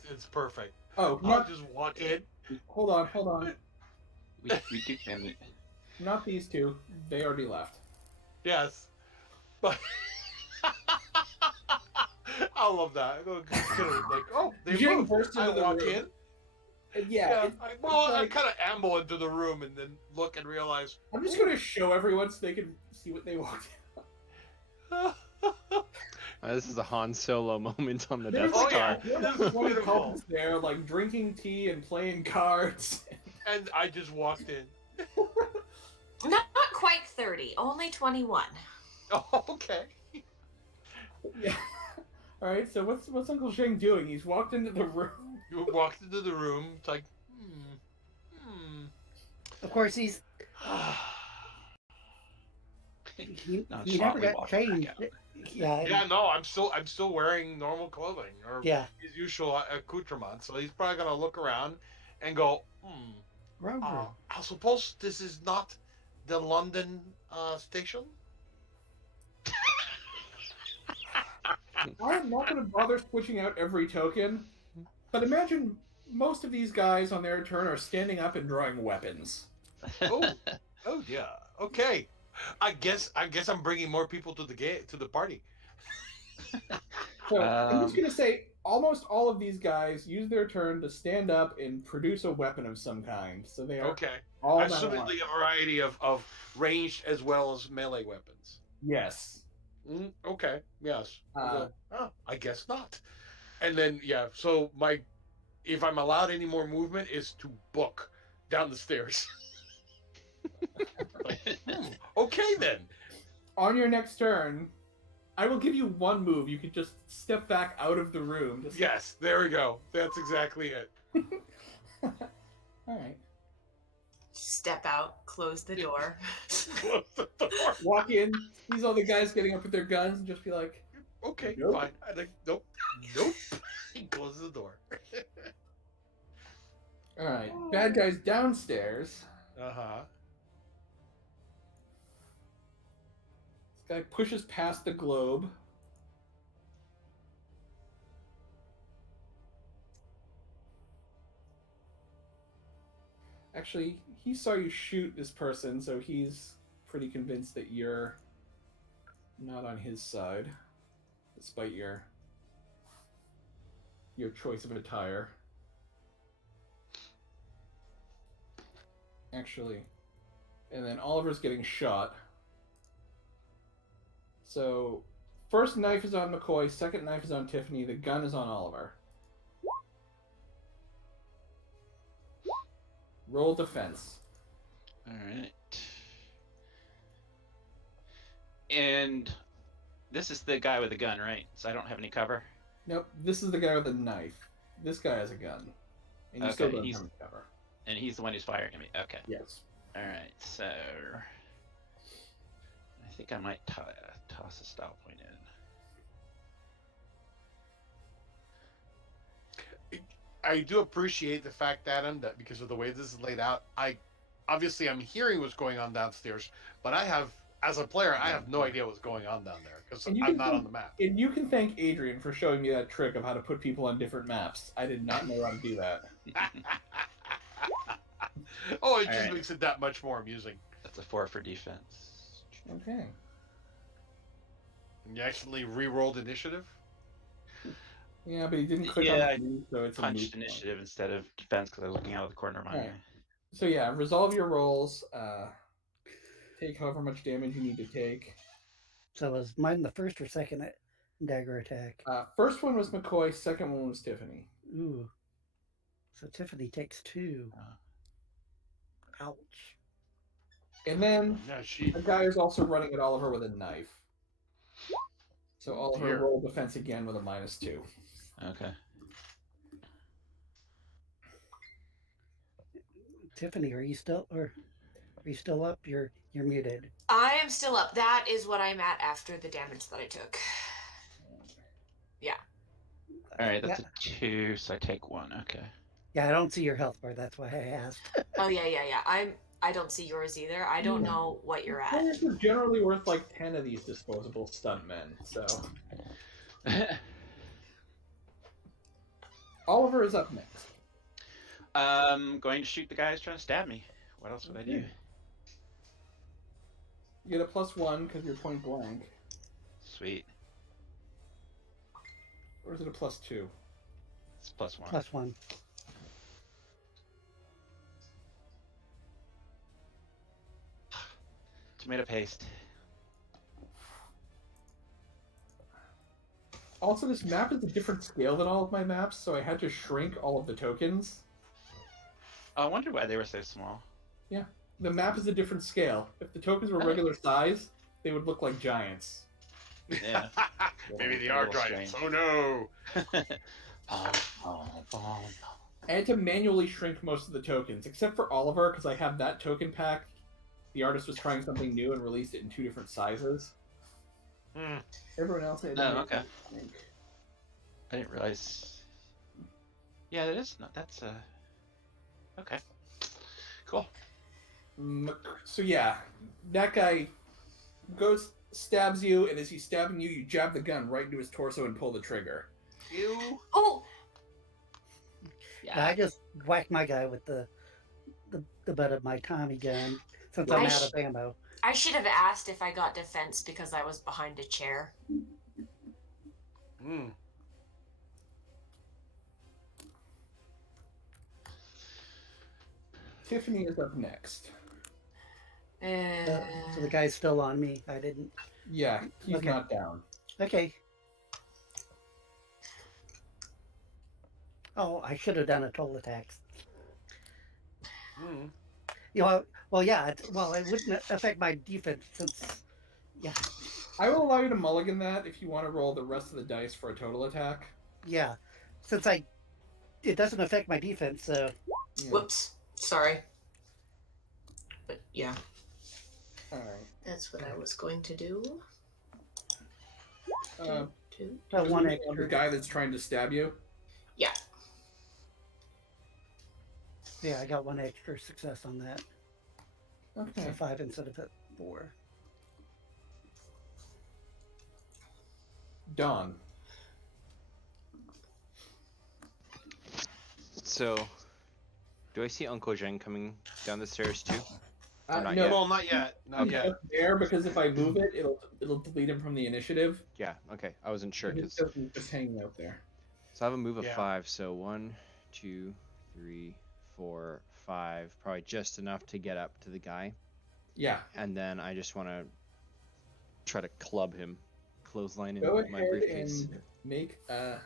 it's perfect. Oh, I'll just walk in. hold on. We do and Not these two. They already left. Yes, but I love that. Like, oh, they Zheng moved. burst into I the walk room. in. Yeah. I like- kind of amble into the room and then look and realize. I'm just gonna show everyone so they can see what they walked in. This is a Han Solo moment on the There's Death Oh, Star. yeah. There's This is 20 beautiful. cultists there, like drinking tea and playing cards. And I just walked in. Not quite 30, only 21. Oh, okay. Yeah. All right. So what's Uncle Zheng doing? He's walked into the room. You walked into the room. It's like, Of course, he's No, he never slowly got walk back changed. out. Yeah, Yeah, no, I'm still wearing normal clothing or yeah. his usual accoutrement. So he's probably gonna look around and go, Grover. I suppose this is not the London station. I'm not going to bother switching out every token, but imagine most of these guys on their turn are standing up and drawing weapons. Oh, oh yeah. Okay. I guess I'm bringing more people to the party. So I'm just going to say almost all of these guys use their turn to stand up and produce a weapon of some kind. So they are Okay. all that Absolutely alike. a variety of ranged as well as melee weapons. Yes. Okay. Yes. Uh, I guess not. And then yeah. So if I'm allowed any more movement, is to book down the stairs. Like, okay then. On your next turn, I will give you one move. You can just step back out of the room. Just... Yes. There we go. That's exactly it. All right. Step out, close the door. Close the door. Walk in, these other guys getting up with their guns, and just be like, Okay. Nope. Fine. I think nope. He closes the door. all right, bad guys downstairs. Uh-huh. This guy pushes past the globe. Actually, he saw you shoot this person, so he's pretty convinced that you're not on his side, despite your your choice of attire. Actually, and then Oliver's getting shot. So, first knife is on McCoy, second knife is on Tiffany, the gun is on Oliver. Roll defense. All right. And this is the guy with the gun, right? So I don't have any cover. Nope, this is the guy with the knife. This guy has a gun. And you still don't have any cover. And he's the one who's firing at me. Okay. Yes. All right. So I think I might toss a style point in. I do appreciate the fact, Adam, that because of the way this is laid out, I'm hearing what's going on downstairs, but as a player, I have no idea what's going on down there because I'm not on the map. And you can thank Adrian for showing me that trick of how to put people on different maps. I did not know how to do that. Oh, it just makes it that much more amusing. That's a 4 for defense. Okay. And you actually re-rolled initiative? Yeah, but he didn't click Yeah, on the so it's Punched a move initiative instead of defense because I was looking out of the corner of my eye. So yeah, resolve your rolls. Take however much damage you need to take. So was mine the first or second dagger attack? First one was McCoy, second one was Tiffany. Ooh. So Tiffany takes 2. Ouch. And then Yeah, the guy is also running at Oliver with a knife. So Oliver roll defense again with a -2. Okay. Tiffany, are you still up? You're muted. I am still up. That is what I'm at after the damage that I took. Yeah. All right, that's a 2, so I take 1. Okay. Yeah, I don't see your health bar. That's why I asked. Oh yeah. I don't see yours either. I don't know what you're at. Players are generally worth like 10 of these disposable stuntmen, so. Oliver is up next. Going to shoot the guy who's trying to stab me. What else would I do? You get a +1 because you're point blank. Sweet. Or is it a +2? It's +1. +1. Tomato paste. Also, this map is a different scale than all of my maps, so I had to shrink all of the tokens. I wonder why they were so small. Yeah, the map is a different scale. If the tokens were regular size, they would look like giants. Yeah. Maybe they are giants. Oh no! I had to manually shrink most of the tokens, except for Oliver, because I have that token pack. The artist was trying something new and released it in 2 different sizes. Everyone else had to okay. shrink. I didn't realize. Yeah, that is not. That's okay. Cool. So yeah, that guy goes, stabs you, and as he's stabbing you, you jab the gun right into his torso and pull the trigger. Ew. Oh, Yeah. I just whacked my guy with the butt of my Tommy gun since I'm out of ammo. I should have asked if I got defense because I was behind a chair. Tiffany is up next. So the guy's still on me. I didn't. Yeah, he's not down. Okay. Oh, I should have done a total attack. You know, well, yeah. It wouldn't affect my defense since. Yeah. I will allow you to mulligan that if you want to roll the rest of the dice for a total attack. Yeah, since it doesn't affect my defense, so. Yeah. Whoops. Sorry. But yeah. All right. That's what I was going to do. Two. One The extra. guy that's trying to stab you. Yeah. Yeah, I got 1 extra success on that. Okay. So 5 instead of 4. Dawn. So, do I see Uncle Zheng coming down the stairs too? Or not no, yet? Well, not yet. Not He's yet. just there because if I move it, it'll delete him from the initiative. Yeah. Okay. I wasn't sure He's because just hanging out there. So I have a move of Yeah. 5. So 1, 2, 3, 4, 5. Probably just enough to get up to the guy. Yeah. And then I just want to try to club him. Clothesline Go in my ahead briefcase. and make a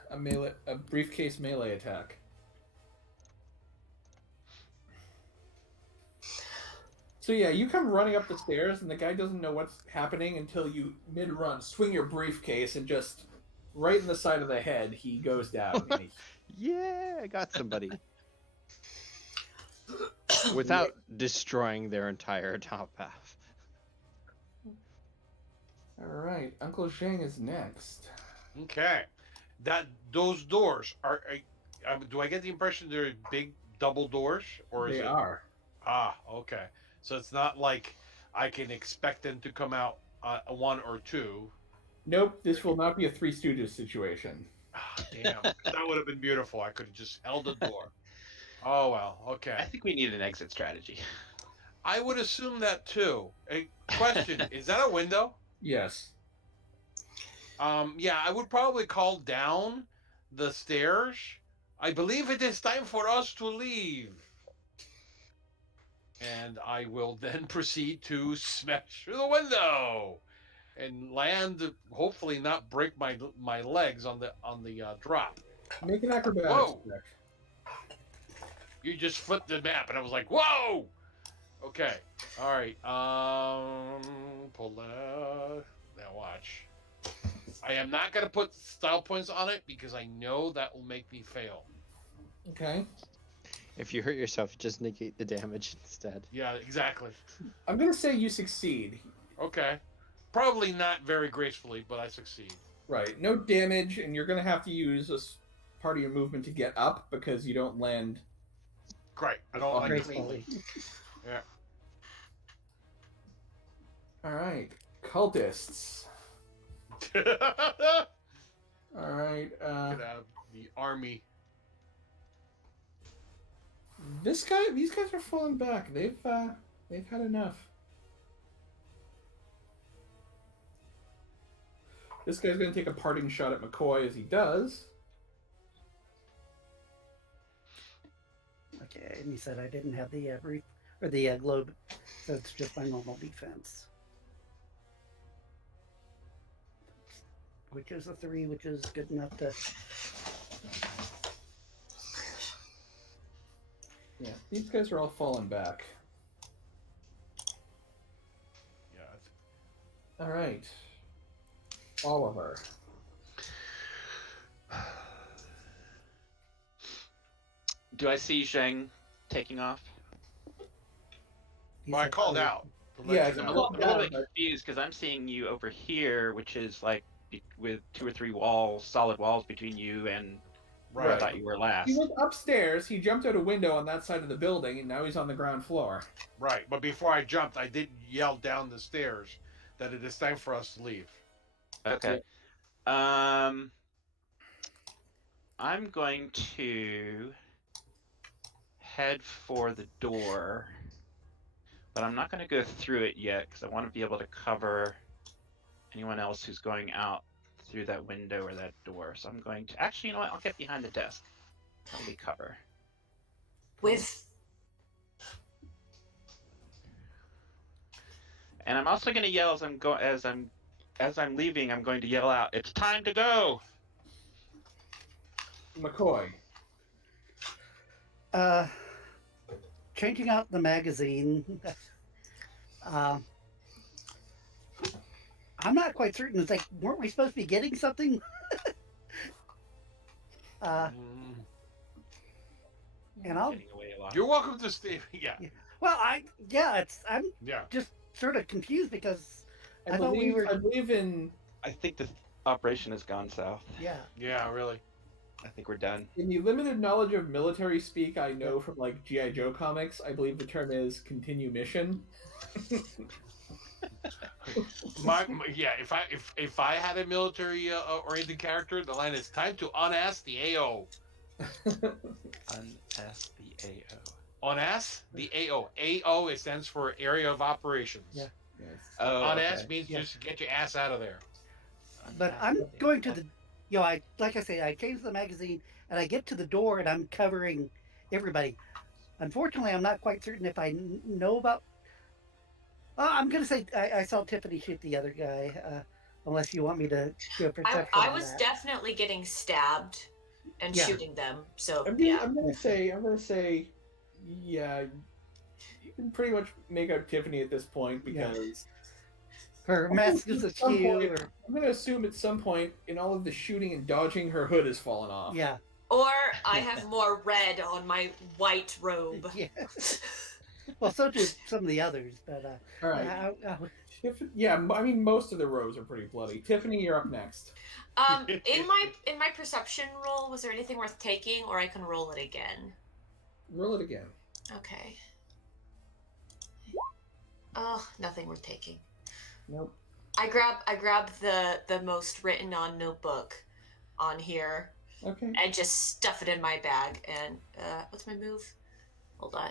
briefcase melee attack. So yeah, you come running up the stairs, and the guy doesn't know what's happening until you mid-run swing your briefcase and just right in the side of the head, he goes down. And Yeah, I got somebody. Without destroying their entire top half. All right, Uncle Zheng is next. Okay. Those doors are. Do I get the impression they're big double doors, or is They it? are. Ah, okay. So it's not like I can expect them to come out one or two. Nope, this will not be a Three Stooges situation. Ah, damn. That would have been beautiful. I could have just held the door. Oh well. Okay. I think we need an exit strategy. I would assume that too. A question: is that a window? Yes. Yeah, I would probably call down the stairs. I believe it is time for us to leave. And I will then proceed to smash through the window and land. Hopefully, not break my legs on the drop. Make an acrobatics Whoa. check. You just flipped the map, and I was like, "Whoa!" Okay, all right. Pull that. Now watch. I am not gonna put style points on it because I know that will make me fail. Okay. If you hurt yourself, just negate the damage instead. Yeah, exactly. I'm gonna say you succeed. Okay, probably not very gracefully, but I succeed. Right. No damage, and you're gonna have to use part of your movement to get up because you don't land. Great. I don't like Gracefully. cleanly. Yeah. All right, cultists. Get All right. out of the army. These guys are falling back. They've had enough. This guy's gonna take a parting shot at McCoy as he does. Okay, and you said I didn't have the brief or the globe, so it's just my normal defense, which is a 3, which is good enough to. Yeah, these guys are all falling back. Yeah. All right, Oliver. Do I see Zheng taking off? Well, I called out. to let Yeah, you I'm know. I'm a little Yeah, bit but- confused because I'm seeing you over here, which is like with 2 or 3 walls, solid walls between you and where I Right. thought you were last. He went upstairs. He jumped out a window on that side of the building, and now he's on the ground floor. Right. But before I jumped, I did yell down the stairs that it is time for us to leave. Okay. I'm going to head for the door, but I'm not going to go through it yet because I want to be able to cover anyone else who's going out through that window or that door. So I'm going to actually, you know what? I'll get behind the desk. That'll be cover. With And I'm also going to yell as I'm leaving. I'm going to yell out, "It's time to go!" McCoy. Changing out the magazine. I'm not quite certain. It's like, weren't we supposed to be getting something? Mm. And I'll. Getting away a lot. You're welcome to stay. Yeah. Well, I'm Yeah. just sort of confused because I I thought we were. believe in I think the operation has gone south. Yeah. Yeah. Really. I think we're done. in the limited knowledge of military speak I know from like G.I. Joe comics. I believe the term is continue mission. Yeah. If I had a military oriented character, the line is time to unass the AO. Unask the AO. Unass the AO. AO it stands for area of operations. Yeah. Yes. Oh, Unass okay. means Yeah. just get your ass out of there. But Unask I'm the going to AO. the like I say, I change the magazine and I get to the door and I'm covering everybody. Unfortunately, I'm not quite certain if I know about. I'm gonna say I saw Tiffany shoot the other guy. Unless you want me to do a perception I on was that. definitely getting stabbed and Yeah. shooting them. So I'm yeah. gonna say, yeah, you can pretty much make out Tiffany at this point because Her mask is at some askew, point, or I'm gonna assume at some point in all of the shooting and dodging, her hood has fallen off. yeah, Or I have more red on my white robe. yeah. Well, so do some of the others, but All right. Yeah, I mean most of the robes are pretty bloody. Tiffany, you're up next. In my perception roll, was there anything worth taking, or I can roll it again? Roll it again. Okay. Oh, nothing worth taking. Nope. I grab the most written on notebook on here Okay. and just stuff it in my bag. And what's my move? Hold on.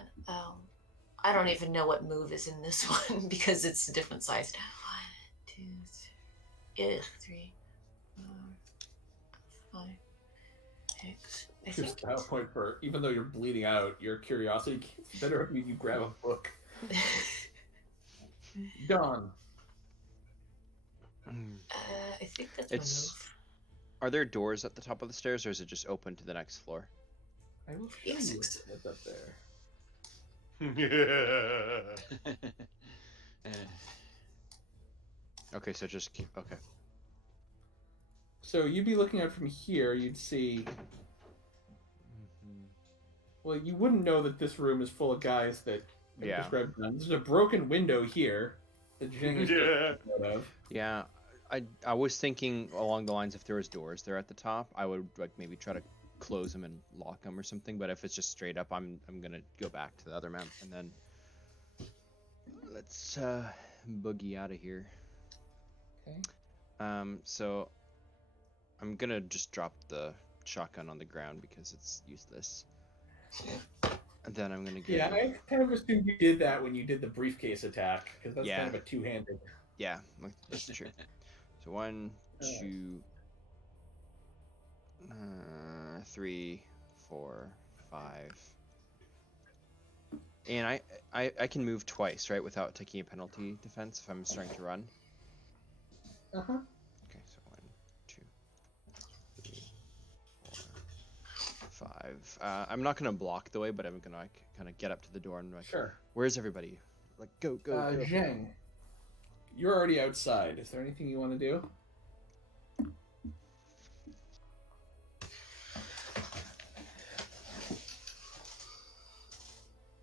I don't even know what move is in this one because it's a different size. 1, 2, 3, 4, 5, 6. I Just think. a point for even though you're bleeding out, your curiosity gets better if you grab a book. Done. I think that's It's- my move. Are there doors at the top of the stairs, or is it just open to the next floor? I will show Yes, you it's- what's up there. Okay, so just keep. Okay. So you'd be looking out from here, you'd see. Well, you wouldn't know that this room is full of guys that Yeah. prescribe guns. There's a broken window here that Zheng is out of. Yeah, I was thinking along the lines if there was doors there at the top, I would like maybe try to close them and lock them or something. But if it's just straight up, I'm gonna go back to the other map and then let's boogie out of here. Okay. So I'm gonna just drop the shotgun on the ground because it's useless. And then I'm gonna go. Yeah, I kind of assumed you did that when you did the briefcase attack because that's Yeah. kind of a two-handed. Yeah, that's true. So 1, 2, 3, 4, 5. And I can move twice, right, without taking a penalty defense if I'm starting to run. Uh huh. Okay, so 1, 2, 3, 4, 5. I'm not gonna block the way, but I'm gonna like kind of get up to the door and like, Sure. where's everybody? Like, go. Zheng, you're already outside. Is there anything you want to do?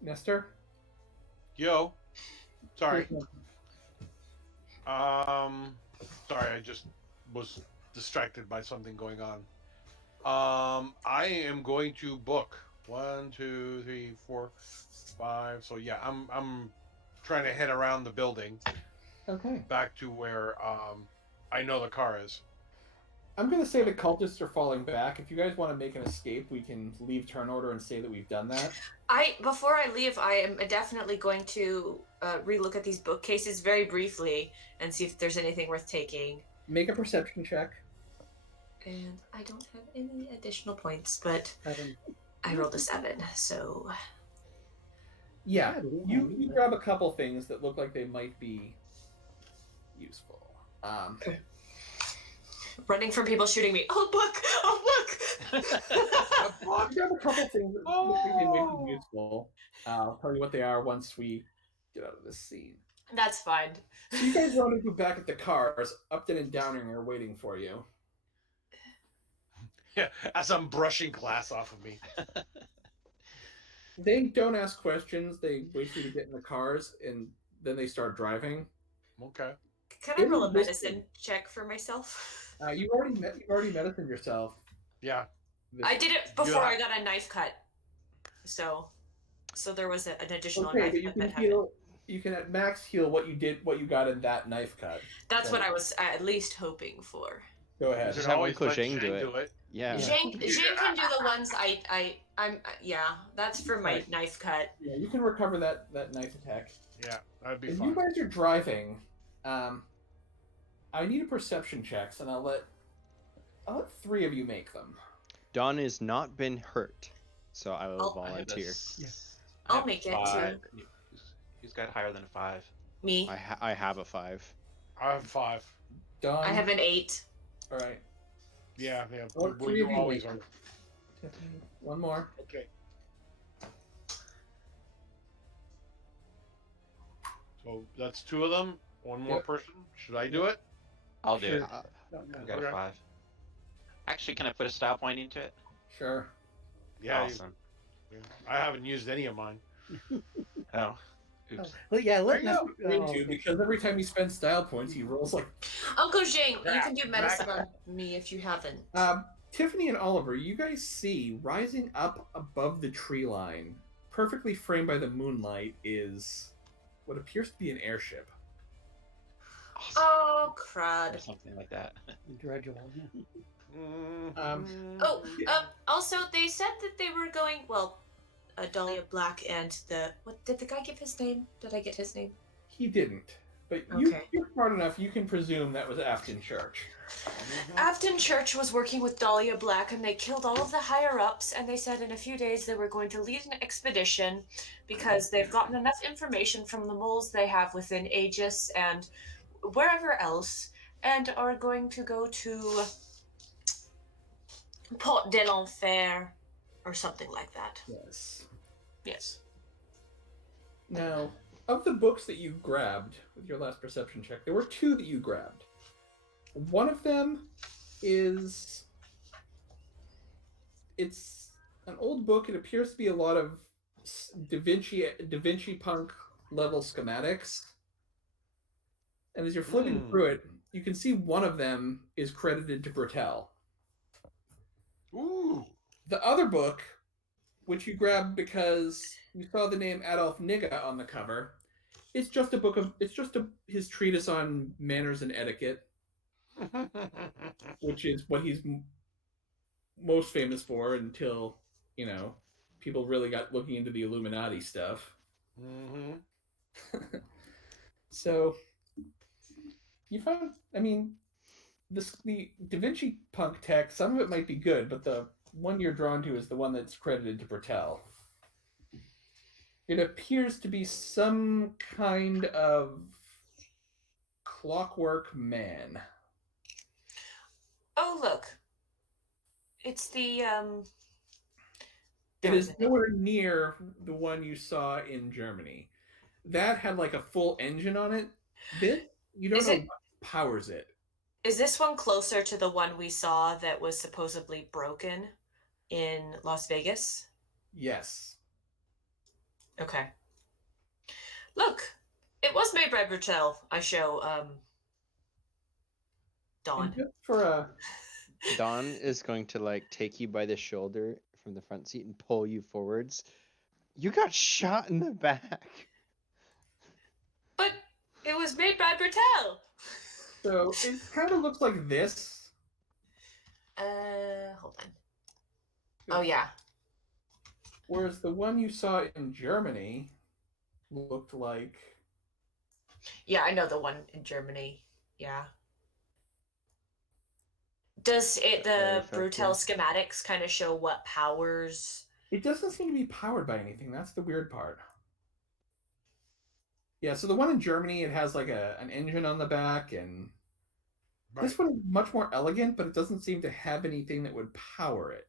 Nestor? Yo. Sorry. Sorry, I just was distracted by something going on. I am going to book 1, 2, 3, 4, 5. So yeah, I'm trying to head around the building Okay. back to where I know the car is. I'm going to say the cultists are falling back. If you guys want to make an escape, we can leave turn order and say that we've done that. Before I leave, I am definitely going to relook at these bookcases very briefly and see if there's anything worth taking. Make a perception check. And I don't have any additional points, but 7. I rolled a 7, so Yeah, I don't you know. grab a couple things that look like they might be useful. running from people shooting me. Oh, book! You grab a couple things that look like they might be useful. I'll tell you what they are once we get out of this scene. That's fine. So you guys run into back at the cars. Upton and Downing are waiting for you. Yeah, as I'm brushing glass off of me. They don't ask questions. They wait for you to get in the cars, and then they start driving. Okay. Can I roll a medicine check for myself? You already medicine yourself. Yeah. I did it before Yeah. I got a knife cut. So there was an additional Okay, knife but you cut can that happened. heal. You can at max heal what you got in that knife cut. That's So, what I was at least hoping for. Go ahead. Just Should have always Uncle let Zheng do Zheng it. Yeah. Zheng can do the ones I'm yeah, that's for my Right. knife cut. Yeah, you can recover that knife attack. Yeah, that'd be If fun. you guys are driving, I need a perception checks, and I'll let I'll let 3 of you make them. Dawn has not been hurt, so I will Oh, I have a volunteer. I'll make it, too. Who's got higher than a 5? Me. I have a 5. I have 5. Dawn. I have an 8. All right. Yeah. Well, Well, 3 you of you always make are. them. Tiffany, 1 more. Okay. So that's 2 of them. 1 more Yep. person. Should I do it? I'll do Sure. it. No, I've got Okay. a 5. Actually, can I put a style point into it? Sure. Yeah. Awesome. I haven't used any of mine. Oh. Oops. Well, yeah, There let you Nestor. go. Going to, because every time you spend style points, he rolls like. Uncle Zheng, you Crap, can do medicine on me if you haven't. Tiffany and Oliver, you guys see rising up above the tree line, perfectly framed by the moonlight, is what appears to be an airship. Awesome. Oh, Or crud. something like that. Dredgeable. Yeah. Oh, also, they said that they were going, well, Dahlia Black and what did the guy give his name? Did I get his name? He didn't, but Okay. you're smart enough. You can presume that was Afton Church. Afton Church was working with Dahlia Black, and they killed all of the higher-ups, and they said in a few days they were going to lead an expedition because they've gotten enough information from the moles they have within Aegis and wherever else, and are going to go to Port de l'Enfer or something like that. Yes. Yes. Now, of the books that you grabbed with your last perception check, there were 2 that you grabbed. One of them is... It's an old book. It appears to be a lot of Da Vinci Punk level schematics. And as you're flipping through it, you can see one of them is credited to Bertel. Ooh. The other book, which you grabbed because you saw the name Adolf Nigga on the cover, it's just a book of his treatise on manners and etiquette, which is what he's most famous for until, people really got looking into the Illuminati stuff. Mm-hmm. So you found, the Da Vinci Punk text, some of it might be good, but the one you're drawn to is the one that's credited to Bertel. It appears to be some kind of clockwork man. Oh, look. It's the, It is nowhere near the one you saw in Germany. That had like a full engine on it. This, you don't know what powers it. Is this one closer to the one we saw that was supposedly broken in Las Vegas? Yes. Okay. Look, it was made by Bertel. I show Dawn. And just for a... Dawn is going to take you by the shoulder from the front seat and pull you forwards. You got shot in the back. But it was made by Bertel. So it kind of looks like this. Hold on. Oh, yeah. Whereas the one you saw in Germany looked like... Yeah, I know the one in Germany. Yeah. Does the Brutel schematics kind of show what powers? It doesn't seem to be powered by anything. That's the weird part. Yeah, so the one in Germany, it has like an engine on the back, and this one is much more elegant, but it doesn't seem to have anything that would power it.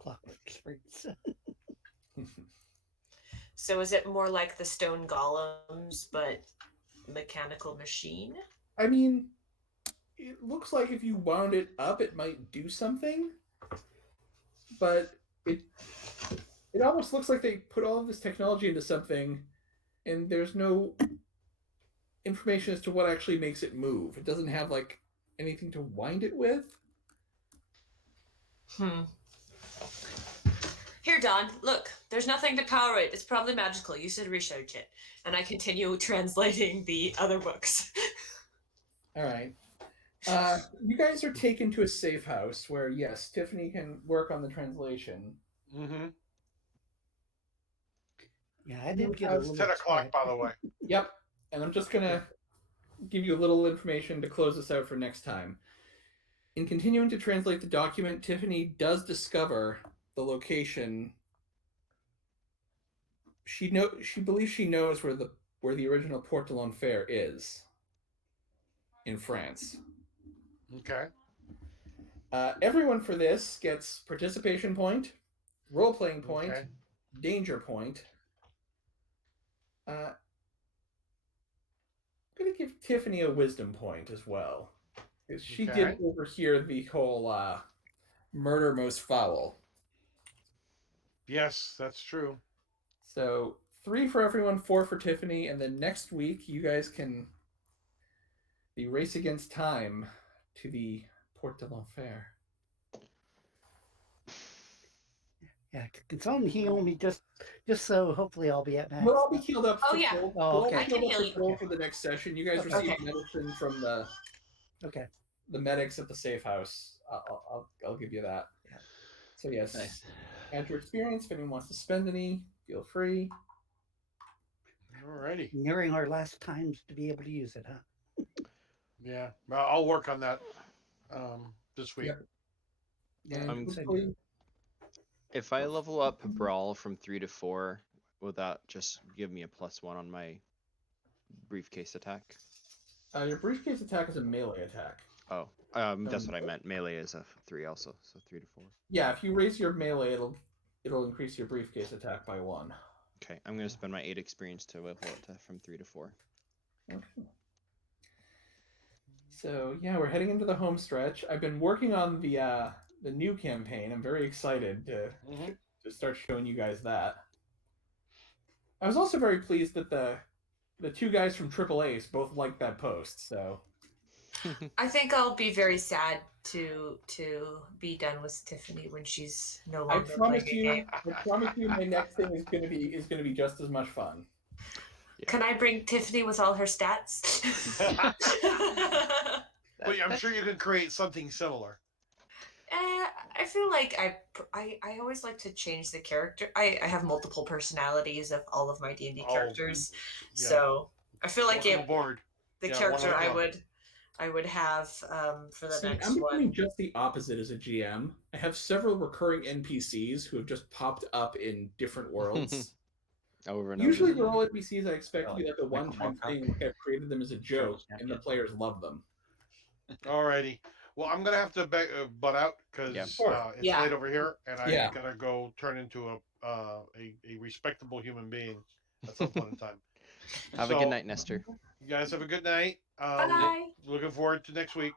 Clockwork springs. So is it more like the stone golems, but mechanical machine? I mean, it looks like if you wound it up, it might do something, but it almost looks like they put all of this technology into something, and there's no information as to what actually makes it move. It doesn't have anything to wind it with. Here, Don, look. There's nothing to power it. It's probably magical. You should research it. And I continue translating the other books. All right. You guys are taken to a safe house where, yes, Tiffany can work on the translation. Mm-hmm. Yeah, I did get a It's little 10 o'clock, by the way. Yep. And I'm just going to give you a little information to close this out for next time. In continuing to translate the document, Tiffany does discover the location. She believes she knows where the original Porte de l'Enfer is in France. Okay. Everyone for this gets participation point, role-playing point, Okay. danger point. I'm going to give Tiffany a wisdom point as well. Because she Okay. did overhear the whole murder most foul. Yes, that's true. So 3 for everyone, 4 for Tiffany, and then next week you guys can the race against time to the Porte de l'Enfer. Yeah, consultant heal me just so hopefully I'll be at max. We'll all be healed up. Oh, for yeah. full. Oh, We'll all okay. be I can healed up heal for you. full for the next session. You guys Okay. receive Okay. medicine from the Okay. medics at the safe house. I'll give you that. Yeah. So yes, Nice. add your experience. If anyone wants to spend any, feel free. Alrighty. Nearing our last times to be able to use it, huh? Yeah. Well, I'll work on that this week. Yep. And I'm- hopefully, If I level up Brawl from 3 to 4, will that just give me a +1 on my briefcase attack? your briefcase attack is a melee attack. Oh, that's what I meant. Melee is a 3 also, so 3 to 4. Yeah, if you raise your melee, it'll increase your briefcase attack by 1. Okay, I'm gonna spend my 8 experience to level it from 3 to 4. Okay. So yeah, we're heading into the home stretch. I've been working on the new campaign. I'm very excited to start showing you guys that. I was also very pleased that the 2 guys from Triple Ace both liked that post. So I think I'll be very sad to be done with Tiffany when she's no I longer promise playing a you, game. I promise you, my next thing is gonna be just as much fun. Can I bring Tiffany with all her stats? But I'm sure you can create something similar. I feel like I always like to change the character. I have multiple personalities of all of my D&D Oh, characters, yeah. so I feel like Welcome aboard. the Yeah, character one of the I club. would have for the See, next I'm one. doing just the opposite as a GM. I have several recurring NPCs who have just popped up in different worlds. Over and Usually over. they're all NPCs I expect to Oh, be like a Michael one-time Moorcock. thing, like I've created them as a joke, Turtles and the champion. players love them. Alrighty. Well, I'm gonna have to butt out because Yeah. Sure. it's Yeah. late over here, and I Yeah. gotta go turn into a respectable human being at some point in time. Have a So, good night, Nestor. You guys have a good night. Bye. Looking forward to next week.